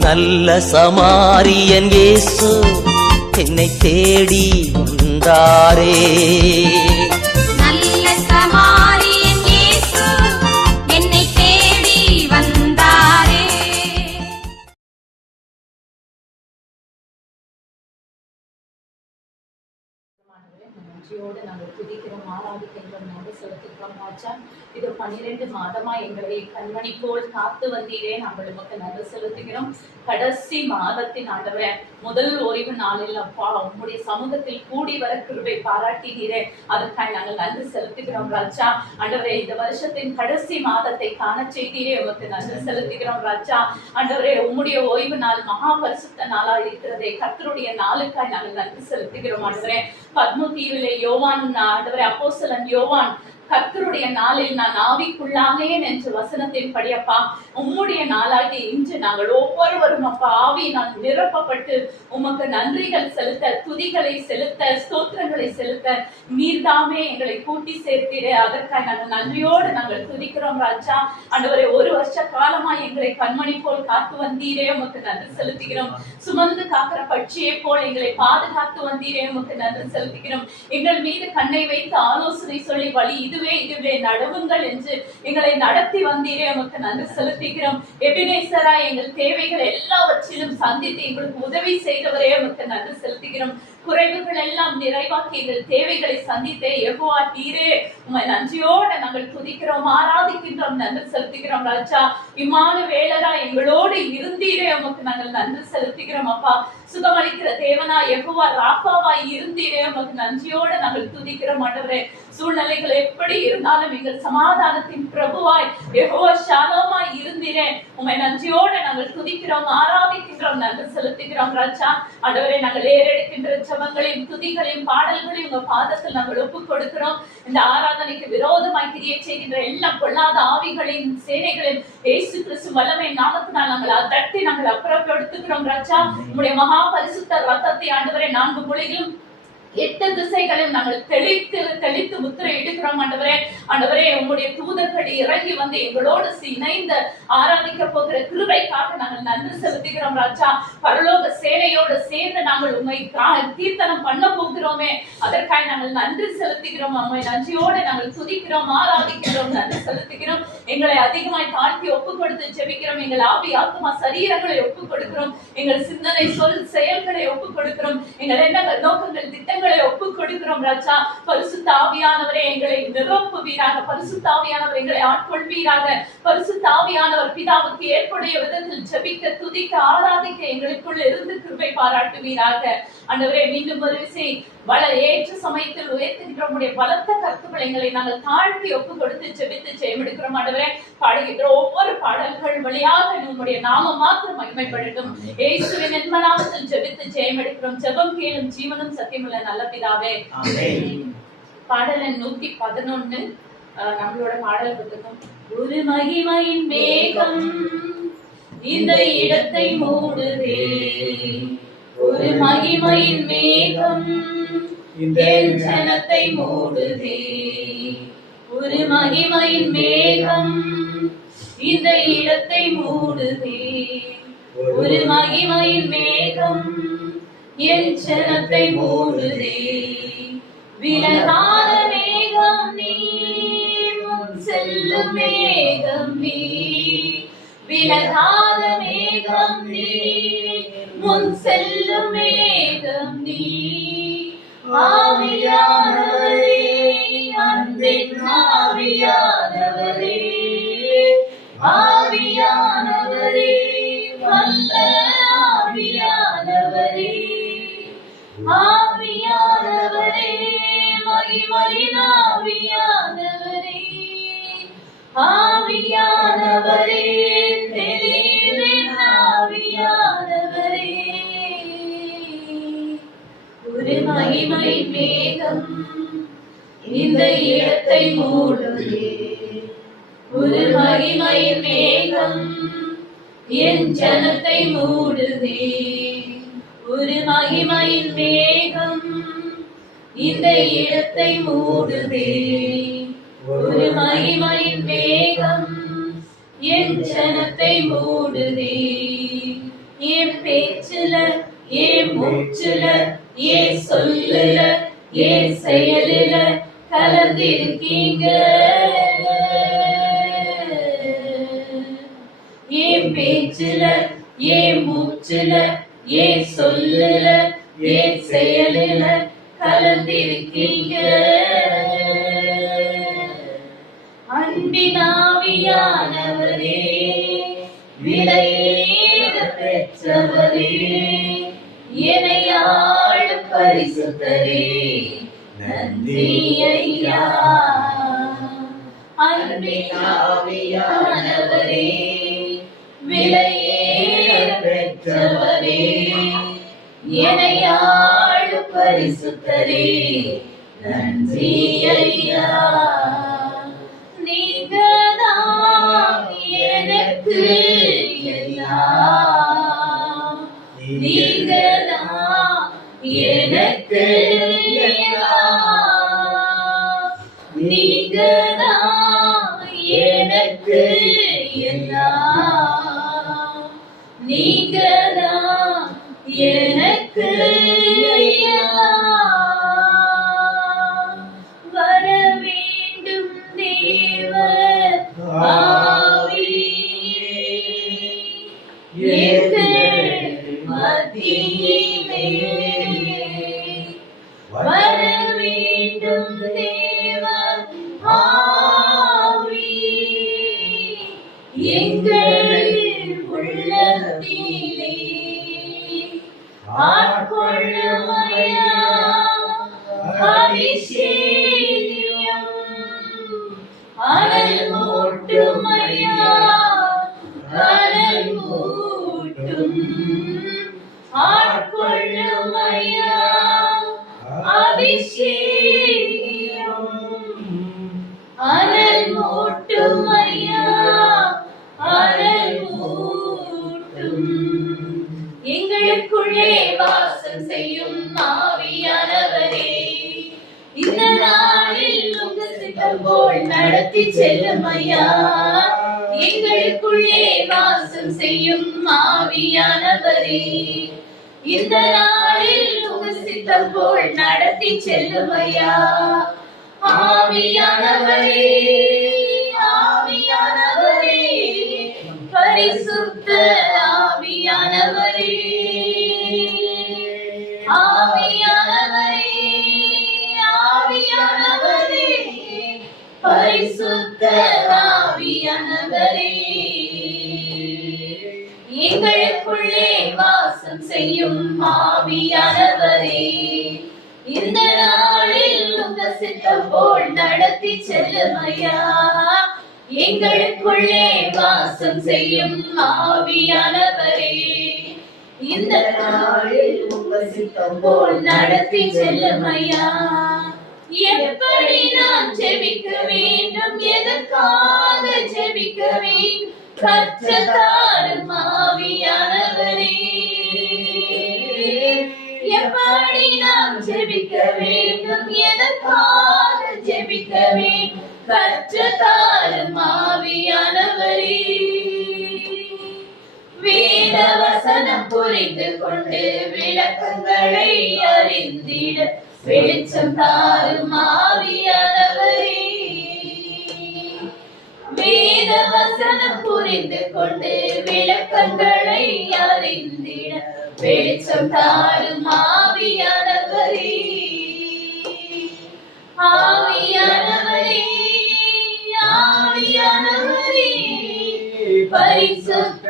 நல்ல சமாரியன் இயேசு என்னை தேடி வந்தாரே. நல்ல சமாரியன் இயேசு என்னை தேடி வந்தாரே. நன்றியோடு நாங்கள் துதிக்கிறோம், ஆராதிக்கின்றோம், நன்றி செலுத்துகிறோம் ராஜா. இது 12 மாதமா எங்களை கண்மணி போல் காத்து வந்தீரே, நாங்கள் உமக்கு நன்றி செலுத்துகிறோம். கடைசி மாதத்தின் ஆண்டவரே, முதல் ஓய்வு நாளில் அப்பா உம்முடைய சமூகத்தில் கூடி வர கிருபை பாராட்டினீரே, அதற்காக நாங்கள் நன்றி செலுத்துகிறோம் ராஜா. ஆண்டவரே, இந்த வருஷத்தின் கடைசி மாதத்தை காண செய்தீரே, உமக்கு நன்றி செலுத்துகிறோம் ராஜா. ஆண்டவரே, உம்முடைய ஓய்வு நாள் மகா பரிசுத்த நாளா இருக்கிறதே, கர்த்தருடைய நாளுக்காய் நாங்கள் நன்றி செலுத்துகிறோம் ஆண்டவரே. பத்ம தீவிலே யோவான் ஆண்டவரே, அப்போஸ்தலன் யோவான் கர்த்தருடைய நாளில் நான் ஆவிக்குள்ளானேன் என்ற வசனத்தின் படியப்பா, உம்முடைய நாளாகி இன்று நாங்கள் ஒவ்வொருவரும் அப்பா ஆவியினால் நிரப்பப்பட்டு உமக்கு நன்றிகள் செலுத்த, துதிகளை செலுத்த, ஸ்தோத்திரங்களை செலுத்த நீர்தாமே எங்களை கூட்டி சேர்த்தீரே, அதற்காக நாங்கள் நன்றியோடு நாங்கள் துதிக்கிறோம் ராஜா. ஆண்டவரே, ஒரு வருஷ காலமா எங்களை கண்மணி போல் காத்து வந்தீரே, உமக்கு நன்றி செலுத்துகிறோம். சுமந்து காக்கிற பட்சியை போல் எங்களை பாதுகாத்து வந்தீரே, உமக்கு நன்றி செலுத்துகிறோம். எங்கள் மீது கண்ணை வைத்து ஆலோசனை சொல்லி வழி இதுவே நடவுங்கள் என்று எங்களை நடத்தி வந்தீரே, உமக்கு நன்றி செலுத்துகிறோம். எபினேசரா எங்கள் தேவைகள் எல்லாவற்றிலும் சந்தித்து எங்களுக்கு உதவி செய்தவரே, உமக்கு நன்றி செலுத்துகிறோம். குறைவுகள் எல்லாம் நிறைவாக்கி எங்கள் தேவைகளை சந்தித்தே யெகோவா நீரே, உம்மை நன்றியோடு நாங்கள் துதிக்கிறோம், ஆராதிக்கின்றோம், நன்றி செலுத்துகிறோம் ராஜா. இம்மானுவேலரா எங்களோடு இருந்தீரே, உமக்கு நாங்கள் நன்றி செலுத்துகிறோம் அப்பா. சுகமளிக்கிற தேவனா யெகோவா ராஃபாவாய் இருந்தீரே, உமக்கு நன்றியோடு நாங்கள் துதிக்கிறோம் ஆண்டவரே. சூழ்நிலைகள் எப்படி இருந்தாலும் எங்கள் சமாதானத்தின் பிரபுவாய் யெகோவா ஷாலோமாய் இருந்தீரே, உம்மை நன்றியோடு நாங்கள் துதிக்கிறோம், ஆராதிக்கின்றோம், நன்றி செலுத்துகிறோம் ராஜா. ஆண்டவரே, நாங்கள் ஏறெடுக்கின்ற ஜெபங்களையும் துதிகளையும் பாடல்களையும் உங்க பாதத்தில் நாங்கள் ஒப்புக் கொடுக்கிறோம். இந்த ஆராதனைக்கு விரோதமாய் கிரியை செய்கின்ற எல்லா பொல்லாத ஆவிகளின் சேனைகளின் இயேசு கிறிஸ்து வல்லமை நாமத்தினால் நாங்கள் அதட்டி நாங்கள் அப்புறப்படுத்துகிறோம் ராஜா. உம்முடைய மகா பரிசுத்த ரத்தத்தை ஆண்டவரே 4 மொழிகளும் 8 திசைகளையும் நாங்கள் தெளித்து முத்திரை இடுகிறோம் ஆண்டவரே. ஆண்டவரே, உம்முடைய தூதர்கள் இறங்கி வந்து எங்களோடு இணைந்து ஆராதிக்க போகிற கிருபைக்காக நாங்கள் நன்றி செலுத்துகிறோம் ராஜா. பரலோக சேனையோடு சேர்ந்து நாங்கள் உம்மை கீர்த்தனம் பண்ண போகிறோமே, அதற்காக நாங்கள் நன்றி செலுத்துகிறோம். உம்மை நன்றியோடு நாங்கள் துதிக்கிறோம், ஆராதிக்கிறோம், நன்றி செலுத்துகிறோம். எங்களை அதிகமாய் தாழ்த்தி ஒப்புக் கொடுத்து ஜெபிக்கிறோம். எங்கள் ஆவி ஆத்மா சரீரங்களை ஒப்புக் கொடுக்கிறோம். எங்கள் சிந்தனை சொல் செயல்களை ஒப்புக் கொடுக்கிறோம். எங்கள் எண்ணங்கள் நோக்கங்கள் திட்டங்கள் ஒப்புக் கொடுக்கிறோம் ராஜா. பரிசுத்த ஆவியானவரே, எங்களை நிரப்புவீராக, பரிசுத்த ஆவியானவர் எங்களை ஆட்கொள்வீராக. பரிசுத்த ஆவியானவர் பிதாவுக்கு ஏற்புடைய விதத்தில் ஜெபிக்க, துதிக்க, ஆராதிக்க எங்களுக்குள் இருந்து கிருபை பாராட்டுவீராக. ஆண்டவரே, மீண்டும் ஒரு விசை ஏற்ற சமயத்தில் உயர்த்துகின்ற உம்முடைய பலத்த கருத்துக்களை எங்களை நாங்கள் தாழ்த்தி ஒப்பு கொடுத்து ஜெபித்து ஜெயமெடுக்கிறோம் ஆண்டவரே. பாடுகின்ற ஒவ்வொரு பாடல்கள் வழியாக உம்முடைய நாமம் மாத்திரம் மகிமைப்படட்டும். இயேசுவின் நாமத்தில் ஜெபித்து ஜெயமெடுக்கிறோம். ஜெபம் கேளும் ஜீவனும் சத்தியமுள்ள நல்ல பிதாவே. பாடல் எண் 111 நம்மளோட பாடல் புத்தகம். ஒரு மகிமையின் மேகம் இந்த இடத்தை மூடுதே, ஒரு மகிமையின் மேகம் என் ஜனத்தை மூடுதே, ஒரு மகிமையின் மேகம் இந்த இடத்தை மூடுதே, ஒரு மகிமையின் மேகம் என் ஜனத்தை மூடுதே. விலகாத மேகம் நீ, முன் செல்லும் மேகம் நீ, விலகாத மேகம் நீ, முன் செல்லும் மேகம் நீ. ஆவியானவரே, அன்பின் ஆவியானவரே, ஆவியானவரே, வந்த ஆவியானவரே, ஆவியானவரே, மகிமையின் ஆவியானவரே, ஆவியானவரே, தெளிவின் ஆவியானவரே. ஒரு மகிமை மேகம் இந்த இடத்தை மூடுதே, ஒரு மகிமை மேகம் என் ஜனத்தை மூடுதே, ஒரு மகிமையின் மேகம் இந்த இடத்தை மூடுதே, ஒரு மகிமையின் மேகம் என் ஜனத்தை மூடுதே, பேச்சுல ஏன் மூச்சுல ஏன் சொல்லுல ஏன் செயலுல கலந்திருக்கீங்க ஏன் பேச்சுல ஏன் மூச்சுல ஏன் சொல்லுல ஏன் செயலுல கலந்திருக்கீங்க அன்பினாவியானவரே விலையேற பெற்றவரே எனையாளும் பரிசுத்தரே நன்றி ஐயா அன்பினாவியானவரே விலையேற பெற்றவரே எனையாளும் பரிசுத்தரே நன்றி ஐயா நீங்கதான் எனக்கு எல்லாம் நீங்கதான் எனக்கு எல்லாம் நீங்கதான் எனக்கு எல்லாம் நீங்கதான் எனக்கு எல்லாம் வர வேண்டும் தேவ ஆவி எங்கள் மத்தியிலே வர வேண்டும் தேவ ஆவி எங்கள் உள்ளத்திலே ஆட்கொள்ளுமையா அபிஷேகம் அனல் மூட்டுமையா அனல் மூட்டும் ஆட்கொள்ளுமையா அபிஷேகம் அனல் மூட்டுமையா அனல் மூட்டும் எங்களுக்குள்ளே வாசம் செய்யும் ஆவியானவரே இந்த நாளில் உங்க சித்தம் போல் நடத்தி செல்லும் ஐயா எங்களுக்குள்ளே வாசம் செய்யும் ஆவியானவரே இந்த நாளில் உங்க சித்தம் போல் நடத்தி செல்லும் ஐயா ஆவியானவரே ஆவியானவரே பரிசுத்த ஆவியானவரே ஆவியானவரே ஆவியானவரே பரிசுத்த ஆவியானவரே எங்களுக்குள்ளே வாசம் செய்யும் ஆவியானவரே இந்த நாளில் உங்க சித்தம் போல் நடத்தி செல்லும் ஐயா எங்களுக்குள்ளே வாசம் செய்யும் ஆவியானவரே இந்த நாளில் உங்க சித்தம் போல் நடத்தி செல்லும் ஐயா எப்படி நான் ஜெபிக்க வேண்டும் எதற்காக ஜெபிக்க வேண்டும் கற்றுத்தாரும் ஆவியானவரே எப்படி நாம் ஜெபிக்க வேண்டும் எதற்காக ஜெபிக்க வேண்டும் கற்றுத்தாரும் ஆவியானவரே வேத வசனம் புரிந்து கொண்டு விளக்கங்களை அறிந்திட வெளிச்சம் தாரும் ஆவியானவரே வேத வசனம் புரிந்து கொண்டு விளக்கங்களை அறிந்திட வெளிச்சம் தாரும் ஆவியானவரே ஆவியானவரே ஆவியானவரே பரிசுத்த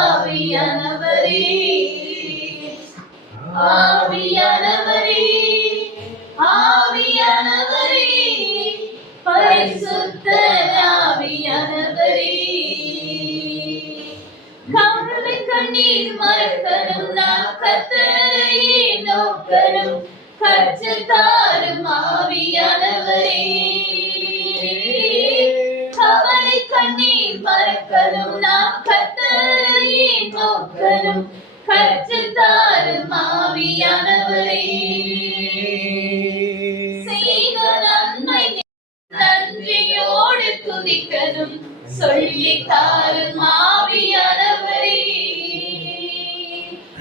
ஆவியானவரே ஆவியானவரே ஆவியானவரே பரிசுத்த ஆவியானவரே கவலை கண்ணீர் மறக்கணும் நான் கர்த்தரையே நோக்கணும் கற்றுத்தாரும் ஆவியானவரே கவலை கண்ணீர் மறக்கணும் நாம் கர்த்தரையே நோக்கணும் கற்றுத்தாரும் ஆவியானவரே செய்த நன்மை நன்றியோடு துதிக்கணும் சொல்லி தாரும் ஆவியானவரே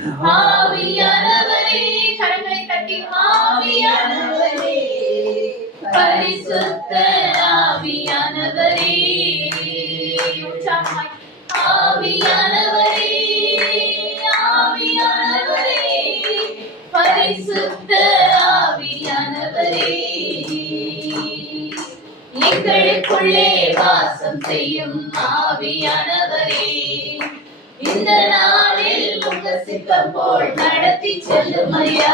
ஆவியானவரே கரங்களை தட்டி ஆவியானவரே பரிசுத்த ஆவியானவரே உற்சாகமாய் ஆவியானவரே ஆவியானவரே பரிசுத்த ஆவியானவரே எங்களுக்குள்ளே வாசம் செய்யும் ஆவியானவரே இந்த நாளில் உங்க சித்தம் போல் நடத்தி செல்லும் ஐயா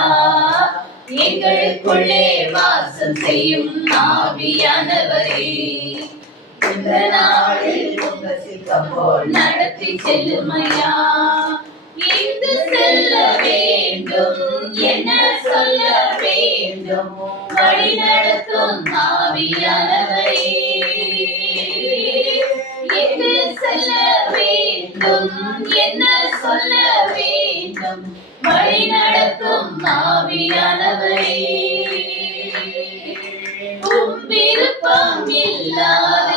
எங்களுக்குள்ளே வாசம் செய்யும் ஆவியானவரே இந்த நாளில் உங்க சித்தம் போல் நடத்தி செல்லும் ஐயா எங்கு செல்ல வேண்டும் என்ன சொல்ல வேண்டும் வழி நடத்தும் ஆவியானவரே எங்கு செல்ல வேண்டும் என்ன சொல்ல வேண்டும் வழி நடத்தும் ஆவியானவரே விருப்பம் இல்லாத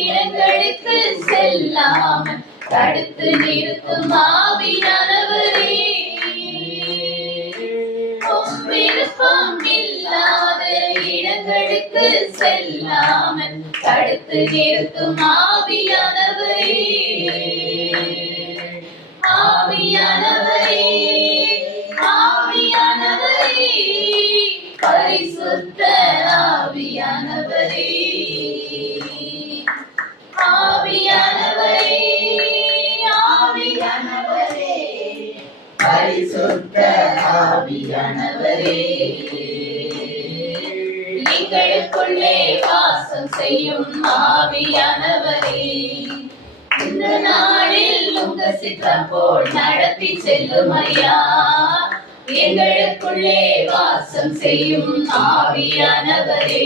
இடங்களுக்கு செல்லாமல் தடுத்து நிறுத்தும் ஆவியானவரே விருப்பம் இல்லாத இடங்களுக்கு செல்லாமல் தடுத்து நிறுத்தும் ஆவியானவரே ஆவியானவரே ஆவியானவரே பரிசுத்த ஆவியானவரே ஆவியானவரே ஆவியானவரே பரிசுத்த ஆவியானவரே எங்களுக்குள்ளே வாசம் செய்யும் ஆவியானவரே இந்த நாளில் உங்க சித்தம் போல் நடத்தி செல்லும் ஐயா எங்களுக்குள்ளே வாசம் செய்யும் ஆவியானவரே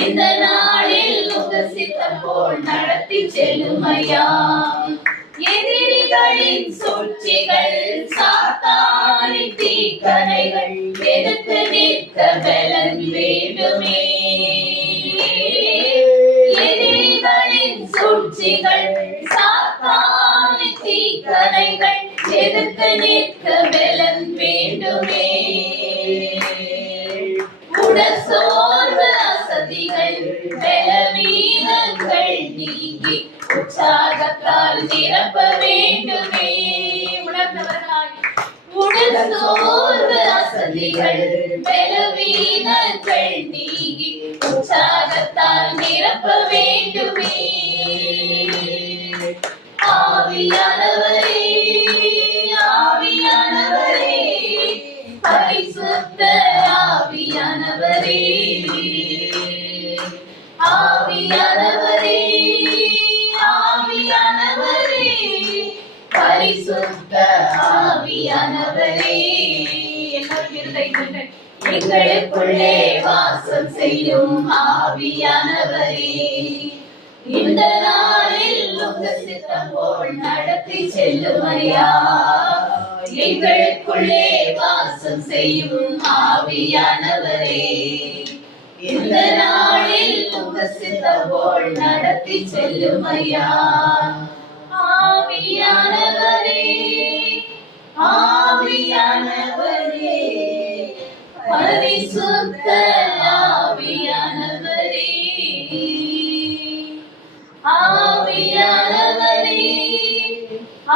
இந்த நாளில் உங்க சித்தம் போல் நடத்தி செல்லும் ஐயா எதிரிகளின் சூழ்ச்சிகள் சாத்தானின் தீக்கணைகள் எதிர்த்து நிற்க பலன் வேண்டுமே எதிரிகளின் சூழ்ச்சிகள் சாத்தானின் தீக்கணைகள் எதிர்த்து நிற்க பலன் வேண்டுமே உடல் சோர்வு அசதிகள் பலவீனங்கள் நீங்கி உற்சாகத்தால் நிரப்ப வேண்டுமே உணர்ந்தவர்களாய் உடல் சோர்வு அசதிகள் பலவீனங்கள் நீங்கி உற்சாகத்தால் நிரப்ப வேண்டுமே ஆவியானவரே ஆவியானவரே பரிசுத்த ஆவியானவரே ஆவியானவரே ஆவியானவரே பரிசுத்த ஆவியானவரே எல்லாரும் இருதை கொண்டு எங்களுக்குள்ளே வாசம் செய்யும் ஆவியானவரே இந்த நாளில் உங்க சித்தம் போல் நடத்தி செல்லும் ஐயா எங்களுக்குள்ளே வாசம் செய்யும் ஆவியானவரே இந்த நாளில் உங்க சித்தம் போல் நடத்தி செல்லும் ஐயா ஆவியானவரே ஆவியானவரே பரிசுத்த ஆவியானவரே ஆவியானவரே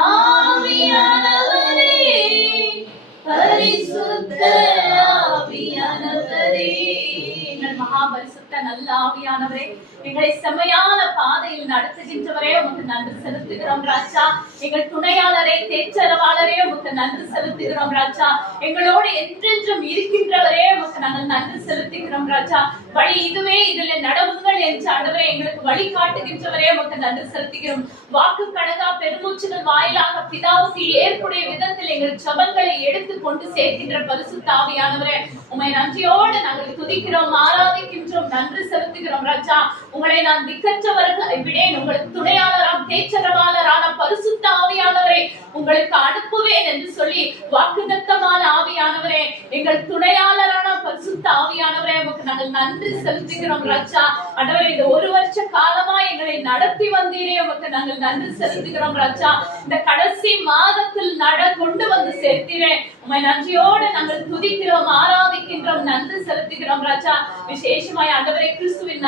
ஆவியானவரே பரிசுத்த ஆவியானவரே எங்கள் மகாபரிசுத்த நல்ல ஆவியானவரே எங்களை செம்மையான பாதையில் நடத்துகின்றவரே உமக்கு நன்றி செலுத்துகிறோம் ராஜா எங்கள் துணையாளரே தேற்றரவாளரே உமக்கு நன்றி செலுத்துகிறோம் ராஜா எங்களோடு என்றென்றும் இருக்கின்றவரே உமக்கு நாங்கள் நன்றி செலுத்துகிறோம் ராஜா வழி இதுவே இதில் நடவுங்கள் என்று ஆண்டவரே எங்களுக்கு வழி காட்டுகின்றவரே உமக்கு நன்றி செலுத்துகிறோம் வாக்கு கணக்கா பெருமூச்சுகள் வாயிலாக பிதாவுக்கு ஏற்புடைய விதத்தில் எங்கள் ஜெபங்களை எடுத்து கொண்டு சேர்க்கின்ற பரிசுத்த ஆவியானவரே உம்மை நன்றியோடு நாங்கள் துதிக்கிறோம் ஆராதிக்கின்றோம் நன்றி செலுத்துகிறோம் ராஜா உங்களை நான் திக்கற்றவர்களை விடேன் உங்களுக்கு துணையாளராம் தேற்றரவாளரான பரிசுத்த ஆவியானவரே உங்களுக்கு அனுப்புவேன் என்று சொல்லி வாக்குத்தத்தமான ஆவியானவரே எங்கள் துணையாளரான பரிசுத்த ஆவியானவரே உமக்கு நாங்கள் நன்றி செலுத்துகிறோம் ராஜா ஆண்டவரே இந்த ஒரு வருஷ காலமா எங்களை நடத்தி வந்தீரே உமக்கு நாங்கள் நன்றி செலுத்துகிறோம் ராஜா இந்த கடைசி மாதத்தில் கொண்டு வந்து சேர்த்திரேன். உம்மை நன்றியோடு நாங்கள் துதிக்கிறோம், ஆராதிக்கின்றோம், நன்றி செலுத்துகிறோம் ராஜா. விசேஷமாய் ஆண்டவரே கிறிஸ்துவின்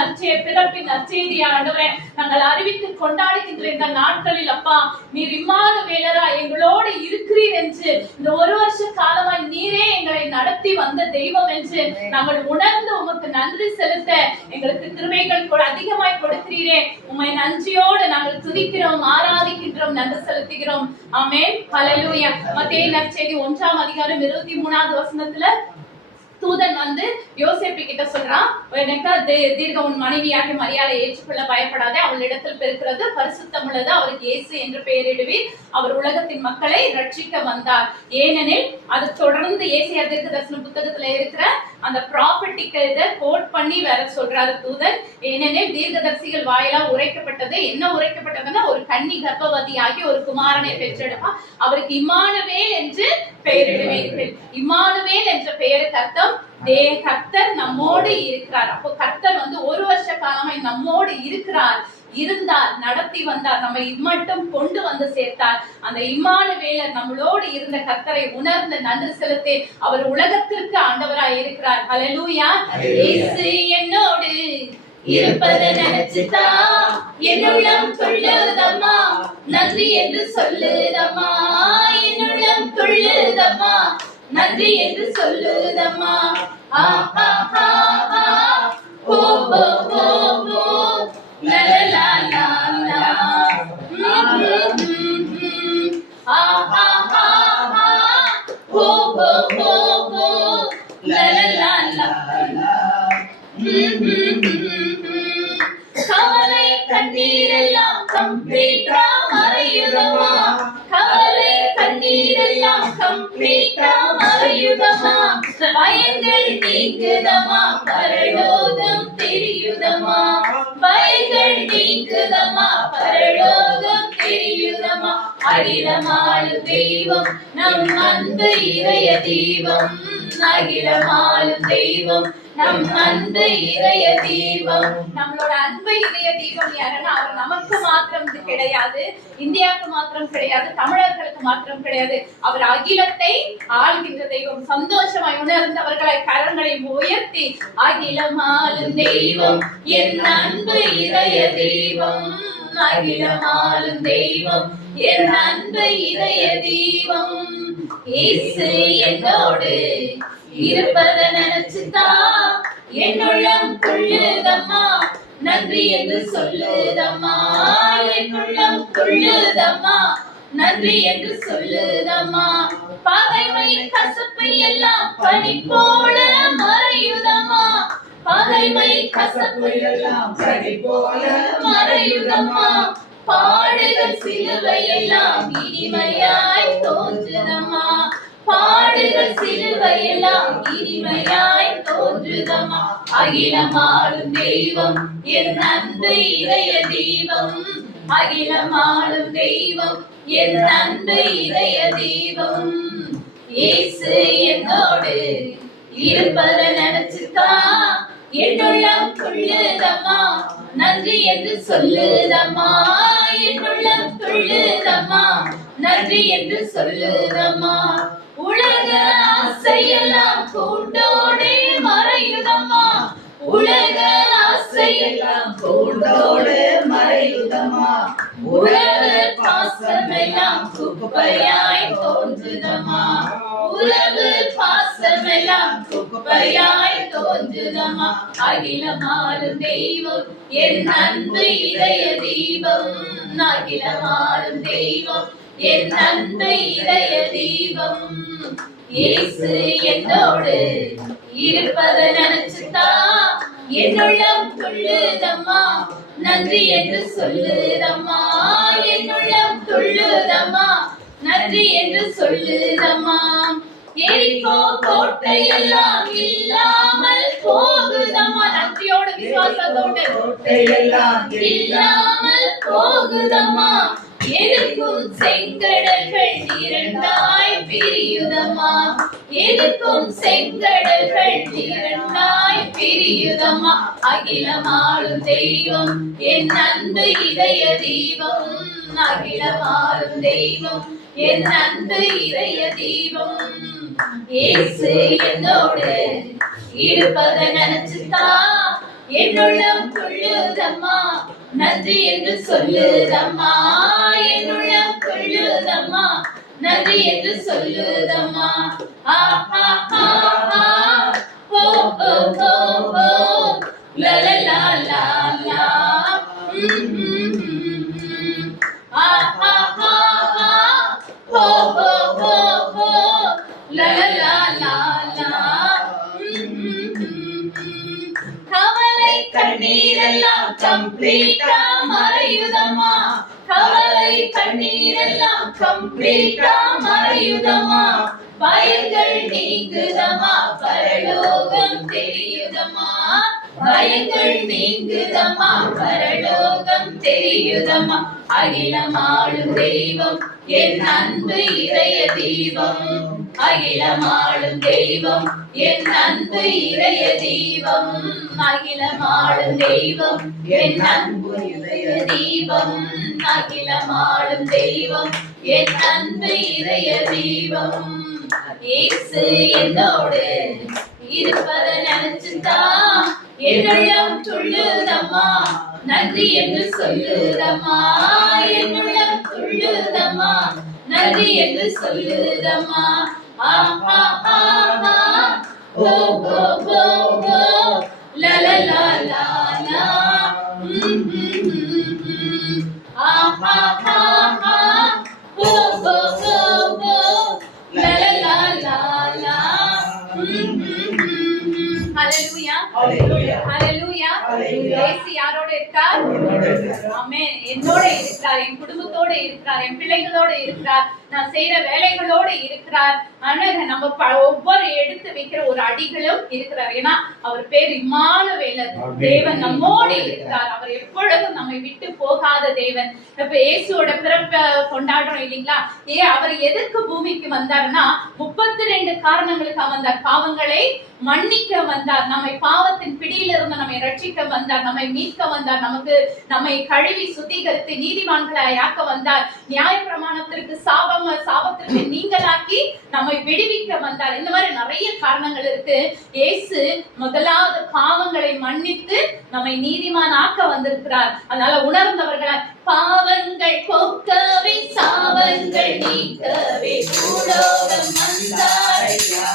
பிறப்பின் நற்செய்தியை ஆண்டவரே நாங்கள் அறிவித்து கொண்டாடுகின்ற இந்த நாட்களில் அப்பா, நீர் இம்மானுவேலரா எங்களோடு இருக்கிறீர் என்று இந்த ஒரு வருஷ காலமாய் நீரே எங்களை நடத்தி வந்த தெய்வம் என்று நாங்கள் உணர்ந்து உமக்கு நன்றி செலுத்த எங்களுக்கு கிருபைகள் அதிகமாய் கொடுக்கிறீரே. உம்மை நன்றியோடு நாங்கள் துதிக்கிறோம், ஆராதிக்கின்றோம், நன்றி செலுத்துகிறோம். ஆமென். ஹல்லேலூயா. மத்தேயு நற்செய்தி 1ஆம் அதிகாரம் 23வது வசனத்துல தூதன் வந்து யோசேப்பு கிட்ட சொல்றான், தீர்க்க உன் மனைவியாக மரியாதை ஏற்றுக்கொள்ள பயப்படாதே, அவளிடத்தில் பிறக்கிறது பரிசுத்தம் உள்ளது, அவருக்கு இயேசு என்று பெயரிடுவீர், அவர் உலகத்தின் மக்களை ரட்சிக்க வந்தார். ஏனெனில் அது தொடர்ந்து ஏசாயா தீர்க்கதரிசன புத்தகத்துல இருக்கிற அந்த ப்ராபர்ட்டிக்கு இதை கோட் பண்ணி வேற சொல்றாரு தூதன். ஏனெனில் தீர்க்கதரிசிகள் வாயிலா உரைக்கப்பட்டது என்ன உரைக்கப்பட்டதுன்னா, ஒரு கன்னி கர்ப்பவதியாகி ஒரு குமாரனை பெற்றெடுப்பா, அவருக்கு இம்மானுவேல் என்று பெயரிடுவீர்கள். இம்மானுவேல் என்ற பெயருக்கு அர்த்தம் கர்த்தர் நம்மோடு இருக்கிறார். அப்போ கர்த்தர் வந்து ஒரு வருஷ காலமாய் நம்மோடு இருந்தார், நடத்தி வந்தார், நம்ம மட்டும் கொண்டு வந்து சேர்த்தார். அந்த இம்மானுவேலர் நம்மளோடு இருந்த கர்த்தரை உணர்ந்து நன்றி செலுத்தி அவர் உலகத்திற்கு ஆண்டவராய் இருக்கிறார். ஹல்லேலூயா. இயேசு என்னோடு இருப்பதை நினைச்சுதா என்னுள்ளம் துள்ளுதம்மா, நன்றி என்று சொல்லுதம்மா, என்னுள்ளம் துள்ளுதம்மா, நன்றி என்று சொல்லுதம்மா. ஆஹா ஆஹா ஓ ஓ ஓ ஓ லா லா லா லா ஆஹா ஆஹா ஓ ஓ ஓ ஓ லா லா லா லா. கவலை கண்ணீரெல்லாம் கம்ப்ளீட்டா மறையுதமா, கவலை கண்ணீரெல்லாம் கம்ப்ளீட்டா மறையுதமா, பயங்கள் நீங்குதமா, பரலோகம் தெரியுதமா, பயங்கள் நீங்குதமா, பரலோகம் தெரியுதமா. அகிலமாளும் தெய்வம் நம் அன்பு இதய தீபம், அகிலமாளும் தெய்வம் நம் அன்பு இதய தீபம். நம்மளோட அன்பு இதய தீபம் யாருன்னா, அவர் நமக்கு மாத்திரம் கிடையாது, இந்தியாவுக்கு மாத்திரம் கிடையாது, தமிழர்களுக்கு மாத்திரம் கிடையாது, அவர் அகிலத்தை ஆள்கின்ற தெய்வம். சந்தோஷமாய் உணர்ந்தவர்களை கரங்களை உயர்த்தி, அகிலமாளும் தெய்வம் என் அன்பு இதய தீபம், அகிலமாளும் தெய்வம் என் அன்பு இதய தீபம். இயேசு என்னோடு இருப்பத நினைச்சுதா என்னுள்ளம் துள்ளுதம்மா, நன்றி என்று சொல்லுதம்மா, என்னுள்ளம் துள்ளுதம்மா, நன்றி என்று சொல்லுதம்மா. பகைமை கசப்பை எல்லாம் பனி போல மறையுதம்மா, பகைமை கசப்பை எல்லாம் பனி போல மறையுதம்மா, பாடுகள் சிலுவை எல்லாம் இனிமையாய் தோன்றுதம்மா, பாடுகள் சிலுவை எல்லாம் இனிமையாய் தோன்றுதம்மா. அகிலமாளும் தெய்வம் என் அன்பு இதய தீபம், அகிலமாளும் தெய்வம் என் அன்பு இதய தீபம். இயேசு என்னோடு இருப்பத நினைச்சுதா என்னுள்ளம் துள்ளுதம்மா, நன்றி என்று சொல்லுதம்மா, என்னுள்ளம் துள்ளுதம்மா, நன்றி என்று சொல்லுதம்மா. உலக ஆசையெல்லாம் கூண்டோடு மறையுதம்மா, உலக ஆசையெல்லாம் கூண்டோடு மறையுதம்மா, உலக பாசமெல்லாம் குப்பையாய் தோன்றுதம்மா, உலகு பாசமெல்லாம் குப்பையாய் தோன்றுதம்மா. அகிலமாளும் தெய்வம் என் அன்பு இதய தீபம், அகிலமாளும் தெய்வம் என் அன்பு இதய தீபம். இயேசு என்னோடு இருப்பத நினைச்சுதா என்னுள்ளம் துள்ளுதம்மா, நன்றி என்று சொல்லுதம்மா, என்னுள்ளம் துள்ளுதம்மா, நன்றி என்று சொல்லுதம்மா. எரிகோ கோட்டையெல்லாம் இல்லாமல் போகுதம்மா, நன்றியோடு விசுவாசத்தோடு கோட்டையெல்லாம் இல்லாமல் போகுதம்மா. எதிர்க்கும் செங்கடல்கள் இரண்டாய் பிரியுதம்மா, எதிர்க்கும் செங்கடல்கள் இரண்டாய் பிரியுதம்மா. அகிலமாளும் தெய்வம் என் அன்பு இதய தீபம், அகிலமாளும் தெய்வம் என் அன்பு இதய தீபம். இயேசு என்னோடு இருப்பத நினைச்சுதான் என்னுள்ளம் துள்ளுதம்மா, நன்றி என்று சொல்லுதம்மா. என்னுள்ளம் துள்ளுதம்மா, நன்றி என்று சொல்லுதம்மா. ஆஹா ஆஹா ஓ ஓ ஓ ஓ லா லா லா லா லா ஆஹா ஆஹா ஓ ஓ ஓ ஓ லா லா லா லா லா. கவலை கண்ணீரெல்லாம் கம்ப்ளீட்டா மறையுதம்மா, கவலை கண்ணீரெல்லாம் கம்ப்ளீட்டா மறையுதம்மா. பயங்கள் நீங்குதம்மா, பரலோகம் தெரியுதம்மா. பயங்கள் நீங்குதம்மா, பரலோகம் தெரியுதம்மா. அகிலமாளும் தெய்வம் என் அன்பு இதய தீபம். அகிலமாளும் தெய்வம் என் அன்பு இதய தீபம். அகிலமாளும் தெய்வம் என் அன்பு இதய தீபம். அகிலமாளும் தெய்வம் என் அன்பு இதய தீபம். இயேசு என்னோடு இருப்பத நினைச்சுதான் என்னுள்ளம் துள்ளுதம்மா, நன்றி என்று சொல்லுதம்மா. என்னுள்ளம் துள்ளுதம்மா, நன்றி என்று சொல்லுதம்மா. ஆஹா ஆஹா ஓ ஓ ஓ ஓ லா லா லா லா லா ஆஹா ஆஹா ஓ ஓ ஓ ஓ லா லா லா லா லா. ஹalleluya ஹalleluya ஹalleluya. இயேசு யாரோட இருக்கார்? ஆமென். என்னோட இருக்கிறார், என் குடும்பத்தோட இருக்கிறார், என் பிள்ளைகளோட இருக்கிறார், நான் செய்யற வேலைகளோட இருக்கிறார். ஆனா நம்ம ஒவ்வொரு எடுத்து வைக்கிற ஒரு அடிகளும் இருக்கிறார். ஏன்னா அவர் பேர் இம்மானுவேலர், தேவன் நம்மோடு இருக்கிறார். அவர் எப்பொழுதும் நம்மை விட்டு போகாத தேவன். இப்ப இயேசுவோட பிறப்பை கொண்டாடுறோம் இல்லைங்களா? அவர் எதற்கு பூமிக்கு வந்தார்னா 32 காரணங்களுக்காக வந்தார். பாவங்களை மன்னிக்க வந்தார், நம்மை பாவத்தின் பிடியிலிருந்து நம்மை ரட்சிக்க வந்தார், நம்மை மீட்க வந்தார், நம்மை கழுவி சுத்திகரித்து நீதிமான்களாய் ஆக்க வந்தார், நியாயப்பிரமாணத்திற்கு சாபத்திற்கு நீங்களாக்கி நம்மை விடுவிக்க வந்தார். இந்த மாதிரி நிறைய காரணங்கள் இருக்கு. இயேசு முதலாவது பாவங்களை மன்னித்து நம்மை நீதிமான் ஆக்க வந்திருக்கிறார். அதனால உணர்ந்தவர்களால் பாவங்கள் போக்கவே சாபங்கள் நீக்கவே பூலோகம் வந்தாரையா,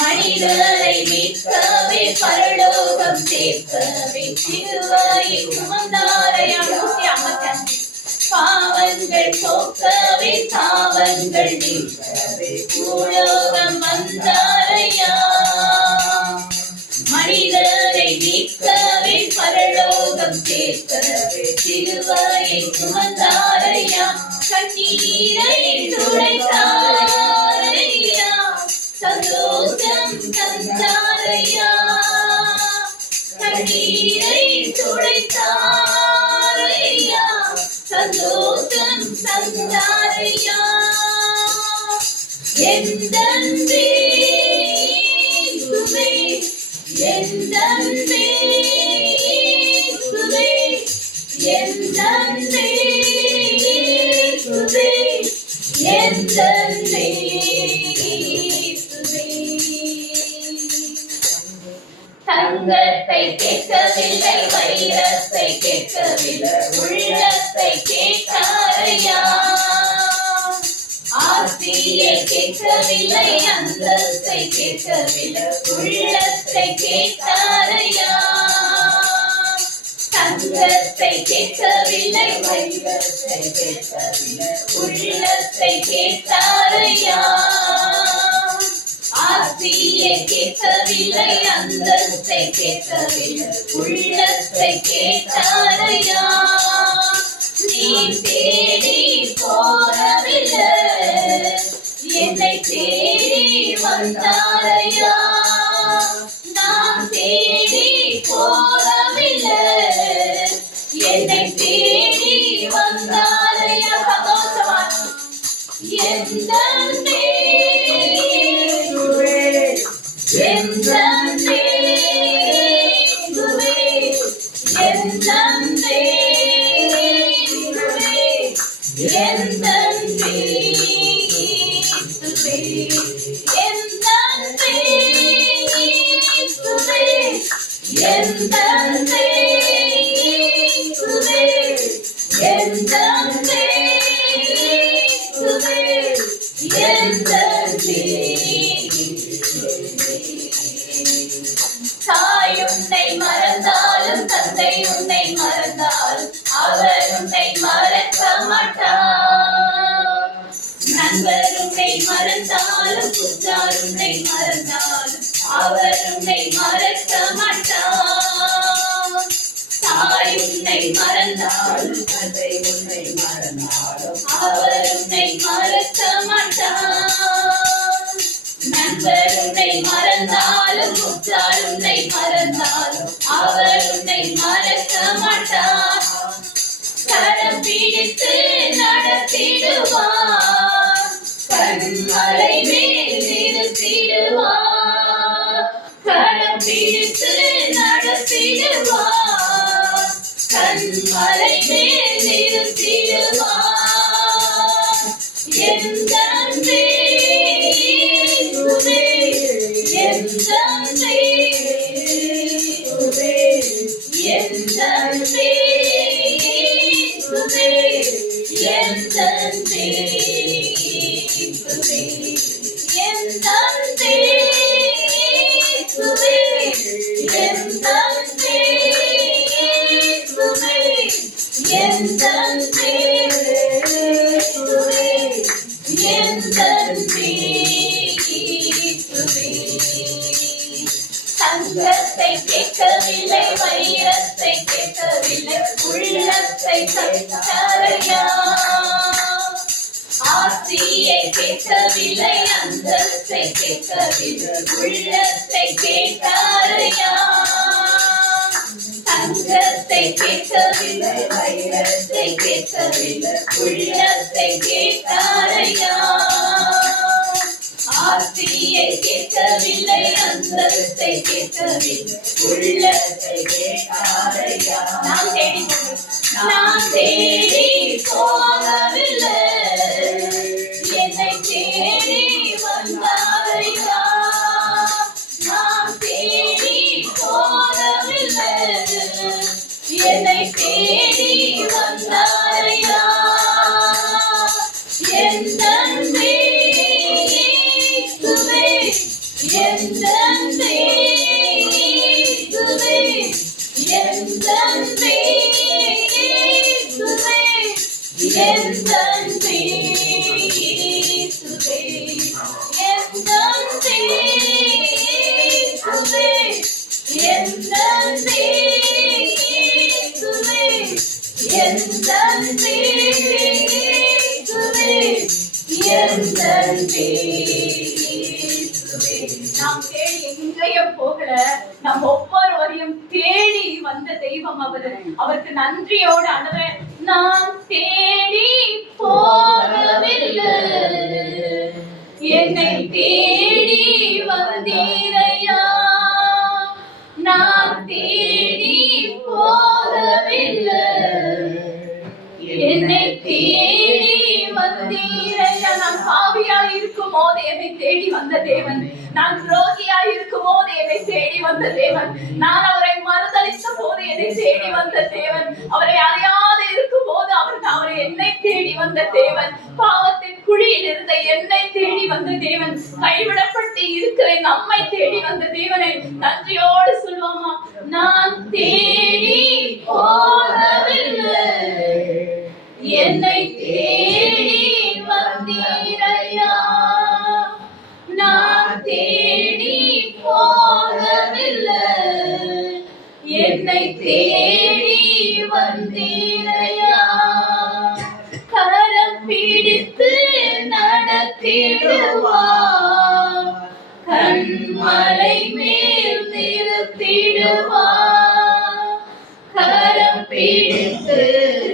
மனிதரை மீட்கவே பரலோகம் சேர்க்கவே சிலுவையை சுமந்தாரையா. பாவங்கள் போக்கவே சாபங்கள் நீக்கவே பூலோகம் வந்தாரையா, மனிதரை மீட்கவே பரலோகம் சேர்க்கவே சிலுவையை சுமந்தாரையா. கண்ணீரை துடைத்தாரையா, சந்தோஷம் தந்தாரையா. கண்ணீரை துடைத்தாரையா, சந்தோஷம் தந்தாரையா. எந்தன்பே இயேசுவே, எந்தன்பே இயேசுவே, எந்தன்பே இயேசுவே, எந்தன்பே இயேசுவே. தங்கத்தை கேட்கவில்லை, வைரத்தை கேட்கவில்லை, உள்ளத்தை கேட்டாரையா. ஆசியை கேட்கவில்லை, அந்தத்தை கேட்கவில்லை, உள்ளத்தை கேட்டாரையா. தங்கத்தை கேட்கவில்லை, வைரத்தை கேட்கவில்லை, உள்ளத்தை கேட்டாரையா. ஆசியை கேட்கவில்லை, அந்தத்தை கேட்கவில்லை, உள்ளத்தை கேட்டாரையா. நீ தேடி போகவில்லை, என்னை தேடி வந்தாரையா. நான் தேடி போகவில்லை, என்னை தேடி வந்தாரையா. சந்தோஷமா எந்தன்பே இயேசுவே, எந்தன்பே இயேசுவே, எந்தன்பே இயேசுவே, எந்தன்பே என் தந்தை இயேசுவே, என் தந்தை இயேசுவே, என் தந்தை இயேசுவே, என் தந்தை இயேசுவே. தாய் உன்னை மறந்தாலும் தந்தை உன்னை மறந்தாலும் அவர் உன்னை மறக்க மாட்டார். நண்பர் உன்னை மறந்தாலும் உற்றார் உன்னை மறந்தாலும் அவர் உன்னை மறக்க மாட்டார். தாய் உன்னை மறந்தாலும் தந்தை உன்னை மறந்தாலும் அவர் உன்னை மறக்க மாட்டார். நண்பர் உன்னை மறந்தாலும் உற்றார் உன்னை மறந்தாலும் அவர் உன்னை மறக்க மாட்டார். கரம் பிடித்து நடத்திடுவார், கண்மலை மேல் நிறுத்திடுவார். கரம் பிடித்து நடத்திடுவார், கண்மலை மேல் நிறுத்திடுவார். என் தந்தை இயேசுவே, என் தந்தை இயேசுவே, என் தந்தை இயேசுவே, என் தந்தை இயேசுவே, என் தந்தை இயேசுவே, என் தந்தை இயேசுவே, என் தந்தை இயேசுவே, என் தந்தை இயேசுவே. தங்கத்தை கேட்கவில்லை, வைரத்தை கேட்கவில்லை, உள்ளத்தை தந்தரையா. ஆசியை கேட்கவில்லை, அந்தஸ்தை கேட்கவில்லை, உள்ளத்தை கேட்டாரையா. தங்கத்தை கேட்கவில்லை, வைரத்தை கேட்கவில்லை, உள்ளத்தை கேட்டாரையா. ஆசியை கேட்கவில்லை, அந்தஸ்தை கேட்கவில்லை, உள்ளத்தை கேட்டாரையா. நான் தேடி போகவில்லை, என்னை தேடி வந்தாரையா. நான் தேடி போகவில்லை, என்னை தேடி வந்தாரையா. என் தந்தை இயேசுவே, என் தந்தை இயேசுவே, என் தந்தை இயேசுவே, என் தந்தை இயேசுவே, என் தந்தை இயேசுவே, என் தந்தை இயேசுவே, என் தந்தை இயேசுவே, என் தந்தை இயேசுவே. நாம் தேடி எங்கேயும் போகல, நாம் ஒவ்வொருவரையும் தேடி வந்த தெய்வம் அவரு. அவருக்கு நன்றியோடு ஆண்டவரே, நான் தேடி போகவில்லை, என்னை தேடி வந்தீரையா. நான் தேடி போகவில்லை, என்னை தேடி வந்தீரையா. நான் பாவியா இருக்கும் போது என்னை தேடி வந்த தேவன், நான் துரோகியா இருக்கும் போது என்னை தேடி வந்த தேவன், நான் அவரை மறுதலித்த போது என்னை தேடி வந்த தேவன், அவரை அறியாத இருக்கும் போது அவரை என்னை தேடி வந்த தேவன், பாவத்தின் குழியில் இருந்த என்னை தேடி வந்த தேவன், கைவிடப்பட்டு இருக்கிற நம்மை தேடி வந்த தேவனை நன்றியோடு சொல்லுவோமா? நான் தேடி போகவில்லை, என்னை தேடி வந்தீரையா. நான் தேடி போகவில்லை, என்னை தேடி வந்தீரையா. கரம் பிடித்து நடத்திடுவார், கண்மலை மேல் நிறுத்திடுவார். கரம் பிடித்து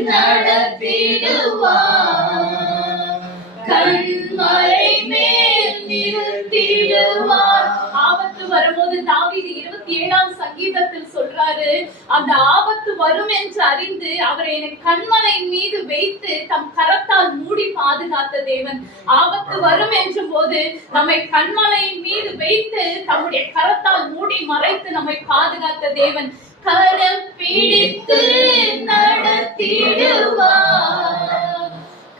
நடத்திடுவார், கண்மலை மேல் நிறுத்திடுவார். ஆபத்து வரும்போது போது தாவீது 27ஆம் சங்கீதத்தில் சொல்றாரு, அந்த ஆபத்து வரும் என்று அறிந்து அவரை என் கண்மலை மீது வைத்து தம் கரத்தால் மூடி பாதுகாத்த தேவன். ஆபத்து வரும் என்ற போது நம்மை கண்மலையின் மீது வைத்து தம்முடைய கரத்தால் மூடி மறைத்து நம்மை பாதுகாத்த தேவன். கரம் பிடித்து நடத்திடுவார்,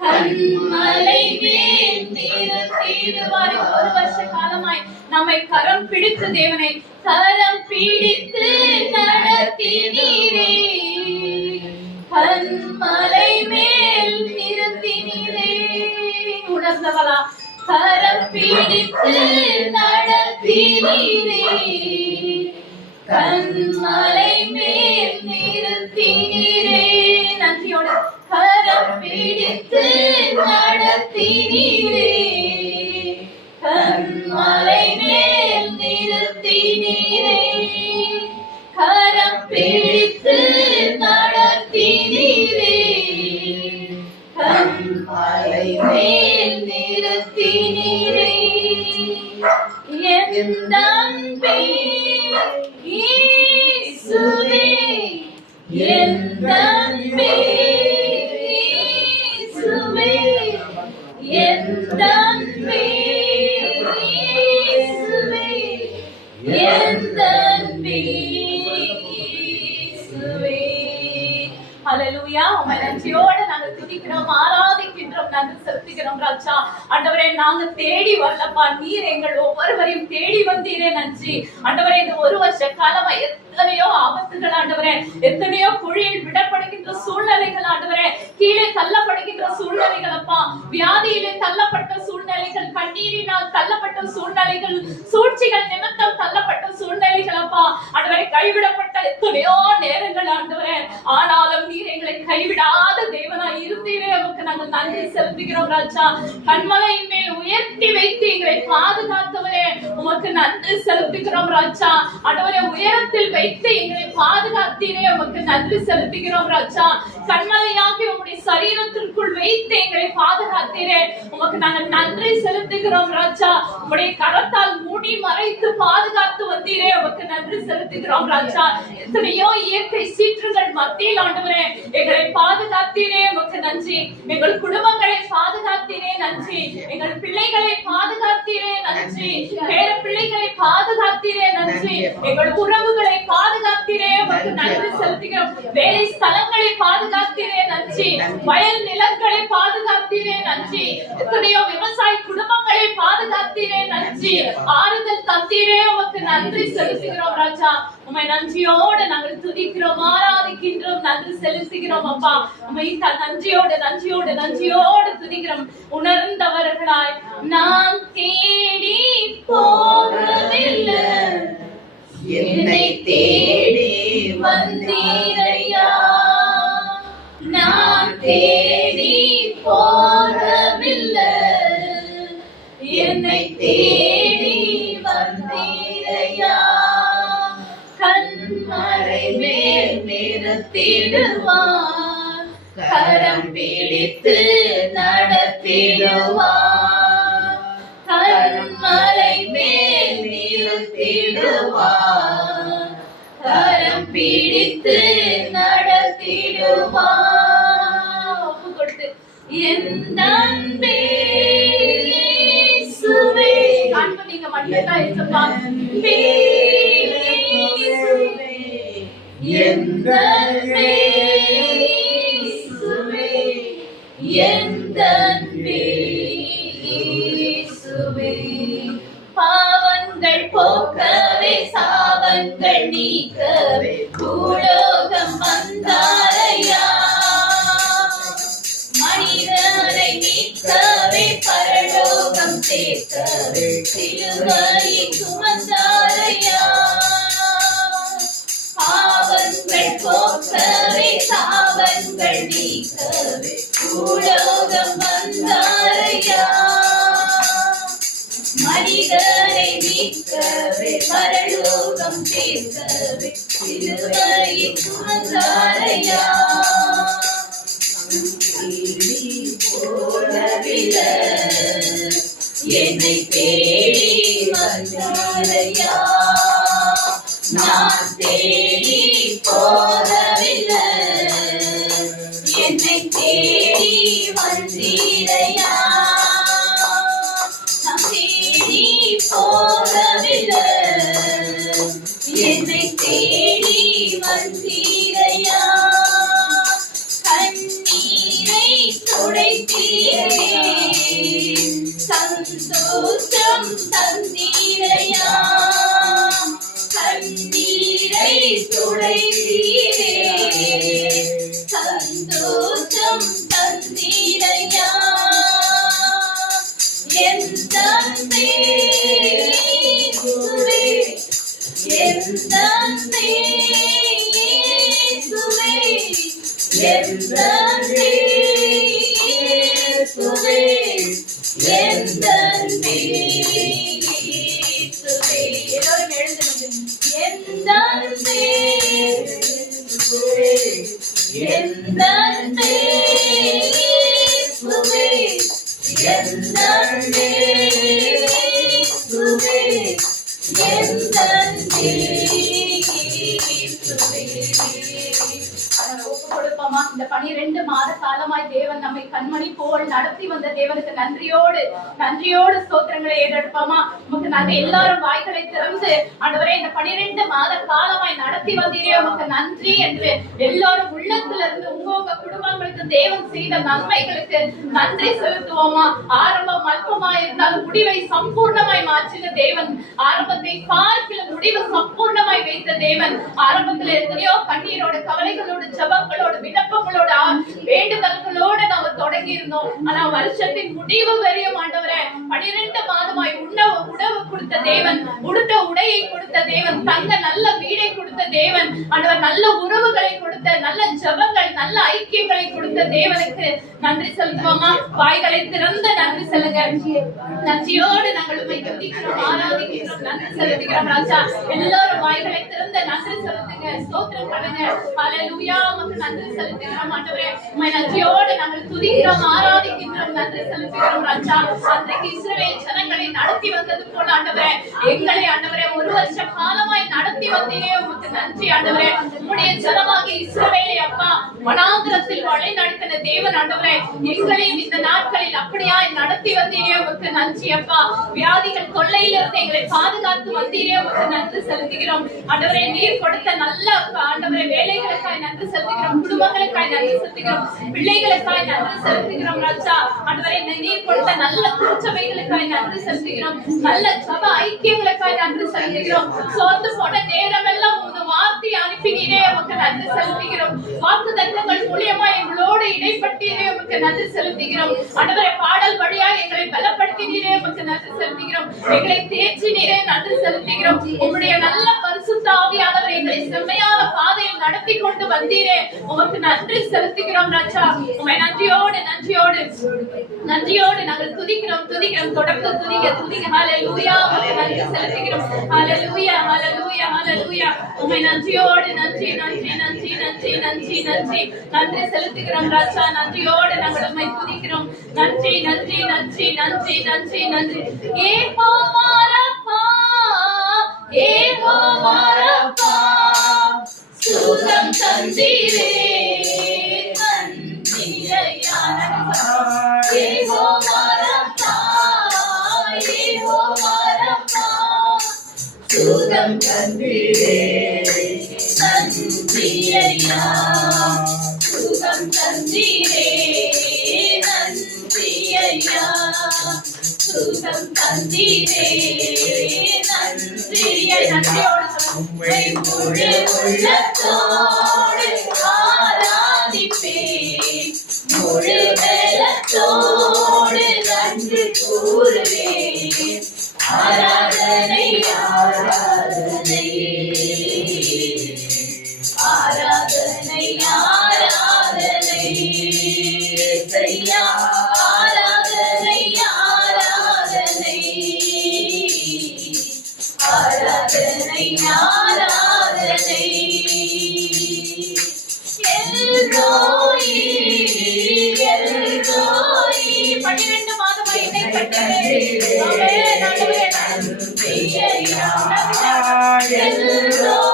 கண்மலை மேல் நிறுத்திடுவார். ஒரு வருஷ காலமாய் நம்மை கரம் பிடித்து தேவனை கரம் பிடித்து நடத்தினீரே, கண்மலை மேல் நிறுத்தினீரே. உணர்ந்தவளா? கரம் பிடித்து நடத்தினீரே, கண்மலை மேல் நிறுத்தினீரே. நன்றியோடு கரம் பிடித்து நடத்தினீரே, கண்மலை மேல் நிறுத்தினீரே, கரம் பிடித்து நடத்தினீரே, கண்மலை மேல் நிறுத்தினீரே. எந்த அன்பே இயேசுவே, எந்த அன்பே இயேசுவே, எந்த அன்பே இயேசுவே, எந்த அன்பே இயேசுவே. ஹல்லேலூயா. உம்மை நன்றியோடு நாங்கள் துதிக்கிறோம், ஆராதிக்கின்றோம், நன்றி செலுத்துகிறோம் ராஜா. ஆண்டவரே, நாங்க தேடி வரலப்பா, நீர் எங்கள் ஒவ்வொருவரையும் தேடி வந்தீரே. நன்றி ஆண்டவரே. இந்த ஒரு வருஷ காலமா எத்தனையோ ஆபத்துகள் ஆண்டவரே, எத்தனையோ குழியில் விடப்படுகின்ற சூழ்நிலைகள் ஆண்டவரே, கீழே தள்ளப்படுகின்ற சூழ்நிலைகள் அப்பா, வியாதியிலே தள்ளப்பட்ட சூழ்நிலைகள், கண்ணீரினால் தள்ளப்பட்ட சூழ்நிலைகள், சூழ்ச்சிகள் நிமித்தம் தள்ளப்பட்ட சூழ்நிலைகள் அப்பா ஆண்டவரே, கைவிடப்பட்ட எத்தனையோ நேரங்கள் ஆண்டவரே. ஆனாலும் நீர் எங்களை கைவிடாத தேவனாய் இருந்தீரே, உமக்கு நாங்கள் நன்றி செலுத்துகிறோம் ராஜா. கண்மலையின் மேல் உயர்த்தி வைத்து எங்களை பாதுகாத்தவரே, உமக்கு நன்றி செலுத்துகிறோம் ராஜா. ஆண்டவரே, உயரத்தில் வைத்து எங்களை பாதுகாத்தீரே, உமக்கு நன்றி செலுத்துகிறோம் ராஜா. கண்மலையாகி உம்முடைய சரீரத்திற்குள் வைத்து எங்களை பாதுகாத்தீரே, உமக்கு நாங்கள் நன்றி செலுத்துகிறோம் ராஜா. உம்முடைய கரத்தால் மூடி மறைத்து பாதுகாத்து வந்தீரே, உமக்கு நன்றி செலுத்துகிறோம் ராஜா. எத்தனையோ இயற்கை சீற்றுகள் மத்தியில் ஆண்டவரே எங்களை பாதுகாத்தீரே, உமக்கு நன்றி. எங்கள் குடும்பங்களை பாதுகாத்தீரே, நன்றி. எங்கள் பிள்ளைகளை பாதுகாத்தீரே, நன்றி. பேர பிள்ளைகளை பாதுகாத்தீரே, நன்றி. எங்கள் உறவுகளை பாதுகாத்தீரே, உமக்கு நன்றி செலுத்துகிறோம். வேலை ஸ்தலங்களை பாதுகாத்தீரே, நன்றி. வயல் நிலங்களை பாதுகாத்தீரே, நன்றி. எத்தனையோ விவசாய குடும்பங்களை பாதுகாத்தீரே, நன்றி. ஆறுதல் தந்தீரே, உமக்கு நன்றி செலுத்துகிறோம் ராஜா. உம்மை நன்றியோடு நாங்கள் துதிக்கிறோம், ஆராதிக்கின்றோம், நன்றி செலுத்துகிறோம் அப்பா. உம்மை நன்றியோடு நன்றியோடு நன்றியோடு துதிக்கிறோம். உணர்ந்தவர்களாய் நான் தேடி போகவில்லை, என்னை தேடி வந்தீரையா. நான் தேடி போகவில்லை, என்னை தேடி வந்தீரையா. கண்மலை மேல் நிறுத்திடுவார், கரம் பிடித்து நடத்திடுவார். கண்மலை மேல் நிறுத்திடுவார், கரம் பிடித்து நடத்திடுவார். ஒப்பு கொடுத்து எந்த அன்பே இயேசுவே, அன்பு நீங்க மட்டும்தான் இருப்பா. எந்த அன்பே இயேசுவே, எந்த அன்பே இயேசுவே. பாவங்கள் போக்கவே சாபங்கள் நீக்கவே பூலோகம் வந்தாரையா. மனிதனை மீட்கவே பரலோகம் சேர்க்கவே சிலுவையை சுமந்தாரையா. பாவங்கள் போக்கவே சாபங்கள் நீக்கவே பூலோகம் வந்தாரையா. மனிதனை மீட்கவே பரலோகம் சேர்க்கவே சிலுவையை சுமந்தாரையா. போடவில்லை, என்னை தேடி வந்தாரையா. நான் தேடி போகவில்லை, என்னை தேடி வந்தீரையா. நான் தேடி போகவில்லை, என்னை தேடி வந்தீரையா. கண்ணீரை துடைத்தீரே, சந்தோஷம் தந்தீரையா. கண்ணீரை துடைத்தீரே, சந்தோஷம் தந்தீரையா. என் தந்தை இயேசுவே, என் தந்தை இயேசுவே, என் தந்தை இயேசுவே, என் தந்தை இயேசுவே. எல்லோரும் எழுந்துங்க. என் தந்தை இயேசுவே, என் தந்தை இயேசுவே, என் தந்தை இயேசுவே, என் தந்தை இயேசுவே. கொடுப்போமா? இந்த 12 மாத காலமாய் தேவன் நம்மை கண்மணி போல் நடத்தி வந்த தேவனுக்கு நன்றியோடு ஸ்தோத்திரங்களை ஏறெடுப்போமா? உமக்கு நன்றி. எல்லாரும் வாய்களை திறந்து ஆண்டவரே இந்த 12 மாத காலமாய் நடத்தி வந்தீரே உமக்கு நன்றி என்று எல்லாரும் உள்ளத்திலிருந்து உங்க குடும்பங்களுக்கு தேவன் செய்த நன்மைகளுக்கு நன்றி செலுத்துவோமா? ஆரம்பம் அல்பமாய் இருந்தாலும் முடிவை சம்பூர்ணமாய் மாற்றின தேவன், ஆரம்பத்தை பார்க்கில முடிவு சம்பூர்ணமாய் வைத்த தேவன். ஆரம்பத்தில் எத்தனையோ கண்ணீரோடு கவலைகளோடு ஜபங்களோடு விண்ணப்பங்களோடு வேண்டுதல்களோடு நாம தொடங்கி இருந்தோம். ஆனா வருஷத்தின் முடிவு வரையும் ஆண்டவரே 12 மாதமாய் உணவு கொடுத்த தேவன், உடுத்த உடையை கொடுத்த தேவன், தங்க நல்ல வீடை கொடுத்த தேவன், ஆண்டவர் நல்ல உறவுகளை கொடுத்த, நல்ல ஜபங்கள் நல்ல ஐக்கியங்களை கொடுத்த தேவனுக்கு நன்றி செலுத்துவோமா? வாய்களை திறந்து நன்றி சொல்லுங்க. நன்றியோடு நாங்கள் உம்மை துதிக்கிறோம், ஆராதிக்கிறோம், நன்றி செலுத்துகிறோம் ராஜா. எல்லாரும் வாய்களை திறந்து நன்றி செலுத்துங்க, ஸ்தோத்திரம் பண்ணுங்க. ஹல்லேலூயா. உமக்கு நன்றி செலுத்துகிறோம் ஆண்டவரே. உம்மை நன்றியோடு நாங்கள் துதிக்கிறோம், ஆராதிக்கிறோம், நன்றி செலுத்துகிறோம் ராஜா. அன்றைக்கு இஸ்ரவேல் ஜனங்களை நடத்தி வந்தது போல ஆண்டவரே எங்களை ஆண்டவரே 1 வருஷ காலமாய் நடத்தி வந்தீரே உமக்கு நன்றி ஆண்டவரே. உம்முடைய ஜனமாகிய இஸ்ரவேலை அப்பா வனாந்திரத்தில் வழி நடத்தின தேவன் ஆண்டவரே, எங்களையும் இந்த நாட்களில் அப்படியாய் நடத்தி வந்தீரே உமக்கு நன்றி அப்பா. வியாதிகள் கொள்ளையிலிருந்து எங்களை பாதுகாத்து வந்தீரே உமக்கு நன்றி செலுத்துகிறோம் ஆண்டவரே. நீர் கொடுத்த நல்ல ஆண்டவரே வேலைகளுக்காய் நன்றி செலுத்துகிறோம், குடும்பங்களுக்காய் நன்றி செலுத்துகிறோம், பிள்ளைகளுக்காய் நன்றி செலுத்துகிறோம் ராஜா. ஆண்டவரே நீர் கொடுத்த நல்ல திருச்சபைகளுக்காய் நன்றி செலுத்துகிறோம், நல்ல ஜப ஐக்கியங்களுக்காய் நன்றி செலுத்துகிறோம். சோர்ந்து போன நேரமெல்லாம் உமது வார்த்தை அனுப்பினீரே உமக்கு நன்றி செலுத்துகிறோம். வாக்குத்தத்தங்கள் மூலியமா எங்களோடு இடைப்பட்டீரே உமக்கு நன்றி செலுத்துகிறோம் ஆண்டவரே. பாடல் வழியாக எங்களை பலப்படுத்தினீரே உமக்கு நன்றி செலுத்துகிறோம், எங்களை தேற்றினீரே நன்றி செலுத்துகிறோம். உம்முடைய நல்ல பரிசுத்த ஆவியானவர் எங்களை செம்மையான பாதையில் நடத்தி கொண்டு வந்தீரே உமக்கு நன்றி செலுத்துகிறோம் ராஜா. உம்மை நன்றியோடு நாங்கள் துதிக்கிறோம் தொடர்ந்து துதிக்க. ஹல்லேலூயா. உமக்கு நன்றி செலுத்துகிறோம். ஹல்லேலூயா, ஹல்லேலூயா, ஹல்லேலூயா. உம்மை நன்றியோடு நன்றி செலுத்துகிறோம் ராஜா. நன்றியோடு நாங்கள் உம்மை துதிக்கிறோம். நன்றி. யெகோவா ராஃபா, சுகம் தந்தீரே நன்றியா. யெகோவா ராஃபா, சுகம் தந்தீரே நன்றியா. சுகம் தந்தீரே நன்றியா. சுகம் தந்தீரே நன்றியா. நன்றியோடு முழு உள்ளத்தோடு ஆராதிப்பேன், முழு பலத்தோடு நன்றி கூறுவேன். ஆராதனை ஆராதனை ஆராதனை ஆராதனை செய்யா. ஆராதனை ஆராதனை ஆராதனை ஆராதனை. எல்ரோயி எல்ரோயி 12 மாதமாய் என்னை கட்டளை ஆமென் ஆண்டவரே நன்றி ஐயா. எல்ரோயி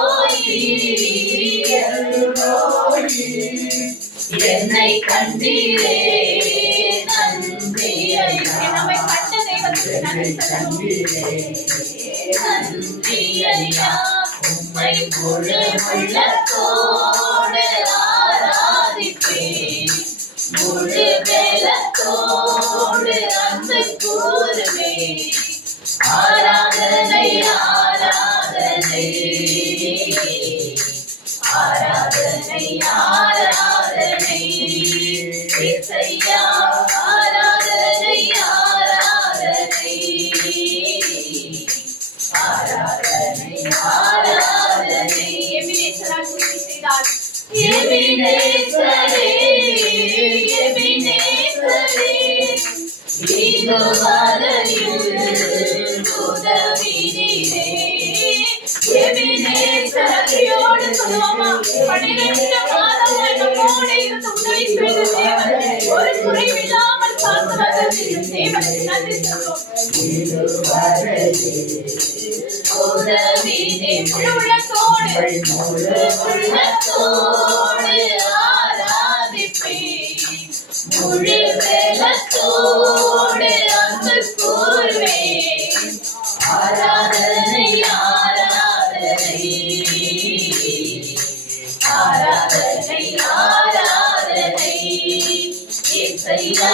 நன்றி தந்தீரே. நன்றி ஐயா, உம்மை முழு உள்ளத்தோடு ஆராதிப்பேன். முழு பலத்தோடு அன்பு கூறுவேன். ஆராதனை ஆராதனை ஆராதனை ஆராதனை இசையா, ஆராதனை ஆராதனை ஆராதனை ஆராதனை. எபினேசரால் உதவி செய்தார். எபினேசரே, எபினேசரே, இதுவரையில் உதவி நீரே. எபினேசரோடு சொல்லுவோமா? 12 மாதமாய் நம்மோடு இருந்து உதவி செய்த தேவன், ஒரு குறைவில்லாமல் காத்து வந்த தேவனுக்கு நன்றி சொல்வோம். உதவி நீர் முழு உள்ளத்தோடு உள்ளத்தோடு ஆராதிப்பேன். முழு பலத்தோடு அன்பு கூறுவேன். ஆராதனை ஆராதனை ஆராதனை ஆராதனை இசையா,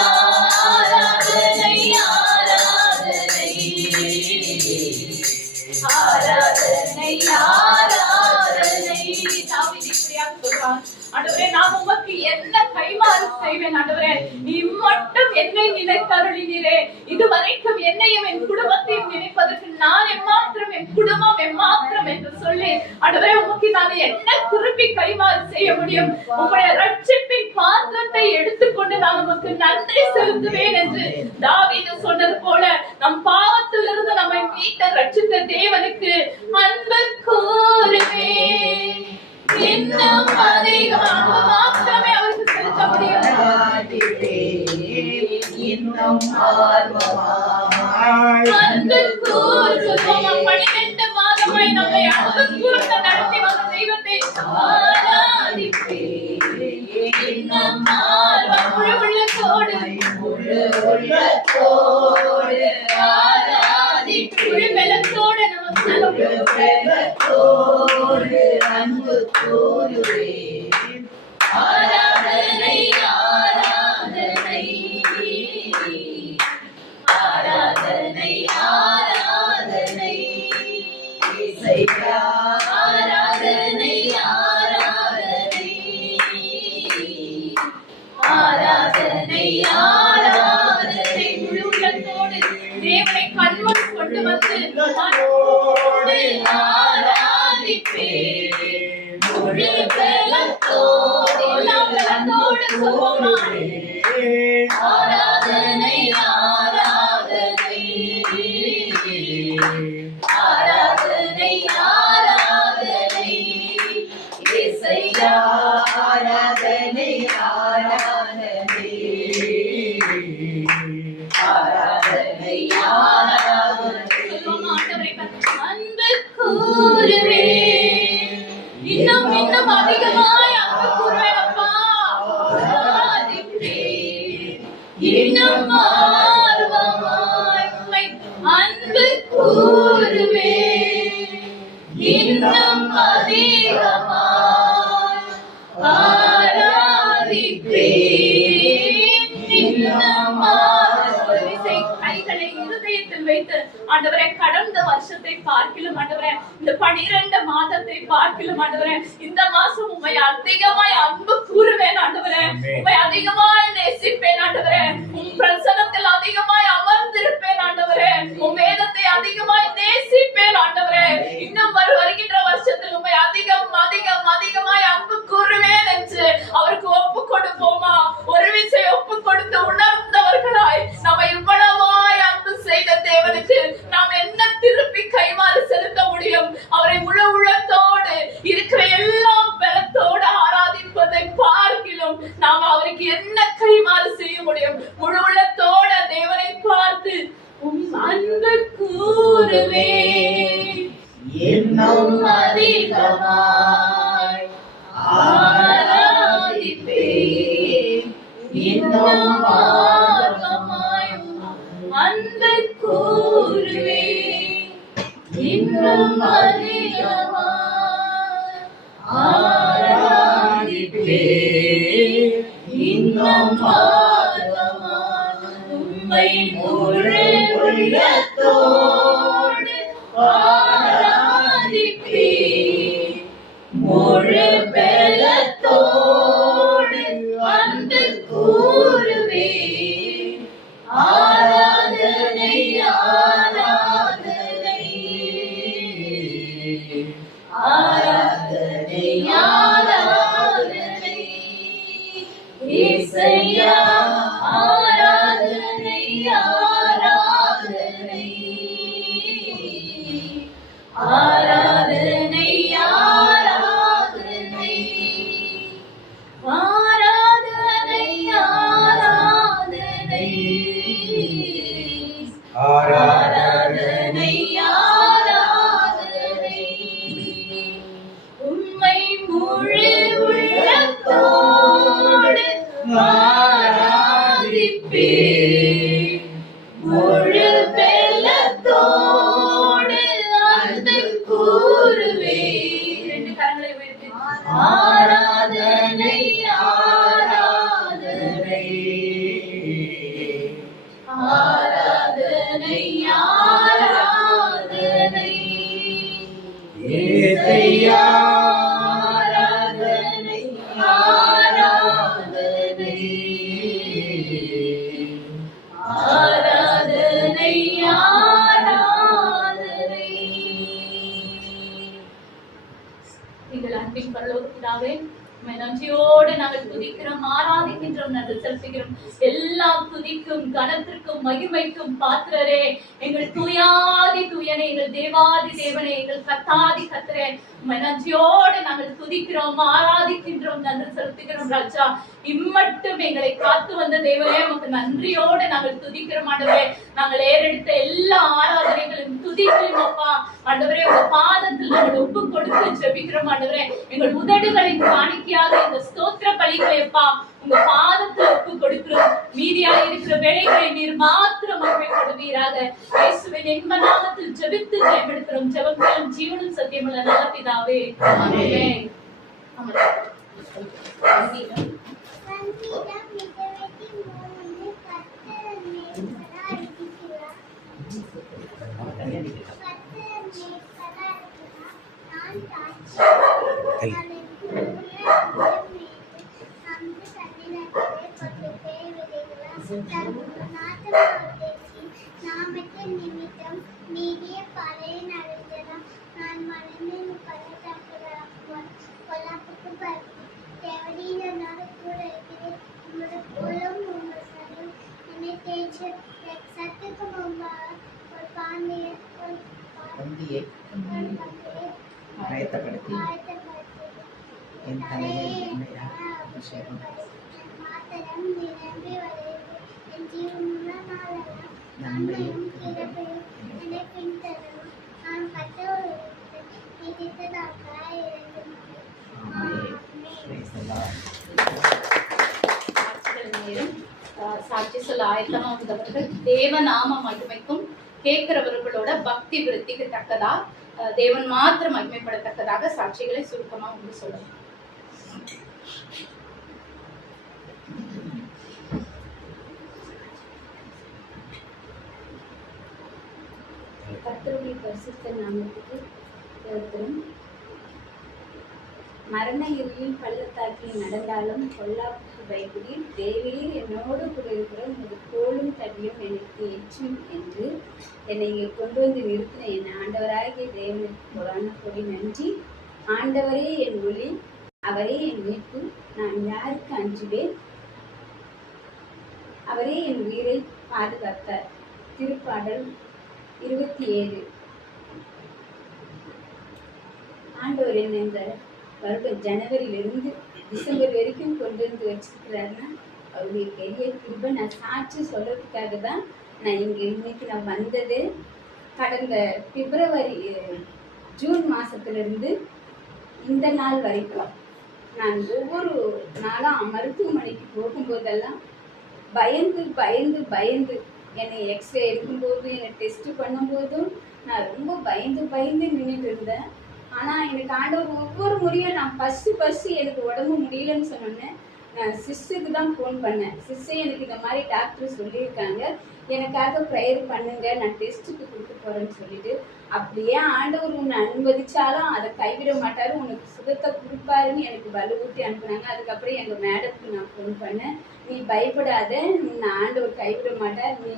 ஆராதனை ஆராதனை ஆராதனை ஆராதனை. தாவீது இப்படியாக சொல்றான், ஆண்டவரே நான் உமக்கு என்ன கைமாறு செய்வேன் ஆண்டவரே, நீ மட்டும் என்னை நினைத்தருளினீரே. இதுவரைக்கும் என்னையும் என் குடும்பத்தையும் நினைப்பதற்கு நான் எம்மாத்திரம், என் குடும்பம் எம்மாத்திரம் என்று சொல்லி ஆண்டவரே உமக்கு நான் என்ன திருப்பி கைமாறு செய்ய முடியும்? உங்களுடைய ரட்சிப்பின் பாத்திரத்தை எடுத்துக்கொண்டு நான் உமக்கு நன்றி செலுத்துவேன் என்று தாவீது சொன்னது போல, நம் பாவத்திலிருந்து நம்மை மீட்ட ரட்சித்த தேவனுக்கு அன்பு கூறுவேன். இன்னும் அதிகமாக மாத்திரமே அவருக்கு செலுத்த முடியும். இன்னும் ஆர்வமாய் அன்பு கூறுவோம். 12 மாதமாய் நம்மை அன்பு கூர்ந்து நடத்தி வந்த தெய்வத்தை ஆராதிப்பேன். இன்னும் ஆர்வம் முழு உள்ளத்தோடு உள்ளத்தோடு ஆராதிப்பேன். முழு பலத்தோடு நமக்கு பலத்தோடு அன்பு கூறுவேன். ஆராதனை ஆராதனை ஆராதனை ஆராதனை இசையா, ஆராதனை ஆராதனை ஆராதனை ஆராதனை. முழு உள்ளத்தோடு தேவனை கண்முன் கொண்டு வந்து ஆராதிப்பேன். முழு பலத்தோடு எல்லா பலத்தோடு சொல்வோமா? ஆராதனை ஆராதனை ஆராதனை ஆராதனை இசையா, ஆராதனை ஆராதனை ஆராதனை ஆராதனை. சொல்வோமா? ஆண்டவரை பார்த்து அன்பு கூறுவேன். இன்னும் இன்னும் அதிகமாய் அன்பு கூறுவேன் அப்பா. ஆராதிப்பேன். இன்னும் ஆர்வமாய் உம்மை அன்பு கூறுவேன். இன்னும் அதிகமாய் ஆராதிப்பேன். இன்னும் ஒரு விசை கைகளை இருதயத்தில் வைத்து ஆண்டவரே, கடந்த வருஷத்தை பார்க்கிலும் ஆண்டவரே, இந்த 12 மாதத்தை பார்க்கிலும் ஆண்டவரே, இந்த மாசம் உம்மை அதிகமாய் அன்பு கூறுவேன் ஆண்டவரே. உம்மை அதிகமாய் நேசிப்பேன் ஆண்டவரே. உம் பிரசன்னத்தில் அதிகமாய் அமர்ந்திருப்பேன் ஆண்டவரே. உம் வேதத்தை அதிகமாய் நேசிப்பேன் ஆண்டவரே. இன்னும் வருகின்ற வருஷத்தில் உம்மை அதிகம் அதிகம் அதிகமாய் அன்பு கூறுவேன் என்று அவருக்கு ஒப்பு கொடுப்போமா? ஒரு விசை ஒப்பு கொடுத்து உணர்ந்தவர்களாய் நம்ம இவ்வளவாய் அன்பு செய்த தேவனுக்கு நாம் என்ன திருப்பி கைமாறு செலுத்த முடியும்? அவரை முழு உள்ளத்தோடு இருக்கிற எல்லா பலத்தோடு ஆராதிப்பதை பார்க்கிலும் நாம் அவருக்கு என்ன கைமாறு செய்ய முடியும்? முழு உள்ளத்தோட தேவனை பார்த்து உம் அன்பு கூறுவேன். இன்னும் அதிகமாய் ஆராதிப்பேன். இன்னும் ஆர்வமாய் அன்பு உள்ளத்தோடு ஆராதிப்பே முழு பெலத்தோடு அன்பு கூறுவே ஆராதனை ஆராதனை ஆராதனை ஆராதனை இசையா ஆராதனை ஆராதனை ஆராதனை ஆராதனை ஆராதனை ஆராதனை ஆராதனை உம்மை முழு உள்ளத்தோடு ஆராதிப்பே முழு பெலத்தோடு அன்பு கூறுவே ரெண்டு கரங்களை உயர்த்தி ஆராதனை ஆராதனை ஆராதனை ஆராதனை இயேசுயா ஆராதனை ஆராதனை ஆராதனை ஆராதனை எங்கள் அன்பின் பரலோக பிதாவே, உம்மை நன்றியோடு நாங்கள் துதிக்கிறோம், ஆராதிக்கின்றோம், நன்றி செலுத்துகிறோம். எல்லா துதிக்கும் கனத்திற்கும் மகிமைக்கும் பாத்திரரே, எங்கள் தூயாதி தூயனே, எங்கள் தேவாதி தேவனே, எங்கள் கத்தாதி கத்தரே, உம்மை நன்றியோடு நாங்கள் துதிக்கிறோம், ஆராதிக்கின்றோம், நன்றி செலுத்துகிறோம். ராஜா, இம்மட்டும் எங்களை காத்து வந்த தேவனே, உமக்கு நன்றியோடு நாங்கள் துதிக்கிறோம். ஆண்டவரே, நாங்கள் ஏறெடுத்த எல்லா ஆராதனைகளும் துதிகளும் அப்பா ஆண்டவரே உங்க பாதத்தில் நாங்கள் ஒப்பு கொடுத்து ஜெபிக்கிறோம். ஆண்டவரே, எங்கள் உதடுகளின் காணிக்கையாக இந்த ஸ்தோத்திர பலிகளை அப்பா உங்க பாதத்தில் ஒப்பு கொடுக்கிறோம். மீதியாக இருக்கிற வேலைகளை நீர் மாத்திரம் மகிமைப்படுவீராக. இயேசுவின் இன்ப நாமத்தில் ஜெபித்து ஜெயமெடுக்கிறோம். ஜெபங்களும் ஜீவனும் சத்தியமுள்ள நல்ல பிதாவே, ஆமென். நிமித்தம் நீடிய பழைய நடந்ததா நான் மனதில் கொல்லாப்புக்கு பார்த்து தேவடியினால கூட இருக்கிறேன். உங்களோட கோலம் உங்கள் சரம் என்னை தேய்ச்சி சத்துக்கு முன்பாக ஒரு பாண்டியை ஆயத்தப்படுத்தி என் தலையை மாத்திரம் நிரம்பி வருகிறது. என் ஜீவனுள்ள நாளெல்லாம் நன்மையும் கிருபையும் என்னை பின்தொடரும். நான் கட்டளையிட்டு நீதித்ததாக இருந்து சாட்சி சொல்ல ஆயத்தமா வந்தவர்கள் தேவ நாம மகிமைக்கும் கேட்கிறவர்களோட பக்தி விருத்திக்கு தக்கதா தேவன் மாத்திரம் மகிமைப்படத்தக்கதாக சாட்சிகளை சுருக்கமா உங்களுக்கு சொல்லணும். கர்த்தருடைய பரிசுத்த நாமத்துக்கு ஸ்தோத்திரம். மரண இருளில் பள்ளத்தாக்கில் நடந்தாலும் பொல்லாப்புக்கு பயப்படுகிறேன். தேவரீர் என்னோடு கூட இருக்கிற உமது கோலும் தடியும் எனக்கு எச்சும் என்று என்னை இங்கே கொண்டு வந்து நிறுத்தின என் ஆண்டவராகிய தேவனுக்கு கொடான கொடி நன்றி. ஆண்டவரே என் ஒளி, அவரே என் மீட்பு, நான் யாருக்கு அஞ்சுவேன்? அவரே என் உயிரை பாதுகாத்தார். திருப்பாடல் 27. ஆண்டவர் என்ன இந்த வருடம் ஜனவரியிலிருந்து டிசம்பர் வரைக்கும் கொண்டு வந்து வச்சிருக்கிறாருன்னா அவருடைய பெரிய கிருபை. நான் சாட்சி சொல்றதுக்காக தான் நான் இன்னைக்கு நான் வந்தது. கடந்த ஜூன் மாசத்திலிருந்து இந்த நாள் வரைக்கும் நான் ஒவ்வொரு நாளும் மருத்துவமனைக்கு போகும்போதெல்லாம் பயந்து பயந்து பயந்து என்னை எக்ஸ்ரே எடுக்கும்போது என்னை டெஸ்ட் பண்ணும்போதும் நான் ரொம்ப பயந்து பயந்து நின்றுட்டு இருந்தேன். ஆனால் எனக்கு ஆண்டவர் ஒவ்வொரு முறையும் நான் ஃபஸ்ட்டு எனக்கு உடம்பு முடியலன்னு சொன்னோன்னே நான் சிஸ்டருக்கு தான் ஃபோன் பண்ணேன். சிஸ்டர் எனக்கு இந்த மாதிரி டாக்டர் சொல்லியிருக்காங்க, எனக்காக ப்ரேயர் பண்ணுங்க, நான் டெஸ்ட்டுக்கு கொடுக்க போகிறேன்னு சொல்லிட்டு, அப்படியே ஆண்டவர் உன்னை அனுமதிச்சாலும் அதை கைவிட மாட்டாரு, உனக்கு சுகத்தை கொடுப்பாருன்னு எனக்கு வலுவூட்டி அனுப்புனாங்க. அதுக்கப்புறம் எங்கள் மேடத்துக்கு நான் ஃபோன் பண்ணேன், நீ பயப்படாத, உன்னை ஆண்டவர் கைவிட மாட்டார், நீ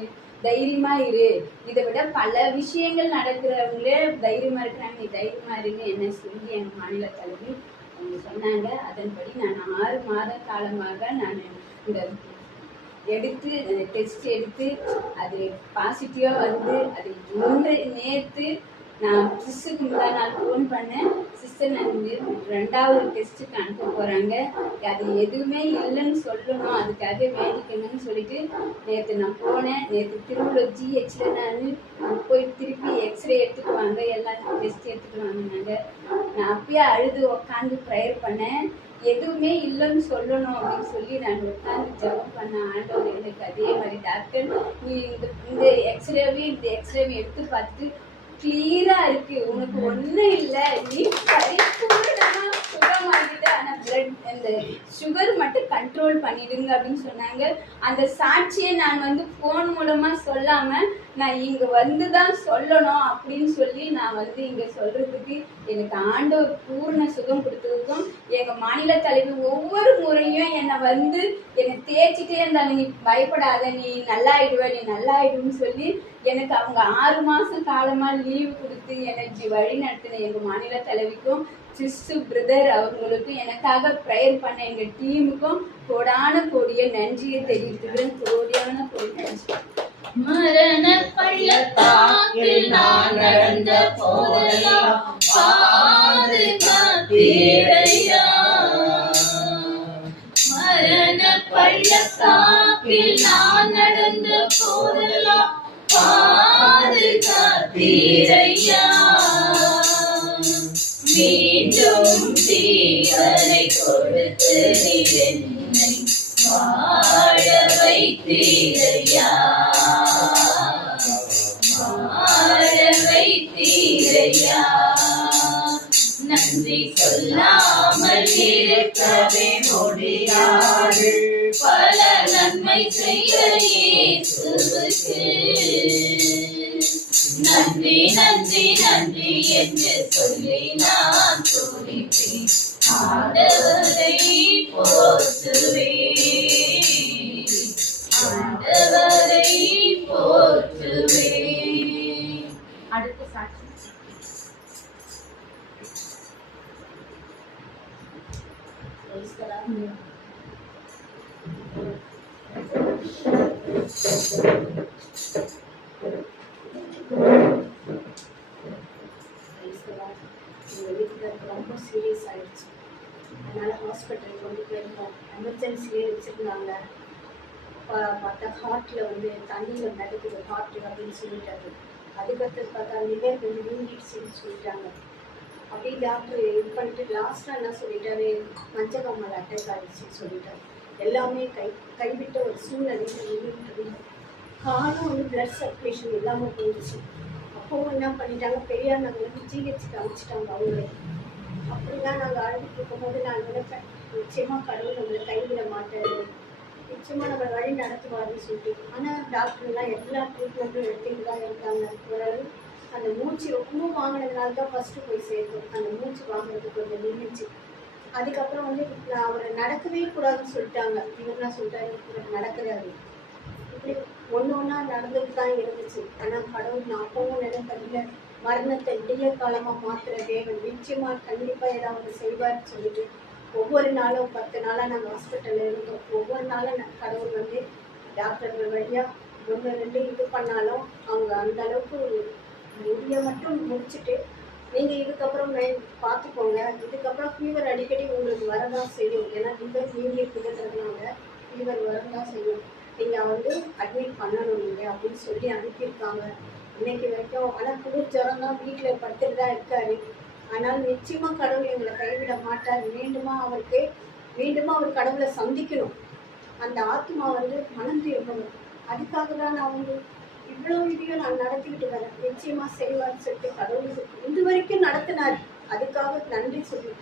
தைரியமா இரு, இதை விட பல விஷயங்கள் நடக்கிறவங்களே தைரியமா இருக்கிறாங்க, நீ தைரியமா இருன்னு என்ன சொல்லி எங்கள் மாநில தலைவி அவங்க சொன்னாங்க. அதன்படி நான் 6 மாத காலமாக நான் இந்த எடுத்து டெஸ்ட் எடுத்து அது பாசிட்டிவாக வந்து அது நேற்று நான் சிஸ்டருக்கு முந்தா நாள் ஃபோன் பண்ணேன். சிஸ்டர் நான் 2வது டெஸ்ட்டுக்கு அனுப்ப போகிறாங்க, அது எதுவுமே இல்லைன்னு சொல்லணும், அதுக்காக வேண்டிக்கணும்னு சொல்லிட்டு நேற்று நான் போனேன். நேற்று திருவள்ளூர் GHல நான் போய் திருப்பி எக்ஸ்ரே எடுத்துட்டு வாங்க, எல்லாம் டெஸ்ட் எடுத்துட்டு வாங்கினாங்க. நான் அப்பயே அழுது உட்காந்து ப்ரேயர் பண்ணேன், எதுவுமே இல்லைன்னு சொல்லணும் அப்படின்னு சொல்லி நான் உட்காந்து ஜெபம் பண்ண. ஆண்டவர் எனக்கு அதே மாதிரி டாக்டர் நீ இந்த எக்ஸ்ரேவை எடுத்து பார்த்துட்டு கிளியரா இருக்கு, உனக்கு ஒன்றும் இல்லை, நீ பரிபூர்ணமா சுகமாகிட்ட, ஆனால் பிளட் இந்த சுகர் மட்டும் கண்ட்ரோல் பண்ணிடுங்க அப்படின்னு சொன்னாங்க. அந்த சாட்சியை நான் வந்து ஃபோன் மூலமா சொல்லாம நான் இங்க வந்து தான் சொல்லணும் அப்படின்னு சொல்லி நான் வந்து இங்க சொல்றதுக்கு எனக்கு ஆண்டவர் பூர்ண சுகம் கொடுத்ததுக்கும் எங்க மாநில தலைவர் ஒவ்வொரு முறையும் என்னை வந்து என்னை தேய்ச்சிட்டே இருந்தாங்க, நீ பயப்படாத, நீ நல்லாயிடுன்னு சொல்லி எனக்கு அவங்க 6 மாசம் காலமா லீவு கொடுத்து எனக்கு வழி நடத்தின எங்க மாநில தலைவிக்கும் சிஸ்டு பிரதர் அவங்களுக்கும் எனக்காக ப்ரேயர் பண்ண எங்க டீமுக்கும் கோடிய நன்றியை தெரிவித்துக்கிறேன். கோடியான நன்றி. மரண பள்ளத்தாக்கில் நான் நடந்த போதெல்லாம் பாதுகாத்தீரையா, மரண பள்ளத்தாக்கில் நான் நடந்த போதெல்லாம் பாதுகாத்தீரையா, மீண்டும் தீவனை கொடுத்து என்னை வாழ வைத்தீரையா, வாழ வைத்தீரையா, நன்றி சொல்லாமல் இருக்கவே முடியாது, பல நன்மை செய்த இயேசுவுக்கு நன்றி நன்றி நன்றி என்று சொல்லி நான் துதிப்பேன், ஆண்டவரை போற்றுவேன், ஆண்டவரை போற்றுவேன். அடுத்த சாட்சி ரொம்ப சீரியஸ் ஆயிடுச்சு. அதனால ஹாஸ்பிட்டல் கொண்டு போயிருந்தோம். எமர்ஜென்சிலே வச்சுருந்தாங்க. பார்த்தா ஹார்ட்டில் வந்து தண்ணியில் மிதக்குது ஹார்ட்டு அப்படின்னு சொல்லிட்டாரு. அதுக்கடுத்து பார்த்தா லிவர் வந்து வீங்கிடுச்சுன்னு சொல்லிட்டாங்க. அப்படி டாக்டர் இது பண்ணிட்டு லாஸ்ட்டாக என்ன சொல்லிட்டாரு, மஞ்சக்காமல் அட்டாக் ஆகிடுச்சின்னு சொல்லிட்டாரு. எல்லாமே கைவிட்ட ஒரு சூழ்நிலையில் நின்றுட்டு காலம் வந்து பிளட் சர்க்குலேஷன் இல்லாமல் போயிடுச்சு. அப்போவும் என்ன பண்ணிட்டாங்க, பெரியார் நகர் வந்து GHக்கு அனுப்பிச்சிட்டாங்க அவங்களே. அப்படிலாம் நாங்கள் அழுதுட்டு இருக்கும்போது நான் நினைப்பேன், நிச்சயமாக கடவுள் நம்மளை கைவிட மாட்டாரு, நிச்சயமாக நம்ம வழி நடத்துவாருன்னு சொல்லிட்டு. ஆனால் டாக்டர்லாம் எல்லா ட்ரீட்மெண்ட்டும் எடுத்துட்டு தான் இருக்காங்க. ஓரளவு அந்த மூச்சு ரொம்ப வாங்கினதுனால தான் ஃபஸ்ட்டு போய் சேர்த்தோம். அந்த மூச்சு வாங்குறது கொஞ்சம் நின்றுச்சு. அதுக்கப்புறம் வந்து நான் அவரை நடக்கவே கூடாதுன்னு சொல்லிட்டாங்க. இவர்லாம் சொல்லிட்டாரு, இவர் நடக்கிறாரு. இப்படி ஒன்றா நடந்துட்டு தான் இருந்துச்சு. ஆனால் கடவுள் நான் அப்பவும் நினைப்பதில்லை, மரணத்தை விடிய காலமாக மாற்றுற தேவன் நிச்சயமாக கண்டிப்பாக ஏதாவது செய்வார்னு சொல்லிட்டு ஒவ்வொரு நாளும் 10 நாளாக நாங்கள் ஹாஸ்பிட்டலில் இருந்தோம். ஒவ்வொரு நாளும் கடவுள் வந்து டாக்டர்கள் வழியாக 1 2 இது பண்ணாலும் அவங்க அந்த அளவுக்கு முடிய மட்டும் முடிச்சுட்டு நீங்கள் இதுக்கப்புறம் பார்த்துக்கோங்க, இதுக்கப்புறம் ஃபீவர் அடிக்கடி உங்களுக்கு வரதான் செய்யும், ஏன்னா லிவர் நீங்கி இருக்குதுன்றதுனால ஃபீவர் வரதான் செய்யும், நீங்கள் வந்து அட்மிட் பண்ணணும் நீங்கள் அப்படின்னு சொல்லி அனுப்பியிருக்காங்க இன்னைக்கு வரைக்கும். ஆனால் குளிர் ஜுரம் தான் வீட்டில் படுத்துட்டு தான் இருக்காரு. ஆனால் நிச்சயமாக கடவுள் எங்களை கைவிட மாட்டார். மீண்டுமா அவர் கடவுளை சந்திக்கணும், அந்த ஆத்மா வந்து மனம் திரும்பணும். அதுக்காக தான் நான் வந்து இவ்வளோ இதையும் நான் நடத்திக்கிட்டு வரேன். நிச்சயமாக செய்வார்னு சொல்லிட்டு கடவுளுக்கு இது வரைக்கும் நடத்தினார். அதுக்காக நன்றி சொல்லி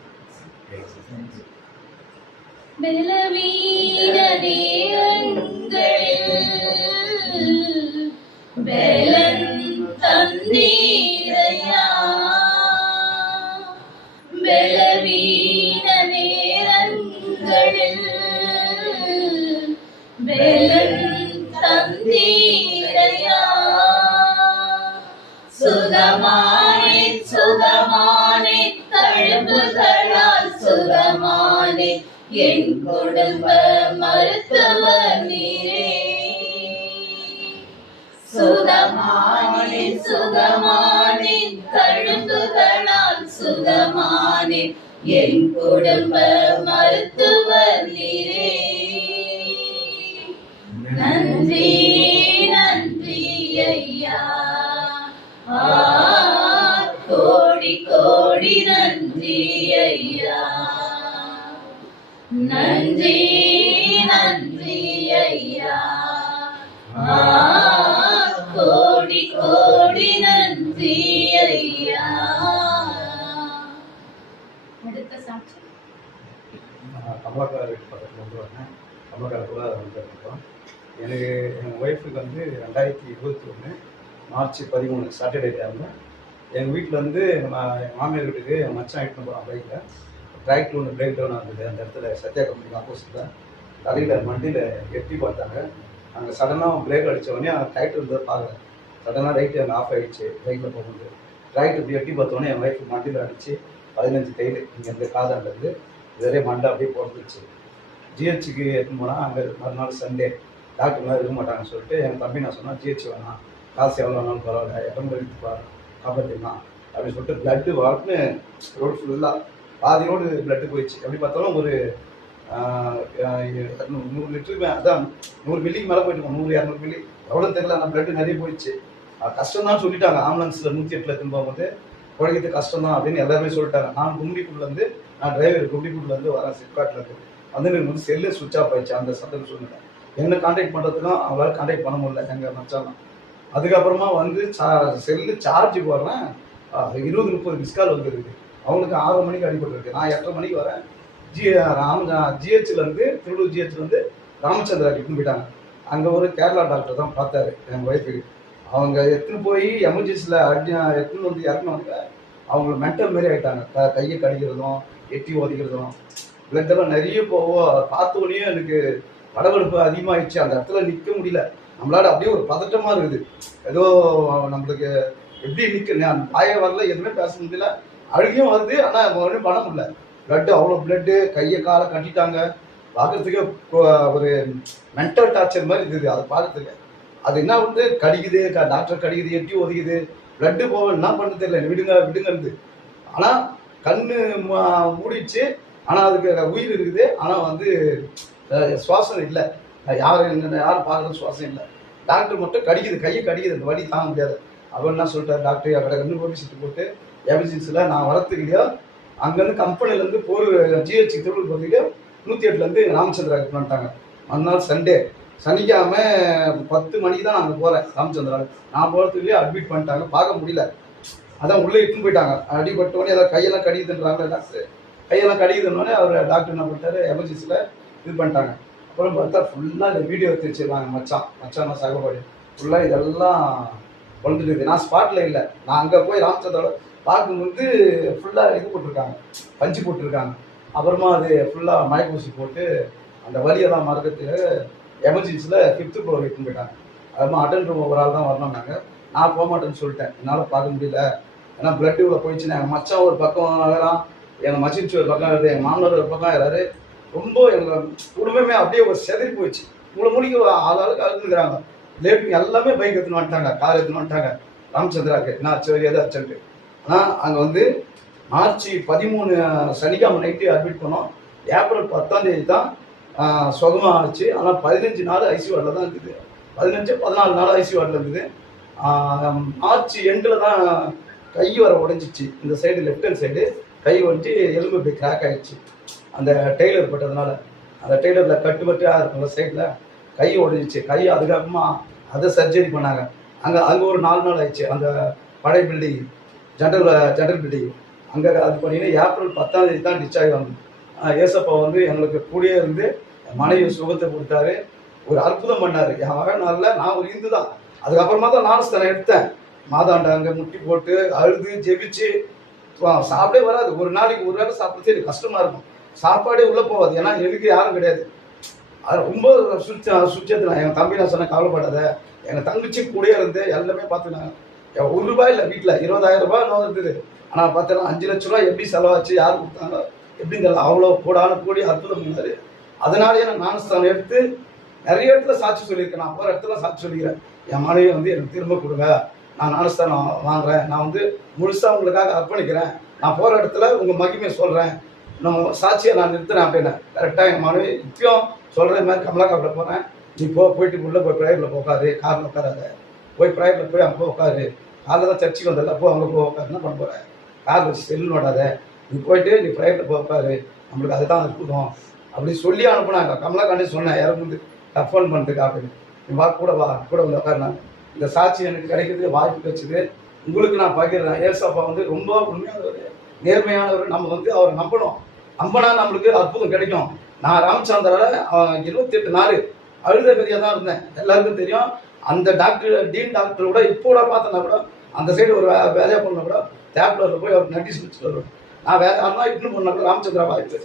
பலவீன நேரங்களில் பலன் தந்தீரையா. பலவீன நேரங்களில் பலன் தந்தீரையா. சுகமானே சுகமானே தழும்புகளால் சுகமானே என் குடும்ப மருத்துவர் நீரே. சுகமானே சுகமானே தழும்புகளால் சுகமானே என் குடும்ப மருத்துவர் நீரே. நன்றி நன்றி ஐயா, கோடி கோடி நன்றி ஐயா. நன்றி நன்றி ஐயா, கோடி கோடி நன்றி ஐயா. அடுத்த சாட்சி கமலாக்கா வீட்டு பக்கத்தில் வந்து வரேன். கமலாக்கா கூட வந்துருக்கோம். எனக்கு எங்கள் ஒய்ஃபுக்கு வந்து 2021 மார்ச் 13 சாட்டர்டே டைமில் எங்கள் வீட்டில் வந்து எங்கள் மாமியார் வீட்டுக்கு எங்கள் மச்சான் ஆகிட்டு போகிறான் பைக்கில். டிராக்டர் ஒன்று பிரேக் டவுன் ஆகுது. அந்த இடத்துல சத்யா கம்பெனிக்கு ஆப்போசிட்டில் தலையில் மண்டியில் எட்டி பார்த்தாங்க. அங்கே சடனாக பிரேக் அடித்த உடனே அந்த டிராக்டர் வந்து பார்க்கல. சடனாக ரைட்டு அங்கே ஆஃப் ஆகிடுச்சு. பைக்கில் போகும்போது டிராக்டர் இப்படி எட்டி பார்த்தோன்னே என் ஒய்ஃப் மண்டியில் அடித்து 15 தையல் இங்கேருந்து காதாண்டது இதே மண்டை அப்படியே போட்டுருச்சு. ஜிஹெச்சுக்கு எடுத்துன்னு போனால் அங்கே மறுநாள் சண்டே டாக்டர்லாம் இருக்க மாட்டாங்கன்னு சொல்லிட்டு என் தம்பி நான் சொன்னால் ஜிஹெச் வேணாம், காசு எவ்வளோ வேணாலும் பரவாயில்ல, இடம் கழித்து காப்பாற்றிடலாம் அப்படின்னு சொல்லிட்டு பிளட்டு வாக்குன்னு ரோடு ஃபுல்லாக பாதி ரோடு பிளட்டு போயிடுச்சு. எப்படி பார்த்தாலும் ஒரு 100 லிட்டருக்கு அதான் 100 மில்லிக்கு மேலே போயிட்டு 100-200 மில்லி எவ்வளோ தெரியல. அந்த பிளட்டு நிறைய போயிடுச்சு. கஷ்டம் தான் சொல்லிட்டாங்க. ஆம்புலன்ஸில் 108 எடுத்துன்னு போகும்போது குழைக்கிறது கஷ்டம் தான் அப்படின்னு எல்லாருமே சொல்லிட்டாங்க. நான் கும்மிடிப்பூர்லேருந்து நான் டிரைவர் கும்மிடிப்பூர்லேருந்து வரேன். சிப்காட்லேருந்து வந்து எனக்கு வந்து செல்லு சுவிட்ச் ஆஃப் ஆயிடுச்சு. அந்த சத்தத்தை சொல்லிட்டேன். என்னை கான்டாக்ட் பண்ணுறதுக்கும் அவங்களால கான்டாக்ட் பண்ண முடியல எங்கள் மச்சான். அதுக்கப்புறமா வந்து செல்லு சார்ஜ் போடுறேன். 20-30 மிஸ்கால் வந்துருக்கு. அவங்களுக்கு 6 மணிக்கு அடிபட்டுருக்கு. நான் 8:30 மணிக்கு வரேன். ஜிஹெச்லேருந்து திருவள்ளூர் ஜிஹெச்லேருந்து ராமச்சந்திரா எடுத்துன்னு போயிட்டாங்க. அங்கே ஒரு கேரளா டாக்டர் தான் பார்த்தாரு எங்கள் ஒய்ஃபுக்கு. அவங்க எடுத்துன்னு போய் எமர்ஜென்சியில் எடுத்துன்னு வந்து இறக்குனவங்க அவங்கள மென்டல் மாரி ஆகிட்டாங்க. கையை கடிக்கிறதும் எட்டி ஒதிக்கிறதும் பிளட்டெல்லாம் நிறைய போவோம். பார்த்தோன்னே எனக்கு படவெடுப்பு அதிகமாகிடுச்சு. அந்த இடத்துல நிற்க முடியல. நம்மளால அப்படியே ஒரு பதட்டமாக இருக்குது. ஏதோ நம்மளுக்கு எப்படி நிற்க பாய வரல, எதுவுமே பேச முடியல. அழுகையும் வருது, ஆனால் ஒன்றும் பண்ண முடியல. பிளட்டு அவ்வளோ பிளட்டு, கையை காலை கட்டிட்டாங்க. பார்க்குறதுக்கு ஒரு மென்டல் டார்ச்சர் மாதிரி இருந்தது அதை பார்க்குறதுக்கு. அது என்ன வந்து கடிக்குது, டாக்டர் கடிக்குது, எட்டி ஒதுக்குது, பிளட்டு போக என்ன பண்ண தெரியல. விடுங்க விடுங்கிறது. ஆனால் கண்ணு மூடிடுச்சு. ஆனால் அதுக்கு உயிர் இருக்குது. ஆனால் வந்து சுவாசம் இல்லை. யாரும் பார்க்குறது சுவாசம் இல்லை. டாக்டர் மட்டும் கடிக்குது, கையை கடிக்குது, அந்த வலி தாங்க முடியாது. அவர் என்ன சொல்லிட்டார் டாக்டர், அவரை கண்ணு போட்டு சிட்டு போட்டு எமர்ஜென்சியில் நான் வரத்துக்கு இல்லையோ அங்கேருந்து கம்பெனிலேருந்து ஜிஹெச் திருவள்ளூர் பகுதியிலையோ 108லேருந்து ராமச்சந்திரா பண்ணிட்டாங்க. மறுநாள் சண்டே சனிக்காம 10 மணிக்கு தான் நாங்கள் போகிறேன் ராமச்சந்திரா. நான் போகிறதுக்குள்ளேயே அட்மிட் பண்ணிட்டாங்க. பார்க்க முடியல. அதான் உள்ளே இட்டுன்னு போயிட்டாங்க. அடிபட்டோடனே ஏதாவது கையெல்லாம் கடிக்குதுன்றாங்களே டாக்டர். கையெல்லாம் கடிக்குதுன்னொடனே அவர் டாக்டர் என்ன பண்ணிட்டாரு, எமர்ஜென்சியில் இது பண்ணிட்டாங்க. அப்புறம் பார்த்தா ஃபுல்லாக இந்த வீடியோ எடுத்து வச்சுருக்காங்க. மச்சான் சகோபாடி ஃபுல்லாக இதெல்லாம் வந்துட்டு. நான் ஸ்பாட்டில் இல்லை. நான் அங்கே போய் ராமச்சந்திரோட பார்க்கும்போது ஃபுல்லாக இது போட்டிருக்காங்க, பஞ்சு போட்டிருக்காங்க. அப்புறமா அது ஃபுல்லாக மயக்கூசி போட்டு அந்த வலியெல்லாம் மறக்கிறதுக்கு எமர்ஜென்சியில் 5th ஃப்ளோர் எடுத்துன்னு போயிட்டாங்க. அதுமாதிரி அட்டெண்டர் ஒரு ஆள் தான் வரணும். நான் போக மாட்டேன்னு சொல்லிட்டேன். என்னால் பார்க்க முடியல. ஏன்னா பிளட் இவ்வளோ போயிடுச்சுன்னா எங்கள் மச்சான் ஒரு பக்கம் அழகான், எங்கள் மச்சின்ச்சு ஒரு பக்கம் இருக்குது, எங்கள் மாமனார் ஒரு பக்கம் யாராரு. ரொம்ப எங்கள் குடும்பமே அப்படியே ஒரு செதறி போயிடுச்சு. 3 மணிக்கு ஆளாளுக்கு அழுதுங்கிறாங்க. லேட்டுங்க எல்லாமே பைக் எடுத்துன்னு வந்துட்டாங்க, கார் எடுத்துன்னு வந்துட்டாங்க ராமச்சந்திராவுக்கு. என்ன ஆச்சு ஏதாச்சுன்ட்டு. ஆனால் அங்கே வந்து மார்ச் 13 சனிக்கிழமை நைட்டு அட்மிட் பண்ணோம். ஏப்ரல் 10ஆம் தேதி தான் சுகமாக ஆச்சு. ஆனால் 15 நாள் ஐசி வார்டில் தான் இருக்குது. 14 நாள் ஐசி வார்டில் இருக்குது. மார்ச் எண்டில் தான் கை வர உடஞ்சிச்சு. இந்த சைடு லெஃப்ட் ஹேண்ட் சைடு கை உடஞ்சி எலும்பு இப்படி கிராக் ஆகிடுச்சு. அந்த டெய்லர் பட்டதுனால அந்த டெய்லரில் கட்டுமட்டாக இருக்குல்ல சைடில் கை உடஞ்சிச்சு. கை அதுக்கப்புறமா அதை சர்ஜரி பண்ணாங்க. அங்கே ஒரு 4 நாள் ஆயிடுச்சு. அந்த பழைய பில்டிங் ஜென்ரல் பில்டிங் அங்கே அது பண்ணிங்கன்னா ஏப்ரல் 10ஆம் தேதி தான் டிஸ்சார்ஜ் ஆகணும். ஏசப்பா வந்து எங்களுக்கு கூடயே இருந்து மனைவி சுகத்தை கொடுத்தாரு. ஒரு அற்புதம் பண்ணாரு என் வாழ்நாளில். நான் ஒரு இந்து தான். அதுக்கப்புறமா தான் ஞானஸ்தானம் எடுத்தேன். மாதாண்டாங்க முட்டி போட்டு அழுது ஜெபிச்சு சாப்பிடே வராது. ஒரு நாளைக்கு ஒரு வேளை சாப்பிட்றது எனக்கு கஷ்டமா இருக்கும். சாப்பாடே உள்ளே போகாது. ஏன்னா எனக்கு யாரும் கிடையாது. அது ரொம்ப சுச்சத்தில் எங்கள் தம்பி நான் சொன்னேன், கவலைப்படாத, எங்கள் தங்கச்சி கூடயே இருந்து எல்லாமே பார்த்துனாங்க. ₹1 இல்லை, வீட்டில் 20,000 நோய் இருந்தது. ஆனால் பார்த்தீங்கன்னா 5 லட்ச ரூபா எப்படி செலவாச்சு, யார் கொடுத்தாங்க எப்படின்னு தெரியல. அவ்வளோ கூடி அற்புதம் பண்ணாரு. அதனாலேயே நான் ஞானஸ்தானம் எடுத்து நிறைய இடத்துல சாட்சி சொல்லியிருக்கேன். நான் போகிற இடத்துல சாட்சி சொல்லிக்கிறேன். என் மனைவி வந்து எனக்கு திரும்ப கொடுங்க, நான் ஞானஸ்தானம் வாங்குறேன், நான் வந்து முழுசாக உங்களுக்காக அர்ப்பணிக்கிறேன், நான் போகிற இடத்துல உங்கள் மகிமையை சொல்கிறேன், நம்ம சாட்சியை நான் நிறுத்துறேன் அப்படின்னு கரெக்டாக என் மனைவி இப்பயும் சொல்கிற மாதிரி கமலாக்காப்பில் போகிறேன். நீ போயிட்டு உள்ளே போய் ப்ரேயரில் உட்காரு, காரில் உட்காராத, போய் ப்ரேயரில் போய் அங்கே போய் உட்காரு, காலையில் தான் சர்ச்சுக்கு வந்ததில்ல, அங்கே போய் உட்காரு, என்ன பண்ண போகிறேன், கார் வச்சு செல்லு நோடாத, நீ போயிட்டு நீ ப்ரேயரில் போய் உட்காரு, நம்மளுக்கு அதுதான் அற்புதம் அப்படி சொல்லி அனுப்புனாங்க. கமலாக்காண்டி சொன்னேன் இறந்து ஃபோன் பண்ணுறதுக்கு அப்படின்னு. நீ கூட வந்து உட்காருனாங்க. இந்த சாட்சி எனக்கு கிடைக்கிறது வாய்ப்பு கிடைச்சிது. உங்களுக்கு நான் பகிர்றேன். ஏசப்பா வந்து ரொம்ப உண்மையானவர், நேர்மையானவர். நம்ம வந்து அவரை நம்பணும். நம்பினா நம்மளுக்கு அற்புதம் கிடைக்கும். நான் ராமச்சந்திராவில் 28 நாள் அழுத பெரியா தான் இருந்தேன். எல்லாருக்கும் தெரியும். அந்த டீன் டாக்டர் கூட இப்போ கூட பார்த்தேன்னா கூட அந்த சைடு ஒரு வேலையாக பண்ண கூட தேப்லரில் போய் அவர் நட்டி சொல்லிட்டு வருவேன். நான் வேறு யாருனா இட்டுன்னு போனா கூட ராமச்சந்திரா வாய்ப்பு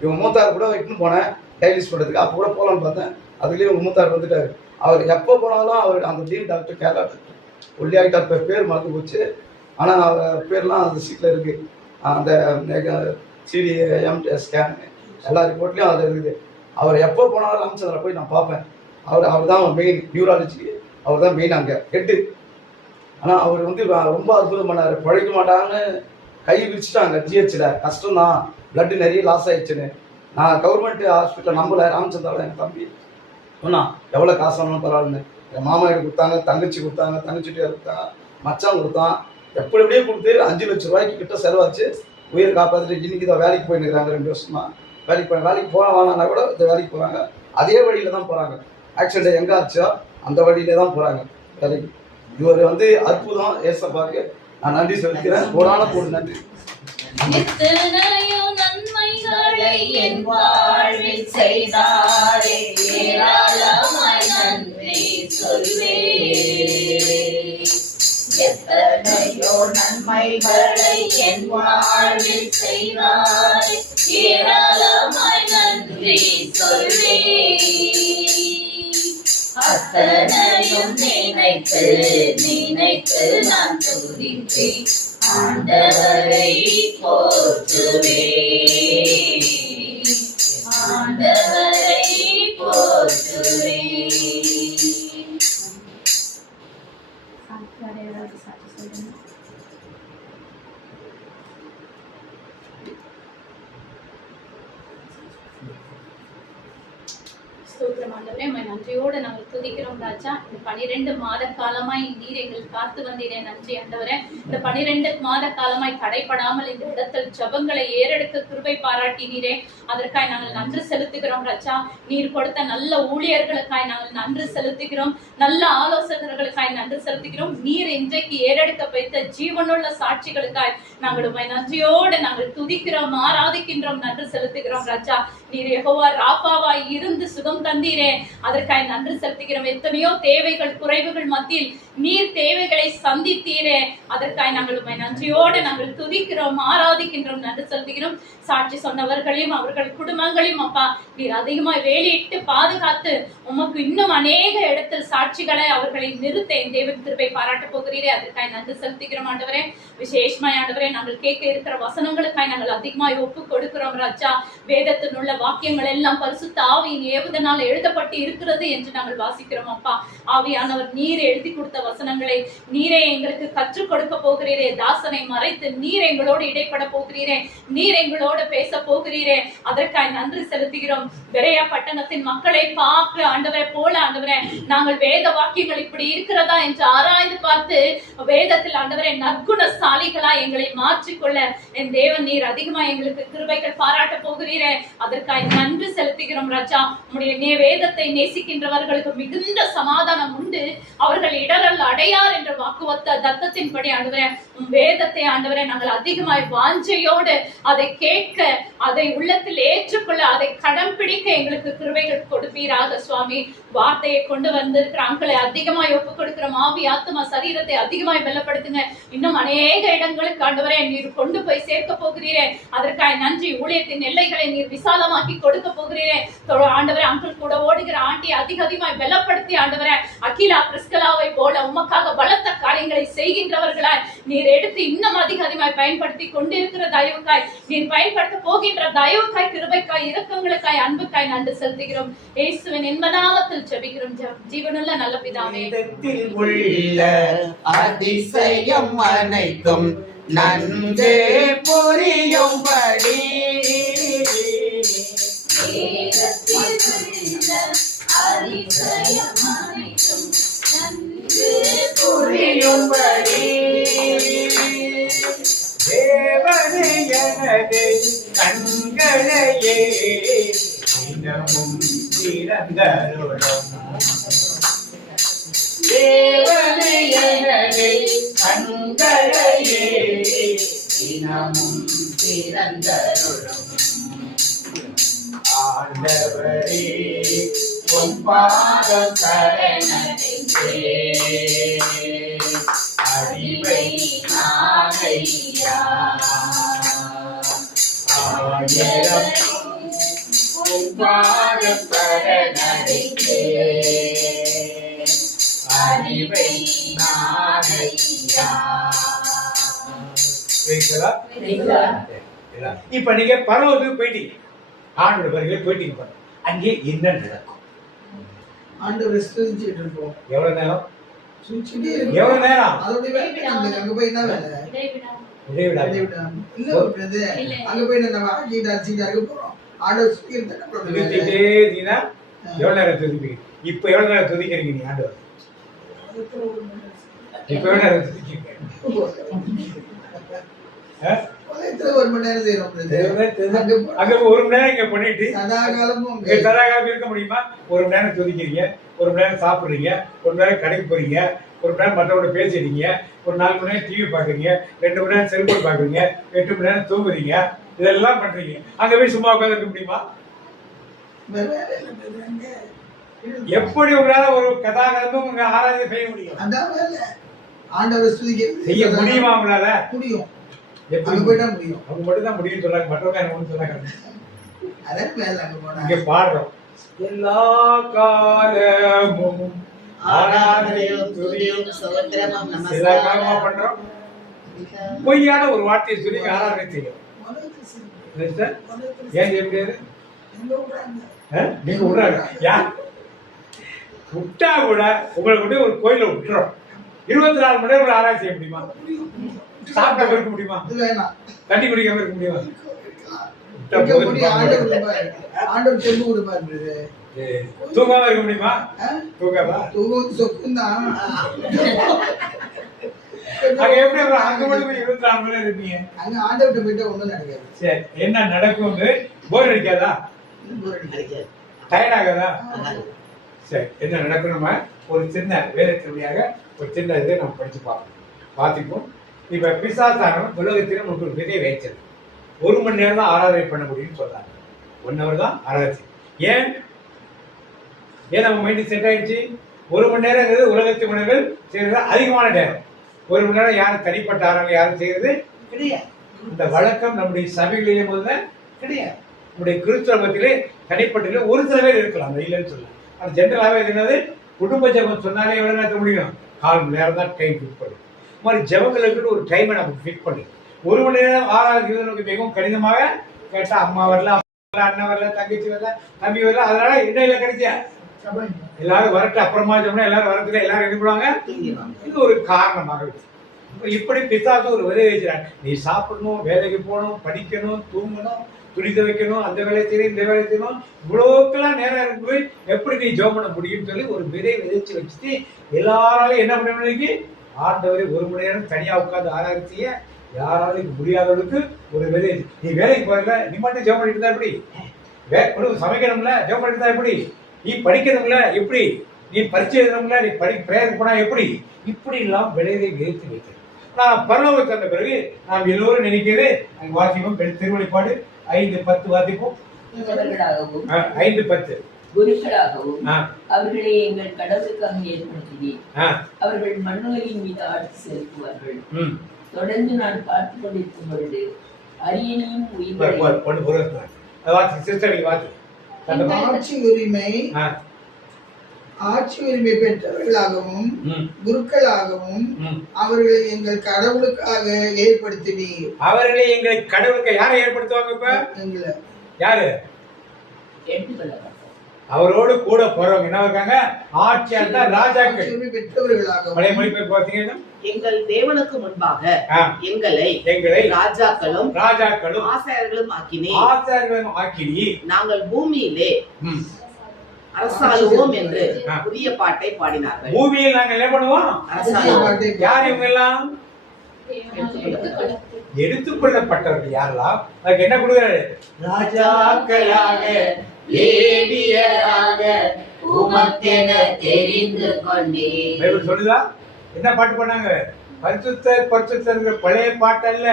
இவங்க மூத்தார் கூட இட்டுன்னு போனேன் டைலிஸ் பண்ணுறதுக்கு. அப்போ கூட போகலான்னு பார்த்தேன். அதுலேயே இவங்க மூத்தார் வந்துட்டார். அவர் எப்போ போனாலும் அவர் அந்த டீன் டாக்டர் கேரளா டாக்டர் ஒல்லியாகிட்டார். பேர் மறந்து போச்சு, ஆனால் அவர் பேர்லாம் அந்த சீட்டில் இருக்குது. அந்த சிடி எம்டி ஸ்கேன் எல்லா ரிப்போர்ட்லேயும் அதில் இருக்குது. அவர் எப்போ போனாலும் ராமச்சந்திரா போய் நான் பார்ப்பேன். அவர் தான் மெயின் நியூராலஜி, அவர் தான் மெயின் அங்கே ஹெட்டு. ஆனால் அவர் வந்து ரொம்ப அற்புதம் பண்ணார். பழைக்க மாட்டாங்கன்னு கை விரிச்சிட்டாங்க ஜிஹெச்சில். கஷ்டம்தான், பிளட்டு நிறைய லாஸ் ஆயிடுச்சுன்னு. நான் கவர்மெண்ட் ஹாஸ்பிட்டலில் நம்பலை. ராமச்சந்திராவில் என் தம்பி சொன்னா எவ்வளோ காசு ஆனாலும் பரவாயில்லன்னு. என் மாமா எனக்கு கொடுத்தாங்க, தங்கச்சி கொடுத்தாங்க, தங்கச்சிட்டியார் கொடுத்தாங்க, மச்சான் கொடுத்தான். எப்படியே கொடுத்து 5 லட்ச ரூபாய்க்கு கிட்ட செலவாச்சு. உயிரை காப்பாற்றிட்டு இன்னைக்கு தான் வேலைக்கு போயின்னுக்கிறாங்க. 2 வருஷமா வேலைக்கு போவாங்கன்னா கூட இந்த வேலைக்கு போகிறாங்க. அதே வழியில் தான் போகிறாங்க. ஆக்சிடென்ட் எங்கே ஆச்சோ அந்த வழியிலே தான் போகிறாங்க வேலைக்கு. இவர் வந்து அற்புதம். ஏசப்பாக்கு நான் நன்றி செலுத்துகிறேன். கோடான நன்றி. எத்தனையோ நன்மைகளை என் வாழ்வில் செய்தாரே, ஏராளமாய் நன்றி சொல்வேன். எத்தனையோ நன்மைகளை என் வாழ்வில் செய்தாரே, ஏராளமாய் நன்றி சொல்வேன். அத்தனையும் நினைத்து நினைத்து நான் துதிப்பேன், ஆண்டவரை போற்றுவேன், ஆண்டவரை போற்றுவேன். ஸ்தோத்திரம் ஆண்டவரே, உம்மை நன்றியோடு நாங்கள் துதிக்கிறோம் ராஜா. இந்த 12 மாத காலமாய் நீர் எங்கள் காத்து வந்தீரே, நன்றி ஆண்டவரே. இந்த 12 மாத காலமாய் தடைப்படாமல் இந்த இடத்தில் ஜபங்களை ஏறெடுக்க கிருபை பாராட்டினீரே, அதற்காய் நாங்கள் நன்றி செலுத்துகிறோம் ராஜா. நீர் கொடுத்த நல்ல ஊழியர்களுக்காய் நாங்கள் நன்றி செலுத்துகிறோம், நல்ல ஆலோசகர்களுக்காய் நன்றி செலுத்துகிறோம். நீர் இன்றைக்கு ஏறெடுக்க வைத்த ஜீவனுள்ள சாட்சிகளுக்காய் நாங்கள் உம்மை நன்றியோடு நாங்கள் துதிக்கிறோம், ஆராதிக்கின்றோம், நன்றி செலுத்துகிறோம் ராஜா. நீர் யெகோவா ராஃபாவாய் இருந்து சுகம் தந்தீரே, அதற்காக நன்றி செலுத்துகிறோம். எத்தனையோ தேவைகள் குறைவுகள் மத்தியில் நீர் தேவைகளை சந்தித்தீரே, அதற்காக நாங்கள் உம்மை நன்றியோடு நாங்கள் துதிக்கிறோம், ஆராதிக்கின்றோம், நன்றி செலுத்துகிறோம். சாட்சி சொன்னவர்களையும் அவர்கள் குடும்பங்களையும் அப்பா நீர் அதிகமாய் வேலையிட்டு பாதுகாத்து உமக்கு இன்னும் அநேக இடத்தில் சாட்சிகளை அவர்களை நிறுத்த என் தேவன் கிருபை பாராட்ட போகிறீரே, அதற்காக நன்றி செலுத்துகிறோம் ஆண்டவரே. விசேஷமாய் ஆண்டவரே, நாங்கள் கேட்க இருக்கிற வசனங்களுக்காய் நாங்கள் அதிகமாய் ஒப்பு கொடுக்கிறோம் ராஜா. வேதத்தில் உள்ள வாக்கியங்கள் எல்லாம் பரிசுத்த ஆவியின் ஏவுதனால் எழுதப்பட்டு இருக்கிறது என்று நாங்கள் வாசிக்கிறோம் அப்பா. ஆவியானவர் நீர் எழுதி கொடுத்த வசனங்களை நீரே எங்களுக்கு கற்றுக் கொடுக்க போகிறீரே, தாசனை மறைத்து நீர் எங்களோடு இடைப்பட போகிறீரே, நீர் எங்களோடு பேச போகிறீரே, அதற்காக நன்றி செலுத்துகிறோம். பெரேயா பட்டணத்தின் மக்களை பார்க்க ஆண்டவரை போல ஆண்டவரே நாங்கள் வேத வாக்கியங்கள் இப்படி இருக்கிறதா என்று ஆராய்ந்து பார்த்து வேதத்தில் ஆண்டவரே நற்குணசாலிகளா எங்களை மாற்றிக்கொள்ள என் தேவன் நீர் அதிகமா எங்களுக்கு கிருபைகள் பாராட்ட போகிறீரே, அதற்காக நன்றி செலுத்துகிறோம் ராஜா. உம்முடைய வேதத்தை நேசிக்கின்றவர்களுக்கு மிகுந்த சமாதானம் உண்டு, அவர்கள் இடரல் அடையார் என்ற வாக்குவத்த தத்தத்தின்படி ஆண்டவரே உம் வேதத்தை ஆண்டவரே நாங்கள் அதிகமாய் வாஞ்சையோடு அதை கேட்க, அதை உள்ளத்தில் ஏற்றுக்கொள்ள, அதை கடம் பிடிக்க எங்களுக்கு கிருபைகள் கொடுப்பீராக சுவாமி. வார்த்தையை கொண்டு வந்திருக்கிற ஆட்களை அதிகமாய் ஒப்புக் கொடுக்கிற ஆவி ஆத்துமா சரீரத்தை அதிகமாய் பலப்படுத்துங்க. இன்னும் அநேக இடங்களுக்கு ஆண்டவரே நீர் கொண்டு போய் சேர்க்க போகிறீரே, அதற்காக நன்றி. ஊழியத்தின் எல்லைகளை நீர் விசாலமாக்கி கொடுக்க போகிறீரே ஆண்டவரே. அங்கிள் கூட ஓடுகிற ஆண்டி அதிகமாய் பலப்படுத்தி ஆண்டவரே அகிலா பிரிஸ்கலாவை போல உமக்காக பலத்த காரியங்களை செய்கின்றவர்களாய் நீர் எடுத்து இன்னும் அதிகமாய் பயன்படுத்தி கொண்டிருக்கிற தயவுக்காய், நீர் பயன்படுத்த போகின்ற தயவுக்காய், கிருபைக்காய், இரக்கங்களுக்காய், அன்புக்காய் நன்றி செலுத்துகிறோம். இயேசுவின் இன்பநாமத்தில் ஜெபிக்கிறோம் ஜீவனுள்ள நல்ல பிதாவே. உள்ள அதிசயம் அனைத்தும் நன்றே புரியும்படி புரியும்படி தேவனே எனது கண்களையே தினமும் திறந்தருளும். தேவனே எனது கண்களையே தினமும் திறந்தருளும். ஆண்டவரே உம் பாத சரணடைந்தேன், அடிமை நாகையா. ஆயிரம் உம் பாத சரணடைந்தேன், அடிமை நாகையா. இப்ப நீங்க பரவத்துக்கு போயிட்டீங்க, ஆண்டோட வருகை போயிட்டீங்க பாருங்க. அங்கே என்ன நடக்கும்? ஆண்டவரை ஸ்துதிச்சிட்டு இருப்போம். எவ்வளவு நேரம்? சுத்திட்டே இருக்கோம். எவ்வளவு நேரம்? அதோட வேலை அங்க போய் என்ன வேலை? இடைவிடாது. இல்ல அங்க போய் நம்ம ஆகிட்டு அடிச்சுட்டு இருக்க போறோம். ஆண்டவர் சுத்திட்டே இருந்தீங்கன்னா எவ்வளவு நேரம் துதிப்பீங்க? இப்ப எவ்வளவு நேரம் துதிக்கிறீங்க நீ ஆண்டவர்? இப்ப எவ்வளவு நேரம் துதிக்கிறீங்க? ஒரு மணி நேரம் செய்யறோம். அங்க ஒரு மணி நேரம் இங்க பண்ணிட்டு சதாகாலமும் இருக்க முடியுமா? ஒரு மணி நேரம் துதிக்கிறீங்க, ஒரு மணி நேரம் சாப்பிடுறீங்க, ஒரு மணி நேரம் கடைக்கு போறீங்க, ஒரு மணி நேரம் மற்றவங்க பேசிடுறீங்க, ஒரு 4 மணி நேரம் டிவி பாக்குறீங்க, 2 மணி நேரம் செல்போன் பாக்குறீங்க, 8 மணி நேரம் தூங்குறீங்க, இதெல்லாம் பண்றீங்க. அங்க போய் சும்மா உட்கார்ந்து இருக்க முடியுமா? எப்படி உங்களால ஒரு கதாகாலமும் உங்க ஆராதனை செய்ய முடியும்? அதான் வேலை. ஆண்டவரை செய்ய முடியுமா உங்களால? முடியும். அங்க போயிட்டா முடியும். அவங்க மட்டும் தான் முடியும் சொல்றாங்க, மற்றவங்க என்ன ஒண்ணு சொன்னாங்க. அதான் வேலை. அங்க போனா இங்க பாடுறோம், எல்லா காலமும் ஆராதனையும் துதியும் ஸ்தோத்திரமும் நமஸ்காரமா பண்றோம். பொய்யான ஒரு வார்த்தையை சொல்லி ஆராதனை செய்யும். ஏன் செய்ய முடியாது? நீங்க விடுறாங்க. யார் விட்டா கூட உங்களை கொண்டு ஒரு கோயில விட்டுறோம். 24 மணி நேரம் ஆராதனை செய்ய முடியுமா? சாப்பிடாம இருக்க முடியுமா? தண்ணி குடிக்காம இருக்க முடியுமா? ஆண்டவர் தெம்பு கொடுப்பாரு. தூங்காம இருக்க முடியுமா? தூங்காம தூங்குவது சொக்குந்தான். அங்க எப்படி அங்க மட்டும் 24 மணி நேரம் இருப்பீங்க? அங்க ஆண்டவர்கிட்ட போயிட்டா ஒண்ணும் நடக்காது. சரி, என்ன நடக்கும்? போர் அடிக்காதா? டயர்ட் ஆகாதா? சரி, என்ன நடக்கணுமா? ஒரு சின்ன வேலைத்திறமையாக ஒரு சின்ன இதை நம்ம படிச்சு பார்த்துப்போம். இப்ப பிசாசானம் உலகத்திலும் நமக்கு ஒரு விதை வைச்சது. 1 மணி நேரம் தான் ஆராதனை பண்ண முடியும்னு சொல்றாங்க. 1 hour தான் ஆராதனை. ஏன் நம்ம மைண்ட் செட் ஆயிடுச்சு? 1 மணி நேரங்கிறது உலகத்து மனிதர்கள் செய்யறது அதிகமான நேரம். 1 மணி நேரம் யாரும் தனிப்பட்ட ஆராதனை யாரும் செய்யறது கிடையாது. இந்த வழக்கம் நம்முடைய சபைகளிலே முதல்ல கிடையாது. நம்முடைய கிறிஸ்தவத்திலே தனிப்பட்ட ஒரு சில பேர் இருக்கலாம், இல்லைன்னு சொல்லலாம். ஆனால் ஜென்ரலாகவே என்னது, குடும்ப ஜபம் சொன்னாலே எவ்வளோ நேரத்தை முடியும்? 4 மணி நேரம் தான் டைம் ஃபிக்ஸ் பண்ணும். இந்த மாதிரி ஜபங்களுக்கு ஒரு டைமை நம்ம ஃபிக்ஸ் பண்ணி 1 மணி நேரம் ஆராதிக்கிறது நமக்கு மிகவும் கடினமாக கேட்டால் அம்மா வரல, அண்ணன் வரல, தங்கச்சி வரல, தம்பி வரல, அதனால இடையில கிடைச்சா எல்லாரும் வரட்டு அப்புறமா சொன்னா எல்லாரும் வரத்துல எல்லாரும் எதிர்ப்படுவாங்க. இது ஒரு காரணமாக இருக்கு. இப்படி பிசாசு ஒரு விதை வச்சுறாங்க. நீ சாப்பிடணும், வேலைக்கு போகணும், படிக்கணும், தூங்கணும், துணி துவைக்கணும், அந்த வேலை செய்யணும், இந்த வேலை செய்யணும், இவ்வளோக்கெல்லாம் நேரம் இருக்கு, எப்படி நீ ஜெபம் பண்ண முடியும்னு சொல்லி ஒரு விதை விதைச்சு வச்சுட்டு எல்லாராலையும் என்ன பண்ண முடியும்? ஆண்டவரை 1 மணி நேரம் தனியா உட்காந்து ஆராய்ச்சிய யாராலும் முடியாதவளுக்கு ஒரு வேலை. நீ வேலைக்கு போறல, நீ மட்டும் ஜெபம் பண்ணிட்டு தான் எப்படி? சமைக்கணும்ல, ஜெபம் பண்ணிட்டு தான் எப்படி? நீ படிக்கணும்ல, எப்படி? நீ பரிச்சை எழுதணும்ல, நீ பிரேயருக்கு போனா எப்படி? இப்படி எல்லாம் விளைவை விதைத்து வைக்கிறது. நான் பரலோகத்துக்கு வந்த பிறகு நாம் எல்லோரும் நினைக்கிறது அங்க வாசிப்போம். திருவெளிப்பாடு 5:10 வாசிப்போம். 5:10 குருக்களாகவும் அவர்களை எங்கள் கடவுளுக்காக ஏற்படுத்தினேன். அவர்கள் மண்ணுலகின் மீது ஆட்சி செலுத்துவார்கள். தொடர்ந்து நான் பார்த்து கொண்டிருக்கும் பொழுது அரியணையும் ஆட்சி உரிமை பெற்றவர்களாகவும் குருக்களாகவும் அவர்களை எங்கள் கடவுளுக்காக ஏற்படுத்தினீர். அவர்களை எங்கள் கடவுளுக்கு யாரை ஏற்படுத்துவாங்க? இப்ப எங்களை யாரு எடுத்துக்கொள்ள அவரோடு கூட போறவங்க என்ன இருக்காங்க? ஆட்சியாளர் தான் ராஜாக்கள். பழைய மொழிபெயர்ப்பு பார்த்தீங்கன்னா எங்கள் தேவனுக்கு முன்பாக எங்களை ராஜாக்களும் ஆசாரியர்களும் ஆக்கினி நாங்கள் பூமியிலே அரசாளுவோம் என்று புதிய பாட்டை பாடினார்கள். பூமியில் நாங்கள் என்ன பண்ணுவோம்? யார் இவங்க எல்லாம்? எடுத்துக்கொள்ளப்பட்டவர்கள் யாரெல்லாம்? அதுக்கு என்ன கொடுக்கிறாரு? ராஜாக்களாக லேவியராக உமக்கென தெரிந்து கொண்டீர். பைபிள் சொல்லுதா? என்ன பாட்டு பண்ணாங்க? பரிசுத்தர் பழைய பாட்டு அல்ல,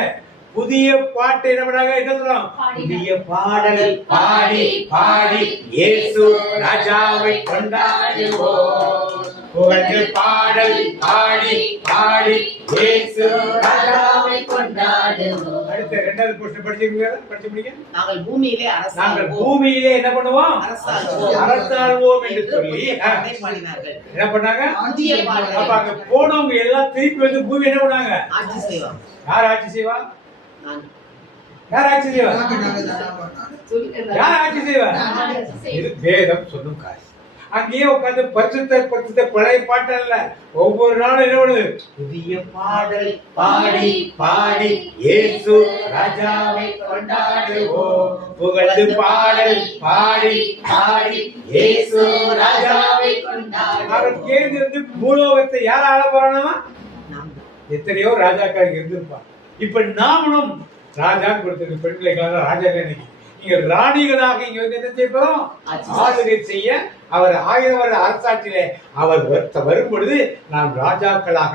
புதிய பாட்டு என்ன பண்ணாங்க? என்ன சொல்றோம்? புதிய பாடல் பாடி பாடி இயேசு ராஜாவை கொண்டாடுவோம். புகழ்ந்து பாடல் பாடி பாடி இயேசு ராஜாவை கொண்டாடுவோம். அடுத்த இரண்டாவது போஸ்ட் படிச்சு முடிங்க. நாங்கள் பூமியிலே என்ன பண்ணுவோம்? அரசாள்வோம் என்று சொல்லி பாடினார்கள். என்ன பண்ணாங்க? அப்ப அங்க போனவங்க எல்லாம் திருப்பி வந்து பூமி என்ன பண்ணாங்க? ஆட்சி செய்வாங்க. யார் ஆட்சி செய்வா? யார் ஆட்சி செய்வா? யார் ஆட்சி செய்வா? இது வேதம் சொல்லும் காரியம். அங்கேயே உட்கார்ந்து பரிசுத்த பழைய பாட்டு அல்ல, ஒவ்வொரு நாளும் என்ன பண்ணுது? புதிய பாடல் பாடி பாடி இயேசு ராஜாவை கொண்டாடுவோம். புகழ்ந்து பாடல் பாடி பாடி இயேசு ராஜாவை கொண்டாடுவோம். அவர் கேந்திருந்து பூலோகத்தை யார் ஆள போறானா? எத்தனையோ ராஜாக்கள் இருந்திருப்பாங்க. இப்ப நாமளும் ராஜா கொடுத்திருக்க பெண்களுக்காக ராஜாக்கள் இன்னைக்கு நீங்க ராணிகளாக இங்க வந்து என்ன செய்ய போறோம்? ஆளுகை செய்ய அவர் 1000 வருட அரசாட்சியிலே அவர் வரும் பொழுது நாம் ராஜாக்களாக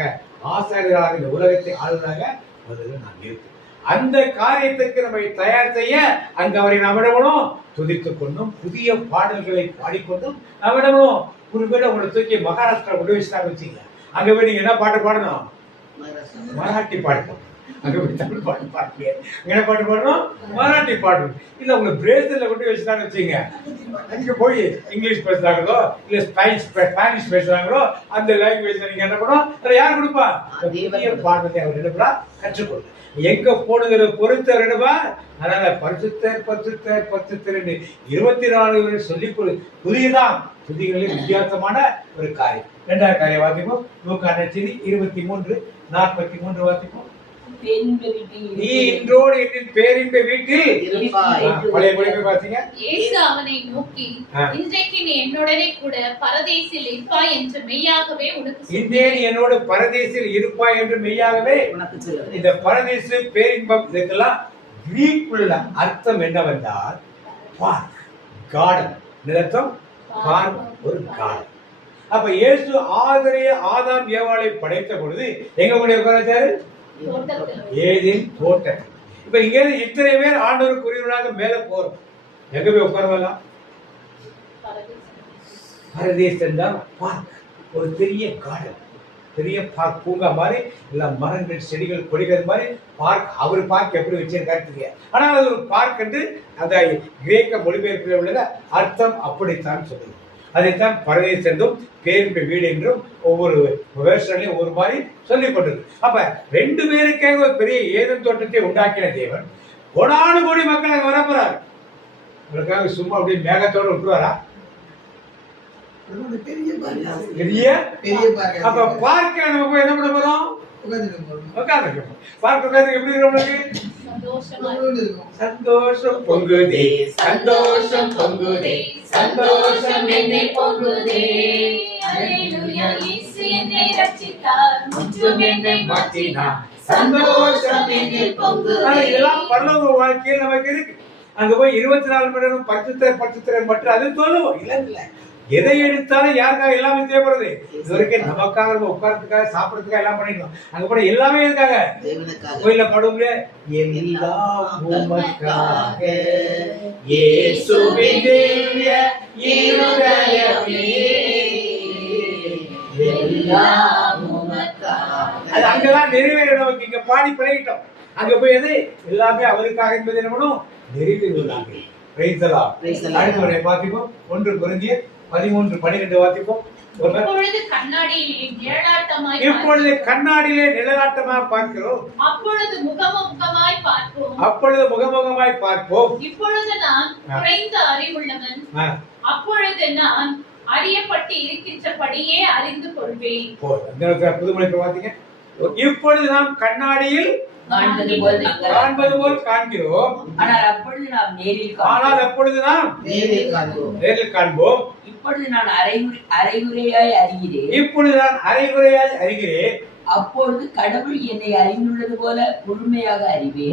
ஆசாரியராக இந்த உலகத்தை ஆளுநராக முதல்ல நாம் இருக்கோம். அந்த காரியத்திற்கு நம்மை தயார் செய்ய அங்க அவரை நாம் விடணும் துதித்துக் கொண்டும் புதிய பாடல்களை பாடிக்கொண்டும் நாம் விடணும். ஒருவேளை உங்களை தூக்கி மகாராஷ்டிரா கொண்டு வச்சுட்டாங்க வச்சுங்க, அங்க போய் நீங்க என்ன பாட்டு பாடணும்? மராட்டி பாடணும். அங்க போய் தமிழ் பாட்டு பாட முடியாது. என்ன பாட்டு பாடணும்? மராட்டி பாடணும். இல்ல உங்களை பிரேசில்ல கொண்டு வச்சுட்டான்னு வச்சுங்க, அங்க போய் இங்கிலீஷ் பேசுறாங்களோ இல்ல ஸ்பானிஷ் பேசுறாங்களோ அந்த லாங்குவேஜ்ல நீங்க என்ன பண்ணணும்? அதை யார் கொடுப்பா? புதிய பாடத்தை அவர் என்னப்பா கற்றுக்கொள்ள எங்க போனதுல பொறுத்தவர் என்னப்பா? அதனால பரிசுத்தர் 24 சொல்லி புதியதான் புதிகளில் வித்தியாசமான ஒரு காரியம். இரண்டாவது காரியம் வாசிப்போம். லூக்கா நற்செய்தி 23:43 வாசிப்போம். நீ இன்றோடு என் பேரின்ப வீட்டில் பழைய மொழிபெயர்ப்பு பார்த்தீங்க. இயேசு அவனை நோக்கி, இன்றைக்கு நீ என்னுடனே கூட பரதேசில் இருப்பாய் என்று மெய்யாகவே உனக்கு சொல்கிறேன். இன்றே நீ என்னோடு பரதேசில் இருப்பாய் என்று மெய்யாகவே உனக்கு சொல்கிறேன். இந்த பரதேசு பேரின்பம் இதெல்லாம் கிரீக் உள்ள அர்த்தம் என்னவென்றால் பார்க், கார்டன். அர்த்தம் பார்க், ஒரு கார்டன். அப்ப இயேசு ஆதாம் ஏவாளை படைத்த பொழுது எங்க கூட உட்கார்ந்தாரு? ஏதேன் தோட்டம். இப்ப இங்க இத்தனை பேர் ஆண்டவருக்கு உரியவராக மேல போறோம். எங்க போய் உட்காரலாம்? பரதேசம் தான் பார்க், ஒரு பெரிய கார்டன், பெரிய பார்க், பூங்கா மாதிரி எல்லாம் மரங்கள் செடிகள் கொடிகள் மாதிரி பார்க். அவர் பார்க் எப்படி வச்சிருக்காரு தெரியாது, ஆனால் அது ஒரு பார்க் என்று அந்த கிரேக்க மொழிபெயர்ப்பில் உள்ள அர்த்தம் அப்படித்தான் சொல்லுது. அதைத்தான் பரதேசம் என்றும் பேரின்ப வீடு என்றும் ஒவ்வொரு வருஷங்களையும் ஒவ்வொரு மாதிரி சொல்லிக் கொண்டது. அப்ப 2 பேருக்காக ஒரு பெரிய ஏதேன் தோட்டத்தை உண்டாக்கின தேவன் கோடானு கோடி மக்கள் அங்க வரப்போறாரு. அவருக்காக சும்மா அப்படி மேகத்தோட விட்டுருவாரா? அப்ப பார்க்க நம்ம போய் என்ன பண்ண போறோம்? உட்கார்ந்து பார்க்க உட்கார்ந்து எப்படி இருக்கு? சந்தோஷம் பொங்குதே, சந்தோஷம் பொங்குதே, சந்தோஷம் என்னை பொங்குதே. அல்லேலூயா, இயேசு என்னை ரட்சித்தார், முற்றும் என்னை மாற்றினார். சந்தோஷம் என்னில் பொங்குதே. ஆனா இதெல்லாம் பரலோக வாழ்க்கையில் நமக்கு இருக்கு. அங்க போய் 24 மணி நேரம் பரிசுத்தர் மற்றும் அது சொல்லுவோம். இல்ல எதை எடுத்தாலும் யாருக்காக எல்லாமே தேவைப்படுது. இது வரைக்கும் நமக்காக நம்ம உட்கார்றதுக்காக சாப்பிடறதுக்காக எல்லாம் பண்ணிட்டோம். அங்க போய் எல்லாமே இருக்காங்க. கோயில பாடுவோம்ல, எல்லாம் உமக்காக இயேசுவின் திவ்ய இருதயமே எல்லாம் உமக்காக. அது அங்கெல்லாம் நிறைவேற நமக்கு இங்க பாடி பழகிட்டோம். அங்க போய் எது எல்லாமே அவருக்காக என்பது என்ன பண்ணும், நிறைவேறுவதாக. அடுத்தவரை பார்த்திப்போம். 1 கொரிந்தியர் 13:12 வாசிப்போம். இப்பொழுது கண்ணாடியிலே நிழலாட்டமாக பார்க்கிறோம், அப்பொழுது முகமுகமாய் பார்ப்போம். இப்பொழுது நான் குறைந்த அறிவுள்ளவன், அப்பொழுது நான் அறியப்பட்டு இருக்கின்றபடியே அறிந்து கொள்வேன். புதுமொழி வாசிங்க. இப்பொழுது நாம் கண்ணாடியில் காண்பது போல் காண்கிறோம், ஆனால் அப்பொழுது நாம் நேரில் காண்போம். இப்பொழுது நான் அரைகுறையாய் அறிகிறேன், அப்பொழுது கடவுள் என்னை அறிந்துள்ளது போல முழுமையாக அறிவேன்.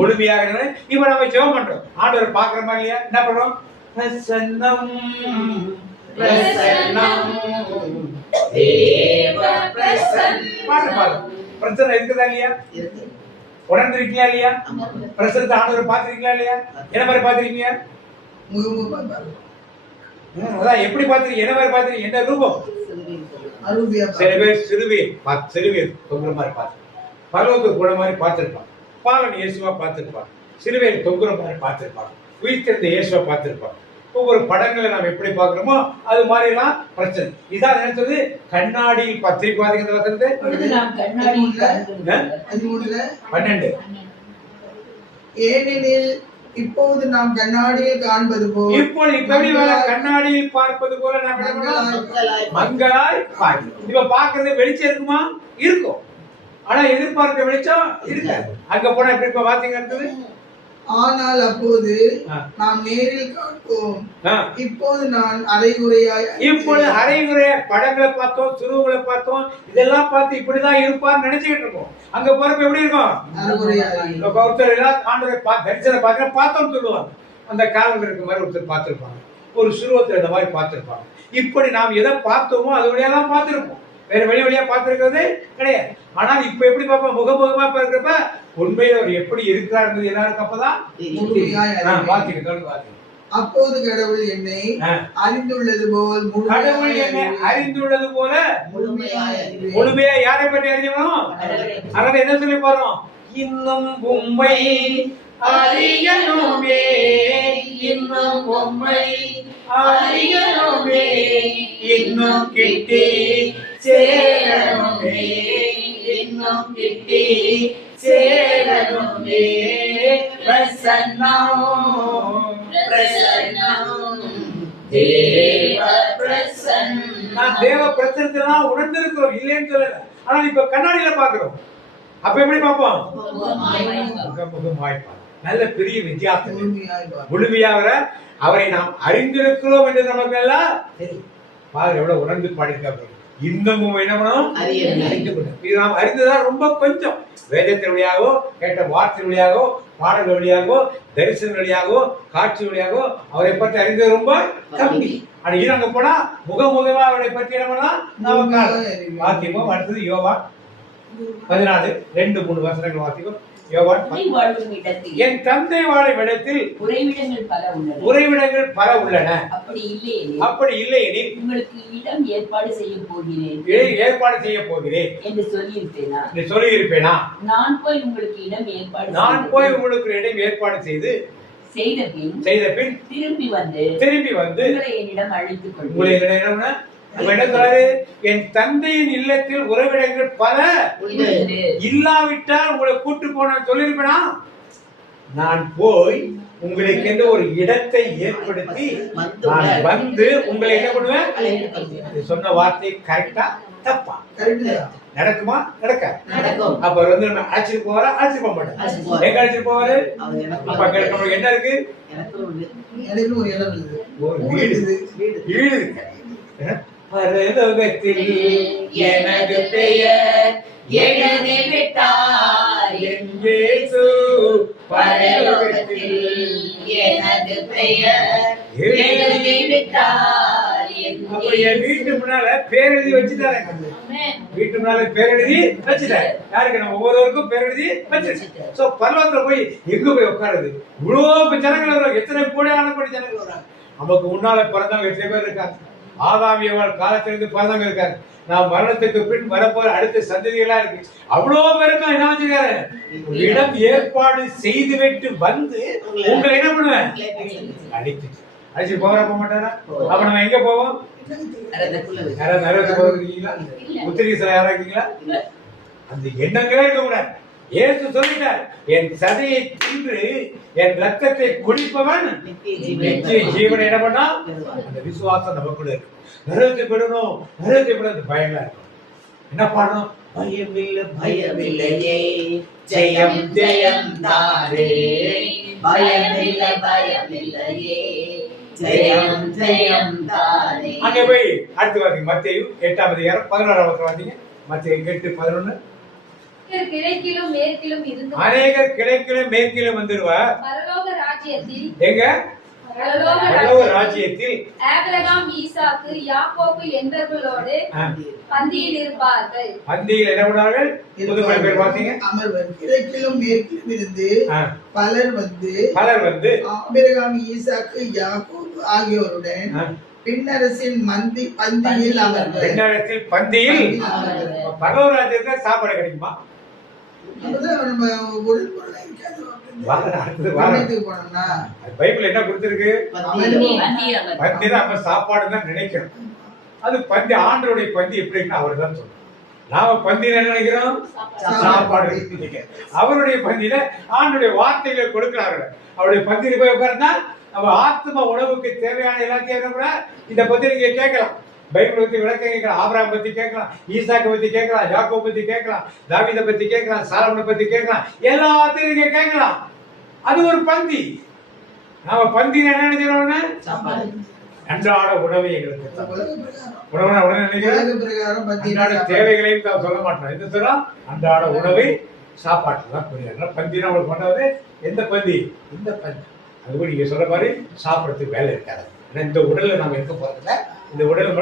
இப்ப நம்ம ஜெபம் பண்றோம், ஆண்டவர் பாக்குறோமா இல்லையா? என்ன பண்றோம்? பிரசன்னம் பிரசன்னம் தேவ பிரசன்னம். பிரசன்னம் இருக்குதா இல்லையா? உணர்ந்திருக்கீங்களா இல்லையா? பிரசன்னத்தை ஆண்டவர் பார்த்திருக்கீங்களா இல்லையா? என்ன மாதிரி பார்த்திருக்கீங்க? அதான் எப்படி பார்த்திருக்கீங்க? என்ன மாதிரி பார்த்திருக்கீங்க? என்ன ரூபம்? சில பேர் சிறுவீர் தொங்குற மாதிரி பார்த்து, பரலோகத்துக்கு போன மாதிரி பார்த்திருப்பாங்க, பாலன் இயேசுவா பார்த்திருப்பாங்க, சிறுவேர் தொங்குற மாதிரி பார்த்திருப்பாங்க, உயிர்த்தெழுந்த இயேசுவா பார்த்திருப்பாங்க. ஒவ்வொரு படங்களை நாம் எப்படி பார்க்கிறோமோ அது மாதிரி எல்லாம் பிரச்சனை. இதான் நினைச்சது கண்ணாடி பத்திரிக்கை வாதிக்கிற வசனத்தை 12. ஏனெனில் இப்போது நாம் கண்ணாடியில் காண்பது போல், கண்ணாடியில் பார்ப்பது போல நாம் மங்களாய் பார்க்கிறோம். இப்ப பார்க்கறது வெளிச்சம் இருக்குமா? இருக்கும். ஆனா எதிர்பார்க்க வெளிச்சம் இருக்காது. அங்க போனா எப்படி இப்ப வாசிங்க இருக்குது. ஆனால் அப்போது நாம் நேரில் காண்போம், இப்போது நான் அரைகுறையாய். இப்பொழுது அரைகுறையா படங்களை பார்த்தோம், சுருவங்களை பார்த்தோம், இதெல்லாம் பார்த்து இப்படிதான் இருப்பான்னு நினைச்சுக்கிட்டு இருக்கோம். அங்க போறப்ப எப்படி இருக்கும்? ஒருத்தர் எல்லாம் ஆண்டவரை தரிசனம் பார்த்தோம்னு சொல்லுவாங்க. அந்த காலங்கள் இருக்க மாதிரி ஒருத்தர் பார்த்திருப்பாங்க, ஒரு சுருவத்தில் இந்த மாதிரி பார்த்திருப்பாங்க. இப்படி நாம் எதை பார்த்தோமோ அது வழியெல்லாம் பார்த்திருப்போம், வேற வழியா பார்த்திருக்கிறது கிடையாது. ஆனால் இப்ப எப்படி பார்ப்போம்? முகமுகமா பார்க்கிறப்ப உண்மையில அவர் எப்படி இருக்கிறார் எல்லாருக்கும் அப்பதான். அப்போது கடவுள் என்னை அறிந்துள்ளது போல முழுமையா யாரை பற்றி அறியணும்? அதனால என்ன சொல்லி போறோம்? இன்னும் உம்மை அறியணுமே, இன்னும் உம்மை அறியணுமே, இன்னும் கிட்டி சேரணுமே, இன்னும் கிட்டி சேரணுமே. பிரசன்னம் பிரசன்னம் தேவ பிரசன்னம். நான் தேவ பிரசன்னத்தை உணர்ந்திருக்கிறோம், இல்லைன்னு சொல்லல. ஆனா இப்ப கண்ணாடியில பாக்குறோம். அப்ப எப்படி பார்ப்போம்? முகமுகமாய். நல்ல பெரிய வித்தியாசம். முழுமையாக அவரை நாம் அறிந்திருக்கிறோம் என்று நமக்கு எல்லாம் தெரியும். பாருங்க எவ்வளவு உணர்ந்து பாடியிருக்காங்க. இன்னமும் என்ன பண்ணணும்? இது நாம் அறிந்ததான் ரொம்ப கொஞ்சம். வேதத்தின் வழியாகவோ, கேட்ட வார்த்தை வழியாகவோ, பாடல் வழியாகவோ, தரிசன வழியாகவோ, காட்சி வழியாகவோ அவரை பற்றி அறிந்தது ரொம்ப கம்மி. ஆனா இது அங்க போனா முகமுகமா அவரை பற்றி என்ன பண்ணலாம் நமக்கு வாசிப்போம். அடுத்தது யோவான் 14:2-3 வசனங்கள் வாசிப்போம். என் தந்தை வாழும் இடத்தில் உறைவிடங்கள் பல உள்ளன. அப்படி இல்லையெனில் உங்களுக்கு இடம் ஏற்பாடு செய்ய போகிறேன் என்று சொல்லியிருப்பேனா? நான் போய் உங்களுக்கு இடம் ஏற்பாடு செய்த பின் திரும்பி வந்து உங்களை என்னிடம் அழைத்துக் கொள்வேன். என் தந்தையின் இல்லத்தில் உறவிடங்கள் பல இல்லாவிட்டால் உங்களை கூட்டு போன சொல்லிருப்பேனா? நான் போய் உங்களுக்கு என்று ஒரு இடத்தை ஏற்படுத்தி நான் வந்து உங்களை என்ன பண்ணுவேன்? சொன்ன வார்த்தை கரெக்டா தப்பா? நடக்குமா? நடக்காது. அப்ப வந்து நம்ம அழைச்சிட்டு போவாரா? அழைச்சிட்டு போக மாட்டேன். எங்க அழைச்சிட்டு போவாரு? அப்ப நமக்கு என்ன இருக்கு? ஒரு வீடு இருக்கு. பரலோகத்தில் எனது பெயர் எழுதிவிட்டார் இயேசு பரலோகத்தில் எனது பெயர் எழுதிவிட்டார். அப்ப என் வீட்டு முன்னால பேரெழுதி வச்சுட்டாரு. வீட்டு முன்னால பேரெழுதி வச்சுட்டாரு. யாருக்கு? நம்ம ஒவ்வொருவருக்கும் பேரெழுதி வச்சுட்டாரு. சோ பரலோகத்துல போய் எங்க போய் உட்காருது? இவ்வளவு ஜனங்கள் வர்றாங்க. எத்தனை கோடியான கோடி ஜனங்கள் வர்றாங்க. நமக்கு முன்னால பிறந்தவங்க எத்தனை பேர் இருக்காங்க? ஆதாமியவர் காலத்திலிருந்து பிறந்தவங்க இருக்காங்க. நான் மரணத்துக்கு பின் வரப்போற அடுத்த சந்ததிகளா இருக்கு. அவ்வளவு பேருக்கும் என்ன வச்சுக்காரு? இடம் ஏற்பாடு செய்து விட்டு வந்து உங்களை என்ன பண்ணுவேன்? அடிச்சு போக மாட்டாரா? அப்ப நம்ம எங்க போவோம்? யாராவது நரகத்துக்கு போகிறீங்களா? உத்திரீஸ்வரர் யாரா இருக்கீங்களா? அந்த எண்ணங்களே இருக்க கூடாது. இயேசு சொல்லிட்டார், என் சதையை தின்று என் ரத்தத்தை குடிப்பவன் நித்திய ஜீவனை என்ன பண்ணா? அந்த விசுவாசம் நமக்குள்ள இருக்கு. நரகத்துக்கு விடணும், நரகத்துக்கு விட பயமா இருக்கும். என்ன பாடணும்? பயமில்லை பயமில்லையே ஜெயம் ஜெயம் தாரே, பயமில்லை பயமில்லையே ஜெயம் ஜெயம் தாரே. அங்கே போய் அடுத்து வாசிங்க. மத்தேயு 8:11 வாசிங்க. மத்தேயு 8:11. கிழக்கிலும் மேற்கிலும் இருந்து அநேகர் கிழக்கிலும் மேற்கிலும் வந்துடுவார். பரலோக ராஜ்யத்தில் எங்க? பரலோக ராஜ்யத்தில் ஆபிரகாம், ஈசாக்கு, யாக்கோபு என்பவர்களோடு பந்தியில் இருப்பார்கள். பந்தியில் என்ன பண்ணார்கள்? புதுமொழி பேர் வாசிங்க. அமர்வர் கிழக்கிலும் மேற்கிலும் இருந்து பலர் வந்து ஆபிரகாம், ஈசாக்கு, யாக்கோபு ஆகியோருடன் பின்னரசின் பந்தியில் அமர்வர். பின்னரசில் பந்தியில் பரலோக ராஜ்யத்தில் சாப்பாடு கிடைக்குமா? பைபிள் என்ன கொடுத்திருக்கு? பந்தியில நம்ம சாப்பாடு தான் நினைக்கிறோம். அது பந்தி ஆண்டருடைய பந்தி எப்படி இருக்குன்னு அவர் தான் சொல்றோம். நாம பந்தியில என்ன நினைக்கிறோம்? சாப்பாடு. அவருடைய பந்தியில ஆண்டுடைய வார்த்தைகளை கொடுக்கிறார்கள். அவருடைய பந்தியில போய் உட்கார்ந்தா நம்ம ஆத்ம உணவுக்கு தேவையான எல்லாத்தையும் என்ன பண்ண இந்த பத்தி நீங்க கேட்கலாம். பைபிள் பத்தி விளக்கம் கேட்கலாம். ஆபிரகாம் பத்தி கேட்கலாம், ஈசாக்கை பத்தி கேட்கலாம், யாக்கோபை பத்தி கேட்கலாம், தாவீதை பத்தி கேட்கலாம், சாலமோனை பத்தி கேட்கலாம். எல்லாத்தையும் நீங்க கேட்கலாம். அது ஒரு பந்தி. நாம பந்தியில என்ன நினைக்கிறோம்? அன்றாட உணவை எங்களுக்கு உணவுனா உடனே நினைக்கிறோம். அன்றாட தேவைகளையும் சொல்ல மாட்டோம். எந்த சொல்றா? அன்றாட உணவை சாப்பாட்டு தான் புரியாது. பந்தினா உங்களுக்கு பண்ணாது. எந்த பந்தி? இந்த பந்தி. அதுபோல் நீங்க சொல்ற மாதிரி சாப்பிடறதுக்கு வேலை இருக்காது. இந்த உடல்ல நாம இருக்க போறதில்ல. இந்த உடல்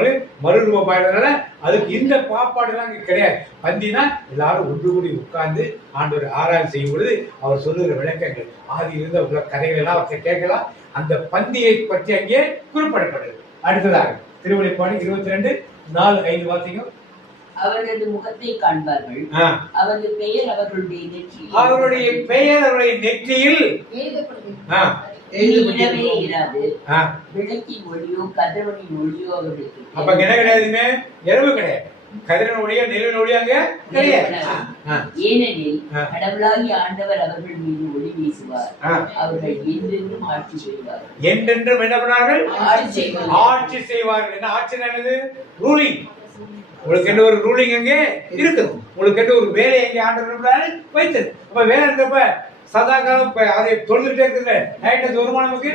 மறுரூபம் ஆயிடுறதுனால அதுக்கு இந்த பாப்பாடு எல்லாம் இங்க கிடையாது. பந்தினா எல்லாரும் ஒன்று கூடி உட்கார்ந்து ஆண்டவர் ஆராய்ச்சி செய்யும் பொழுது அவர் சொல்லுகிற விளக்கங்கள் ஆதி இருந்த உள்ள கதைகள் எல்லாம் அவற்றை கேட்கலாம். அந்த பந்தியை பற்றி அங்கே குறிப்பிடப்படுது. அடுத்ததாக திருவெளிப்பாடு 22:4-5 வாசிங்க. அவரது முகத்தை காண்பார்கள், அவரது பெயர் அவர்களுடைய நெற்றியில் எழுதப்படவே இராது. விளக்கின் ஒளியோ கதிரவனின் ஒளியோ அவர்களுக்கு. அப்ப என்ன கிடையாதுங்க? இரவு கிடையாது. கதிரவன் ஒளியா நிலவின் ஒளியா அங்க கிடையாது. ஏனெனில் கடவுளாகிய ஆண்டவர் அவர்கள் மீது ஒளி வீசுவார். அவர்கள் என்றென்றும் ஆட்சி செய்வார். என்றென்றும் என்ன பண்ணார்கள்? ஆட்சி செய்வார்கள். என்ன ஆட்சி? என்னது? ரூலிங். உங்களுக்கு என்ன ஒரு ரூலிங் அங்கே இருக்குது. உங்களுக்கு என்ன ஒரு வேலை எங்கே ஆண்டவர் வைத்தது. அப்ப வேலை இருந்தப்ப சதா காலம் அதை தொழுதுட்டே இருக்குது. நைட்டு ஒரு நமக்கு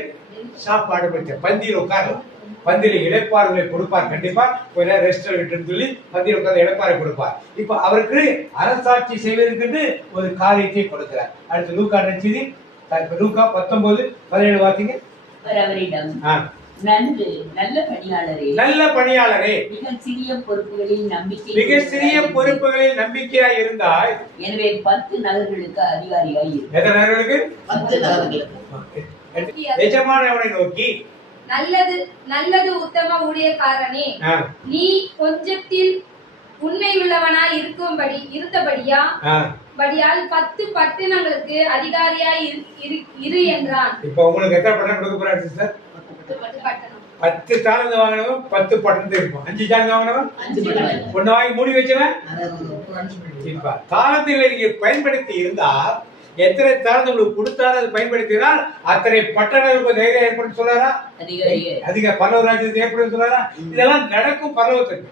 சாப்பாடு வச்ச பந்தியில் உட்காரலாம். பந்தியில இளைப்பாறுகளை கொடுப்பார். கண்டிப்பா கொஞ்ச நேரம் ரெஸ்ட் எடுத்துன்னு சொல்லி பந்தியில் உட்கார்ந்து இளைப்பாறை கொடுப்பார். இப்ப அவருக்கு அரசாட்சி செய்வதற்கு ஒரு காரியத்தை கொடுக்கிறார். அடுத்து லூக்கா நற்செய்தி லூக்கா 19:17 வாசிங்க. நல்ல பணியாளரே, மிக சிறிய பொறுப்புகளில் நம்பிக்கையாய் இருந்தாய். எனவே 10 நகர்களுக்கு அதிகாரியாய் இரு. எத்தனை நகர்களுக்கு? 10 நகர்களுக்கு. எஜமானவனை நோக்கி, நல்லது உத்தம ஊழியக்காரனே, நீ கொஞ்சத்தில் உண்மையுள்ளவனாய் இருந்தபடியால் 10 பட்டணங்களுக்கு அதிகாரியாய் இரு என்றான். இப்ப உங்களுக்கு எத்தனை பட்டணம் கொடுக்க போறாரு சிஸ்டர்? 10 தாளந்து வாங்கினவன் 10 பட்டணத்தை இருப்பான். 5 தாளந்து வாங்கினவன் 5 பட்டணம். ஒண்ணு வாங்கி மூடி வச்சவன் இப்ப தாளத்துல நீங்க பயன்படுத்தி இருந்தா எத்தனை தாளந்து உங்களுக்கு கொடுத்தாலும் அது பயன்படுத்தினால் அத்தனை பட்டணங்களுக்கு தைரியம் ஏற்படும் சொல்லாரா? அதிக பரலோக ராஜ்யத்தை ஏற்படும் சொல்லாரா? இதெல்லாம் நடக்கும் பரலோகத்துக்கு.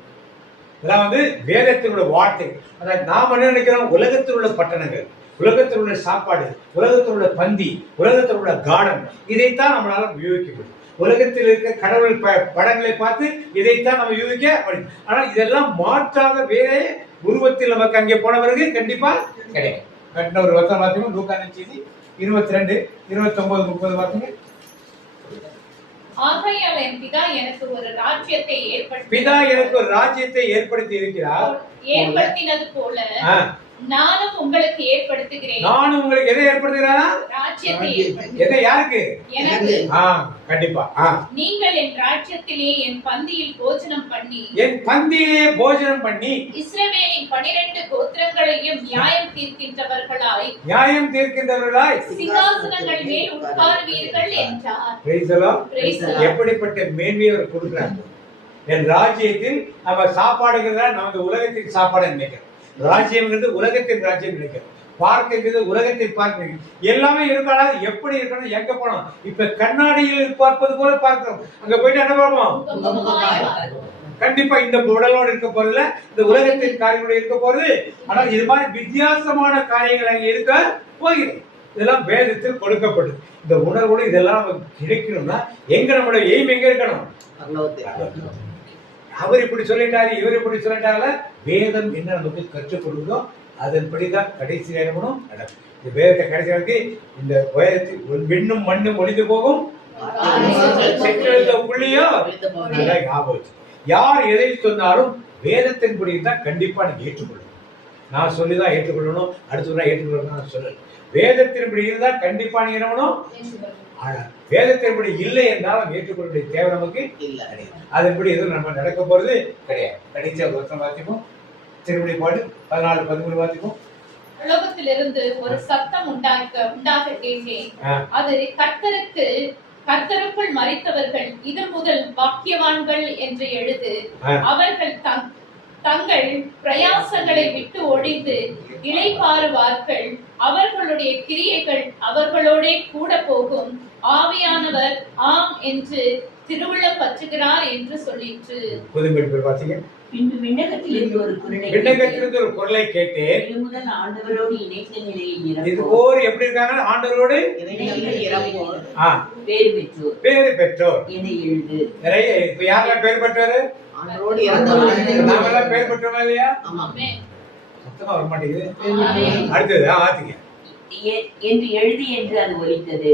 இதெல்லாம் வேதத்தினுடைய வார்த்தை. அதாவது நாம் என்ன நினைக்கிறோம்? உலகத்தில் உள்ள பட்டணங்கள், உலகத்தில் உள்ள சாப்பாடு, உலகத்தில் உள்ள பந்தி, உலகத்தில் உள்ள கார்டன், இதைத்தான் நம்மளால யூகிக்க முடியும். உலகத்தில் இருக்க கடவுள் படங்களை பார்த்து இதைத்தான் நம்ம யூகிக்க முடியும். ஆனால் இதெல்லாம் மாற்றாக வேற உருவத்தில் நமக்கு அங்கே போனவர்கள் கண்டிப்பா கிடைக்கும். கட்டின ஒரு வசனம் வாசிங்க. லூக்கா நற்செய்தி 22, 29, 30 வாசிங்க. ஆகையால் என் பிதா எனக்கு ஒரு ராஜ்யத்தை ஏற்படுத்தி இருக்கிறார். ஏற்படுத்தினது போல நானும் உங்களுக்கு ஏற்படுத்துகிறேன். நானும் உங்களுக்கு எதை ஏற்படுத்துகிறாரா? ராஜ்யத்தை. எதை? யாருக்கு? எனக்கு. கண்டிப்பா. நீங்கள் என் ராஜ்யத்திலே என் பந்தியில் போஜனம் பண்ணி இஸ்ரவேலின் 12 கோத்திரங்களையும் நியாயம் தீர்க்கின்றவர்களாய் சிங்காசனங்கள் மேல் உட்காருவீர்கள் என்றார். எப்படிப்பட்ட மேன்மையை அவர் கொடுக்கிறார். என் ராஜ்யத்தில் நம்ம சாப்பாடுகள் தான் நமது உலகத்தின் சாப்பாடு நினைக்கிறோம். ராஜ்யம்ங்கிறது உலகத்தின் ராஜ்யம் நினைக்கிறோம். பார்க்கிறது உலகத்தில் பார்க்க எல்லாமே இருக்காது. எப்படி இருக்கணும், எங்க போனோம்? இப்ப கண்ணாடியில் பார்ப்பது போல பார்க்கிறோம். அங்க போயிட்டு என்ன பண்ணுவோம்? கண்டிப்பா இந்த உடலோடு இருக்க போறதுல இந்த உலகத்தின் காரியங்களோட இருக்க போறது. ஆனால் இது மாதிரி வித்தியாசமான காரியங்கள் அங்க இருக்க போகிறது. இதெல்லாம் வேதத்தில் கொடுக்கப்படுது. இந்த உணர்வோடு இதெல்லாம் கிடைக்கணும்னா எங்க நம்மளோட எய்ம் எங்க இருக்கணும்? அவர் இப்படி சொல்லிட்டாரு, இவர் இப்படி சொல்லிட்டாருல. வேதம் என்ன நமக்கு கற்றுக் கொடுக்குதோ அதன்படிதான் கடைசி நேரமும் நடக்கும். இந்த வேதத்தை கடைசி நேரத்துக்கு இந்த வேதத்தில் விண்ணும் மண்ணும் ஒழிந்து போகும், புள்ளியோ நல்லா ஞாபகம். யார் எதை சொன்னாலும் வேதத்தின்படி தான் கண்டிப்பா நீங்க ஏற்றுக்கொள்ளணும். நான் சொல்லிதான் ஏற்றுக்கொள்ளணும், அடுத்ததான் ஏற்றுக்கொள்ளணும் நான் சொல்லல. வேதத்தின்படி இருந்தால் கண்டிப்பா நீங்க என்ன பண்ணணும். ஆனா வேதத்தின்படி இல்லை என்றாலும் ஏற்றுக்கொள்ள தேவை நமக்கு இல்லை. அதன்படி எதுவும் நம்ம நடக்க போறது கிடையாது. கடைசி ஒரு வருஷம் வாசிப்போம். திருமணி பாட்டு 14, 13 வாசிப்போம். உலகத்திலிருந்து ஒரு சத்தம் உண்டாக கேட்டேன். அது கர்த்தருக்குள் மரித்தவர்கள் இது முதல் பாக்கியவான்கள் என்று எழுது. அவர்கள் தங்கள் பிரயாசங்களை விட்டு ஒழிந்து இளைப்பாறுவார்கள். அவர்களுடைய கிரியைகள் அவர்களோட கூட போகும். ஆவியானவர் ஆம் என்று திருவுள்ளம் பற்றுகிறார் என்று சொல்லிற்று. புதுமைகள் வாசிங்க. பின்பு விண்ணகத்திலிருந்து ஒரு குரலை கேட்டேன். முதல் ஆண்டவரோடு இணைந்த நிலையில் இது போர் எப்படி இருக்காங்க? ஆண்டவரோடு பேரு பெற்றோர் என்னை எழுது. நிறைய இப்ப யாரெல்லாம் பேர் பெற்றோரு? ஆண்டவரோடு நாமெல்லாம் பேர் பெற்றோமா இல்லையா? சத்தமா வர மாட்டேங்குது. அடுத்தது ஆத்திங்க என்று எழுதி என்று அது ஒலித்தது.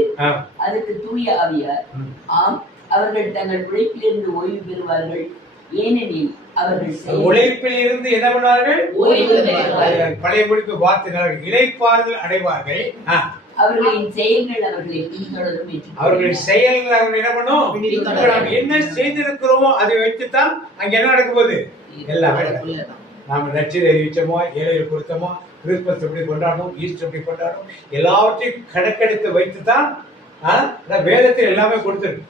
அதுக்கு தூய ஆவியார், ஆம், அவர்கள் தங்கள் உழைப்பிலிருந்து ஓய்வு பெறுவார்கள். ஏனெனில் அவர்கள் உழைப்பில் இருந்து என்ன பண்ணுவார்கள்? பழைய மொழிக்கு வார்த்தை இளைப்பாறுதல் அடைவார்கள். அவர்களின் செயல்கள் அவர்களை பின்தொடரும் என்று. அவர்களின் செயல்கள் அவர்கள் என்ன பண்ணும்? நாம் என்ன செய்திருக்கிறோமோ அதை வைத்துத்தான் அங்க என்ன நடக்க போகுது? எல்லாமே நாம நச்சில் அறிவிச்சோமோ, ஏழைகள் கொடுத்தோமோ, கிறிஸ்துமஸ் எப்படி கொண்டாடணும், ஈஸ்டர் எப்படி கொண்டாடணும், எல்லாவற்றையும் கணக்கெடுத்து வைத்துத்தான் வேதத்தில் எல்லாமே கொடுத்துருக்கு.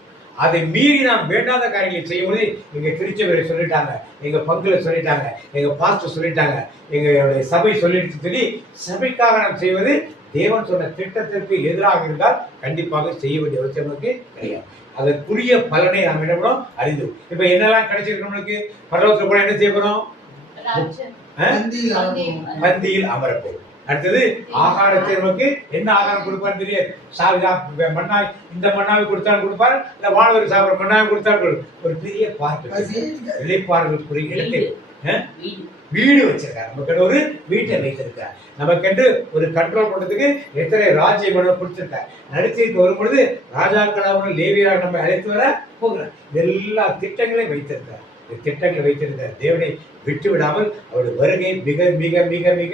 அதை மீறி நாம் வேண்டாத காரியங்களை செய்யும்போது எங்க திருச்சபையை சொல்லிட்டாங்க, எங்க பங்குல சொல்லிட்டாங்க, எங்க பாஸ்டர் சொல்லிட்டாங்க, எங்களுடைய சபை சொல்லிடுச்சு சொல்லி சபைக்காக நாம் செய்வது தேவன் சொன்ன திட்டத்திற்கு எதிராக இருந்தால் கண்டிப்பாக செய்ய வேண்டிய அவசியம் நமக்கு கிடையாது. அதற்குரிய பலனை நாம் என்ன பண்ணோம்? அறிந்து இப்ப என்னெல்லாம் கிடைச்சிருக்கு நம்மளுக்கு? பரலோகத்துல கூட என்ன செய்ய போறோம்? பந்தியில் அமரப்போம். அடுத்தது ஆகாரத்தை நமக்கு என்ன ஆகாரம் கொடுப்பாரு தெரியாது. மண்ணாய் இந்த மண்ணாவை கொடுத்தாலும் கொடுப்பாரு, இல்ல வானவர் சாப்பிட மண்ணாவை கொடுத்தாலும் ஒரு பெரிய பார்க்க இளைப்பாறுதலுக்குரிய இடத்தை வீடு வச்சிருக்காரு. நமக்கு ஒரு வீட்டை வைத்திருக்காரு. நமக்கென்று ஒரு கண்ட்ரோல் பண்றதுக்கு எத்தனை ராஜ்யம் கொடுத்திருக்காரு. நடிச்சிருக்கு வரும்பொழுது ராஜாக்களாக லேவியராக நம்ம அழைத்து வர போகிறார். எல்லா திட்டங்களையும் வைத்திருக்கார். திட்டங்களை வைத்திருக்கார். தேவனை விட்டு விடாமல் அவருடைய வருகை மிக மிக மிக மிக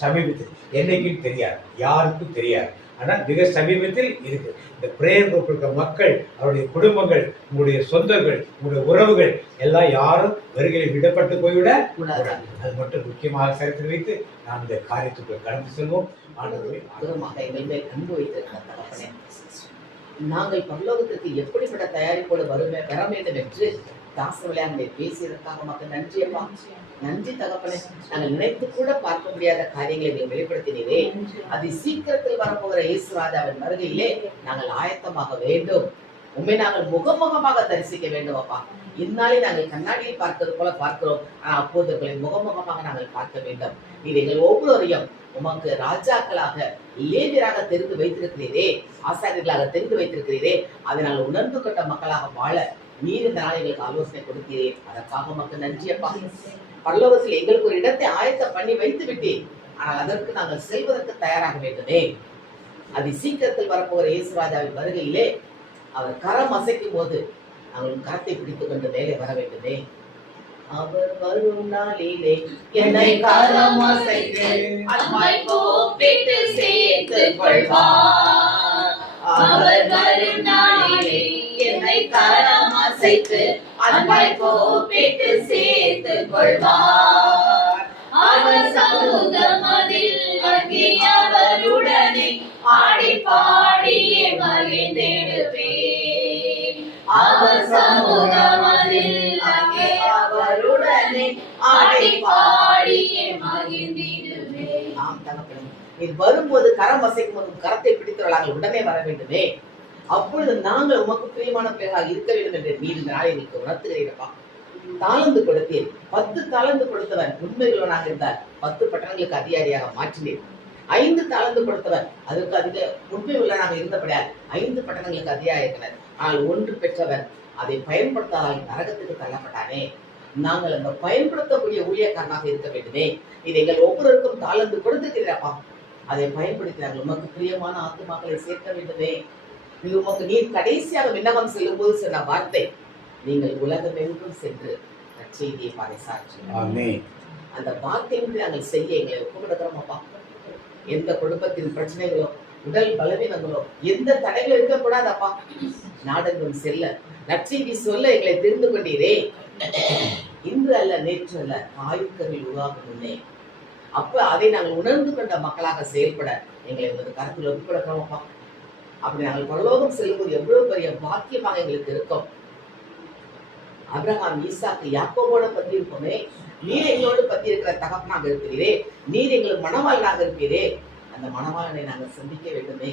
சமீபத்தில், என்னைக்கும் தெரியாது, யாருக்கும் தெரியாது, ஆனால் மிக சமீபத்தில் இருக்கு. இந்த பிரேயர் குரூப் இருக்க மக்கள், அவருடைய குடும்பங்கள், உங்களுடைய சொந்தங்கள், உங்களுடைய உறவுகள் எல்லாம் யாரும் வருகையில் விடப்பட்டு போய்விட கூடாது. அது மட்டும் முக்கியமாக கருத்தில் வைத்து நாம் இந்த காரியத்துக்கு கடந்து செல்வோம். அன்பு வைத்திருக்கிறேன். நாங்கள் பரலோகத்திற்கு எப்படிப்பட்ட தயாரிப்போடு வர வேண்டும் என்று தாசவளையாங்களை பேசியதற்காக மக்கள் நன்றியப்பா. நன்றி தகப்பனே. நாங்கள் நினைத்து கூட பார்க்க முடியாத காரியங்களை நீங்கள் வெளிப்படுத்தினீரே. அது சீக்கிரத்தில் வரப்போகிற இயேசுராஜாவின் வருகையிலே நாங்கள் ஆயத்தமாக வேண்டும். உண்மை நாங்கள் முகமுகமாக தரிசிக்க வேண்டும் அப்பா. இந்நாளே நாங்கள் கண்ணாடியில் பார்க்கிறது போல பார்க்கிறோம், ஆனால் அப்போது முகமுகமாக நாங்கள் பார்க்க வேண்டும். இது எங்கள் ஒவ்வொருவரையும் உமக்கு ராஜாக்களாக லேவியராக தெரிந்து வைத்திருக்கிறீரே, ஆசாரியர்களாக தெரிந்து வைத்திருக்கிறீரே. அதனால் உணர்ந்து கொண்ட மக்களாக வாழ நீர் இந்த நாளை எங்களுக்கு ஆலோசனை கொடுக்கிறேன். அதற்காக மக்கள் நன்றியப்பா. பரலோகத்தில் எங்களுக்கு ஒரு இடத்தை ஆயத்தம் பண்ணி வைத்து விட்டேன். ஆனால் அதற்கு நாங்கள் செல்வதற்கு தயாராக வேண்டுமே. அது சீக்கிரத்தில் வரப்போகிற இயேசுராஜாவின் வருகையிலே அவர் கரம் அசைக்கும் போது நாங்கள் கரத்தை பிடித்துக் கொண்டு மேலே வர வேண்டுமே. அவர் வரும் நாளிலே என்னை கரம் அசைத்து அன்பாய் கூப்பிட்டு சேர்த்துக் கொள்வார். அவர் வரும் நாளிலே என்னை கரம் அசைத்து அன்பாய் கூப்பிட்டு சேர்த்துக் கொள்வார். அவர் சமூகமதில் அங்கே அவருடனே ஆடி பாடியே மகிழ்ந்திடுவேன். அவர் சமூகமதில் அங்கே அவருடனே ஆடி பாடியே மகிழ்ந்திடுவேன். ஆம் தகப்பனே, நீர் வரும்போது கரம் அசைக்கும் போது கரத்தை பிடித்தவர்களாக உடனே வர வேண்டுமே. அப்பொழுது நாங்கள் உமக்கு பிரியமான பிள்ளைகளாக இருக்க வேண்டும் என்று நீர் இந்த நாளை எங்களுக்கு உணர்த்துகிறீரப்பா. தாளந்து கொடுத்தீர். 10 தாளந்து கொடுத்தவன் உண்மையுள்ளவனாக இருந்தார். 10 பட்டணங்களுக்கு அதிகாரியாக மாற்றினீர். 5 தாளந்து கொடுத்தவன் அதற்கு அதிக உண்மை உள்ளவனாக இருந்தபடியால் 5 பட்டணங்களுக்கு அதிகாரியாகினர். ஆனால் 1 பெற்றவன் அதை பயன்படுத்தாமல் நரகத்துக்கு தள்ளப்பட்டானே. நாங்கள் அந்த பயன்படுத்தக்கூடிய ஊழியக்காரனாக இருக்க வேண்டுமே. இது எங்கள் ஒவ்வொருவருக்கும் தாளந்து கொடுத்துக்கிறப்பா. அதை பயன்படுத்தி நாங்கள் உமக்கு பிரியமான ஆத்துமாக்களை சேர்க்க வேண்டுமே. இது உமக்கு நீர் கடைசியாக விண்ணகம் செல்லும் போது சொன்ன வார்த்தை, நீங்கள் உலகமெங்கும் சென்று நற்செய்தியை பறைசாற்றுங்கள். அந்த வார்த்தையை நாங்கள் செய்ய எங்களை ஒப்புக்கொடுக்கிறோம் அப்பா. எந்த குடும்பத்தின் பிரச்சனைகளோ உடல் பலவீனங்களோ எந்த தடைகளும் இருக்கக்கூடாது அப்பா. நாடெங்கும் செல்ல நற்செய்தி சொல்ல எங்களை தெரிந்து கொண்டீரே. இன்று அல்ல நேற்று அல்ல ஆயுட்களில் உருவாகும் முன்னே அப்ப அதை நாங்கள் உணர்ந்து கொண்ட மக்களாக செயல்பட எங்களை கருத்தில் ஒப்புக்கொடுக்கிறோம் அப்பா. அப்படி நாங்கள் பரலோகம் செல்லும்போது எவ்வளவு பெரிய பாக்கியமாக எங்களுக்கு இருக்கும். ஆபிரகாம், ஈசாக்கு, யாக்கோபோட பத்தி இருப்போமே. நீர் எங்களோடு பத்தி இருக்கிற தகப்பனாக இருக்கிறீரே. நீர் எங்களுக்கு மணவாளனாக இருக்கிறீரே. அந்த மணவாளனை நாங்கள் சந்திக்க வேண்டுமே.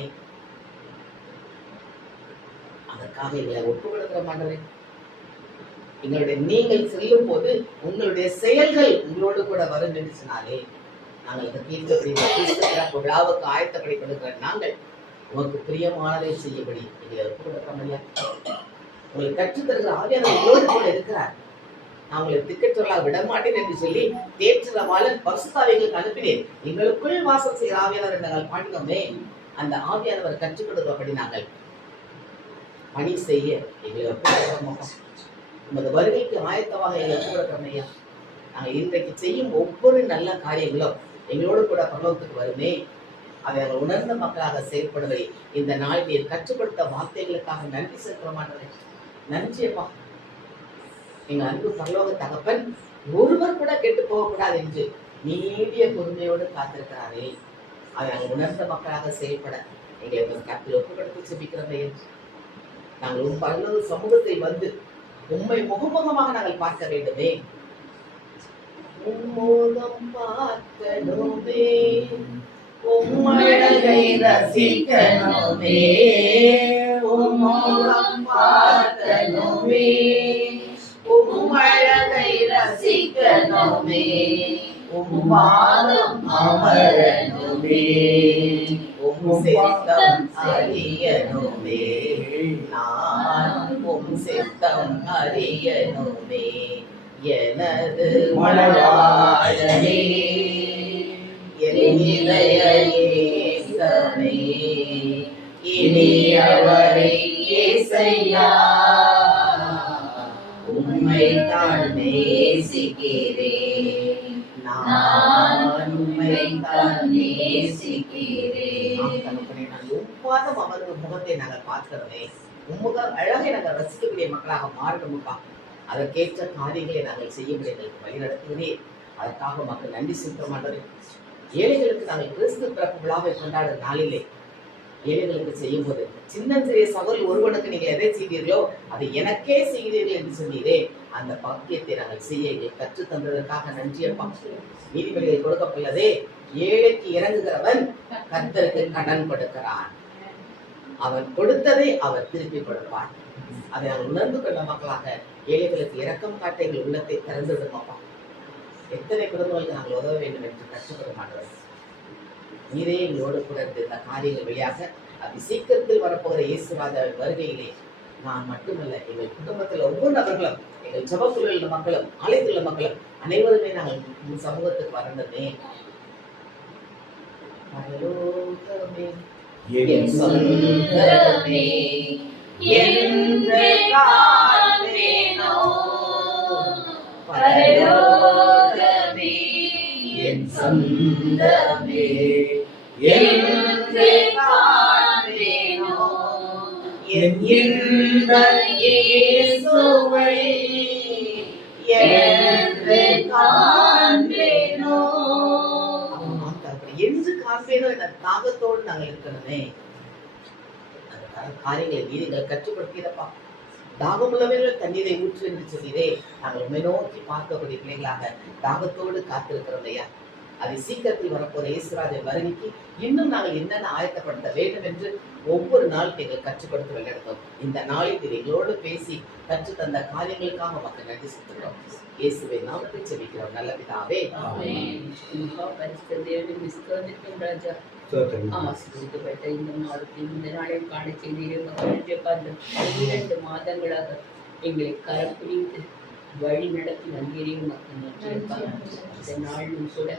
அதற்காக எங்களை ஒப்புக் கொடுக்கிற மாட்டவே. எங்களுடைய நீங்கள் செல்லும் போது உங்களுடைய செயல்கள் உங்களோடு கூட வரும் என்று சொன்னாலே நாங்கள் அதற்கு ஏற்றபடி விழாவுக்கு ஆயத்தப்படி கொடுக்கிற நாங்கள் உனக்கு பிரியமானதை செய்யபடி எங்களை ஒப்புக் கொடுக்க முடியாது. உங்களுக்கு கற்றுத் தருகிற ஆவியானவர் உங்களோடு கூட இருக்கிறார். நான் உங்களை திக்கற்றவர்களாக விடமாட்டேன் என்று சொல்லி தேற்றவாளன் பரிசுத்தாவிகளுக்கு அனுப்பினேன். எங்களுக்குள் வாசம் செய்கிற ஆவியானவர் என்று நாங்கள் பாடினோமே. அந்த ஆவியானவர் கற்றுக் கொடுக்கிறபடி நாங்கள் பணி செய்ய எங்களை ஒப்புக் உமது வருகைக்கு ஆயத்தமாக எங்களை ஒப்புக் கொடுக்கிறோம் ஐயா. நாங்கள் இன்றைக்கு செய்யும் ஒவ்வொரு நல்ல காரியங்களும் எங்களோடு கூட பரலோகத்துக்கு வருமே. அதை நாங்கள் உணர்ந்த மக்களாக செயல்படுவதை இந்த நாள் நீர் கற்றுக் கொடுத்த வார்த்தைகளுக்காக நன்றி செலுத்த மாட்டேன். நன்றியப்பா. எங்க அன்பு பரலோக தகப்பன் ஒருவர் கூட கெட்டு போகக்கூடாது என்று நீடிய பொறுமையோடு காத்திருக்கிறாரே. அதை நாங்கள் உணர்ந்த மக்களாக செயல்பட எங்களை கருத்தில் ஒப்புக்கொடுத்து செபிக்கிறோமே. நாங்கள் பரலோக சமூகத்தை வந்து உம்மை முகமுகமாக நாங்கள் பார்க்க வேண்டுமே. உம்மோகம் பார்க்கணுமே, உம்மழகை ரசிக்கணுமே, உம்மோகம் பார்க்கணுமே, உம்மழகை ரசிக்கணுமே, உம்மாதம் அமரணுமே, உம் சித்தம் அறியணுமே, நான் உம் சித்தம் அறியணுமே. எனது மணவாளனே, என் இதய நேசமே, இனியவரை இயேசையா, உம்மை தான் நேசிக்கிறேன், நான் உம்மை தான் நேசிக்கிறேன். உம்மாதம் அவரது முகத்தை நாங்கள் பார்க்கிறோமே. உம்முக அழகை நாங்கள் ரசிக்கக்கூடிய மக்களாக மாறணும்ப்பா. அதற்கேற்ற காரியங்களை நாங்கள் செய்ய எங்களுக்கு வழிநடத்துவதே. அதற்காக மக்கள் நன்றி செலுத்த மாட்டது. ஏழைகளுக்கு நாங்கள் கிறிஸ்து பிறப்பு விழாவை கொண்டாடும் நாளிலே ஏழைகளுக்கு செய்யும் போது சின்னஞ்சிறிய சகோதரி ஒருவனுக்கு நீங்கள் எதை செய்தீர்களோ அதை எனக்கே செய்கிறீர்கள் என்று சொன்னீரே. அந்த பாக்கியத்தை நாங்கள் செய்ய எங்களுக்கு கற்று தந்ததற்காக நன்றியப்பா. நீதிபதிகள் கொடுக்கப்பட்டதே, ஏழைக்கு இறங்குகிறவன் கர்த்தருக்கு கடன் கொடுக்கிறான், அவன் கொடுத்ததை அவர் திருப்பி கொடுப்பார். அதை நாங்கள் உணர்ந்து கொண்ட மக்களாக ஏழைகளுக்கு இரக்கம் காட்ட எங்கள் உள்ளத்தை திறந்து விடுமாப்பா. எத்தனை குடும்பங்களுக்கு நாங்கள் உதவ வேண்டும் என்று கற்றுக்கொள்ள மாட்டோம். நீரே எங்களோடு கூட இருந்த இந்த காரியங்கள் வழியாக அது சீக்கிரத்தில் வரப்போகிற இயேசுராஜாவின் வருகையிலே நான் மட்டுமல்ல, எங்கள் குடும்பத்தில் ஒவ்வொரு நபர்களும், எங்கள் ஜபக்குள்ள உள்ள மக்களும், ஆலயத்தில் உள்ள மக்களும் அனைவருமே நாங்கள் சமூகத்துக்கு வரணுமே. பரலோகமே என் சொந்தமே என்று காண்பேனோ, பரலோகமே என் சொந்தமே என்று காண்பேனோ, என் இன்ப இயேசுவை என்று காண்பேனோ. என்று காண்பேனோ என்ற தாகத்தோடு நாங்கள் இருக்கணுமே. காரியங்களை நீதிகளை கற்றுக்கொடுக்கிறப்பா. தாகமுள்ளவர்கள் தண்ணீரை ஊற்று என்று சொல்லிதே நாங்கள் உண்மை நோக்கி பார்க்கக்கூடிய பிள்ளைகளாக தாகத்தோடு காத்திருக்கிறோம் ஐயா. அதை சீக்கிரத்தில் வரப்போற இயேசுராஜன் வருகைக்கு இன்னும் நாங்கள் என்னென்ன ஆயத்தப்படுத்த வேண்டும் என்று ஒவ்வொரு நாளும் எங்கள் கற்றுக் கொடுத்து விளையாடுகிறோம். இந்த நாளில் எங்களோடு பேசி கற்று தந்த காரியங்களுக்காக மக்கள் நன்றி செலுத்துகிறோம். இயேசுவை நாமத்தில் செபிக்கிறோம் நல்ல பிதாவே. ஆசீர்வதிக்கப்பட்ட இந்த மாதத்தில் இந்த நாளில் காண செய்தீரே மகளுடைய பாதம் 12 மாதங்களாக எங்களை கரம் பிடித்து வழி நடத்தி வந்தீரே மக்கள் நன்றி. இந்த நாளும் கூட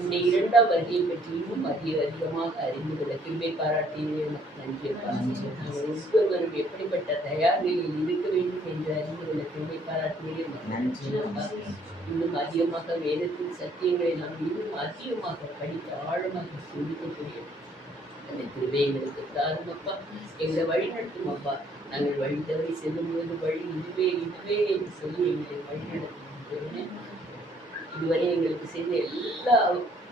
உன்னை 2ஆம் வருகையை பற்றி இன்னும் அதிகமாக அறிந்து கொள்ள கிருபை பாராட்டியதே மக்கள் நன்றி. ஒவ்வொருவரும் எப்படிப்பட்ட தயார் நிலையில் இருக்க வேண்டும் என்று அறிந்து கொள்ள கிருபை பாராட்டியதே மக்கள் நன்றி. இன்னும் அதிகமாக வேதத்தின் சத்தியங்களை நாம் இன்னும் அதிகமாக படித்து ஆழமாக சிந்திக்கக்கூடிய அந்த கிருபை எங்களுக்கு தாரும் அப்பா. எங்களை வழி நடத்தும் அப்பா. நாங்கள் வழி தவறி செல்லும்போது வழி இதுவே இதுவே என்று சொல்லி எங்களை வழி நடத்தும். இதுவரை எங்களுக்கு செய்த எல்லா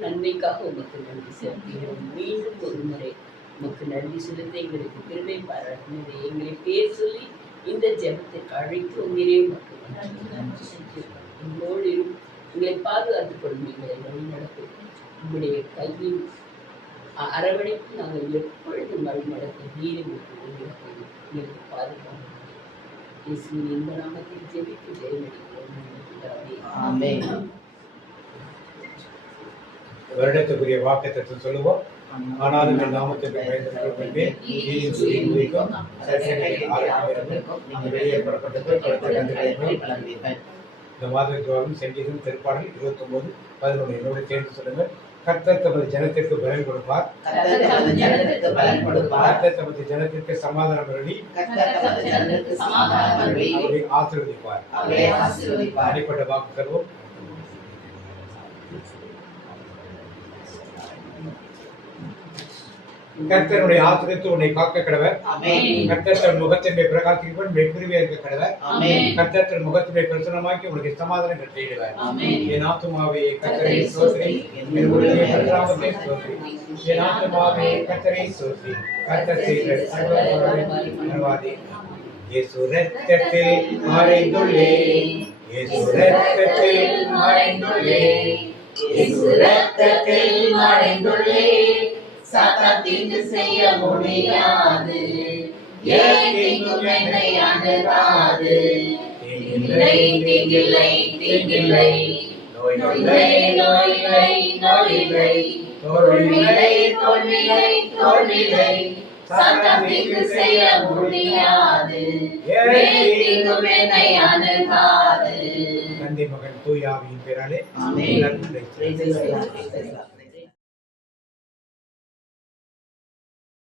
நன்மைக்காக உமக்கு நன்றி செலுத்துகிறோம். மீண்டும் ஒரு முறை உமக்கு நன்றி செலுத்த எங்களுக்கு கிருபை பாராட்டினது எங்களை பேர் சொல்லி இந்த ஜெபத்திற்கு அழைத்து வந்தீரே உமக்கு நன்றி செலுத்துகிறோம். உங்களோடு எங்களை பாதுகாத்துக் கொள்ளும், எங்களை வழிநடத்தும். உங்களுடைய கல்வி அரவணைப்பு நாங்கள் எப்பொழுதும் வழிநடத்த எங்களுக்கு பாதுகாப்பு. இயேசுவின் இந்த நாமத்தில் ஜெபித்து ஜெயமளிக்கிறோம். வருடத்துக்குரிய வாக்குத்தத்தம் சொல்லுவோம். ஆனாலும் என் நாமத்திற்கு பயன்படுத்தப்பட்டு இந்த மாதத்துக்கு சங்கீதம் திருப்பாடல் 29:11 என்னோட சேர்ந்து சொல்லுங்கள். கர்த்தர் தமது ஜனத்திற்கு பலன் கொடுப்பார், கர்த்தர் தமது ஜனத்திற்கு சமாதானம் அருளி ஆசீர்வதிப்பார். தனிப்பட்ட வாக்கு தருவோம். கர்த்தருடைய ஆசீர்வதித்து உன்னை காக்க கடவர். கர்த்தர் தன் முகத்தினை பிரகாசிப்பன் வெற்றிவே இருக்க கடவர். கர்த்தர் தன் முகத்தினை பிரசன்னமாக்கி உனக்கு சமாதானம் கட்டளையிடுவார். என் ஆத்துமாவே கர்த்தரை ஸ்தோத்திரி, என் உள்ளே பரிசுத்தத்தை ஸ்தோத்திரி. என் ஆத்துமாவே கர்த்தரை ஸ்தோத்திரி, கர்த்தர் செய்த சகல நல்வாதி. இயேசு இரத்தத்தில் மறைந்துள்ளேன், இயேசு இரத்தத்தில் மறைந்துள்ளேன், இயேசு இரத்தத்தில் மறைந்துள்ளேன். சாத்தான் தீங்கு செய்ய முடியாது, ஏன் என்னை அணுகாது. தீங்கில்லை தீங்கில்லை தீங்கில்லை, நோயில்லை நோயில்லை நோயில்லை, தோல்வியில்லை தோல்வியில்லை தோல்வியில்லை. சாத்தான் தீங்கு செய்ய முடியாது, ஏன் என்னை அணுகாது. தந்தை மகன் தூய ஆவியின் பெயராலே ஆமென்.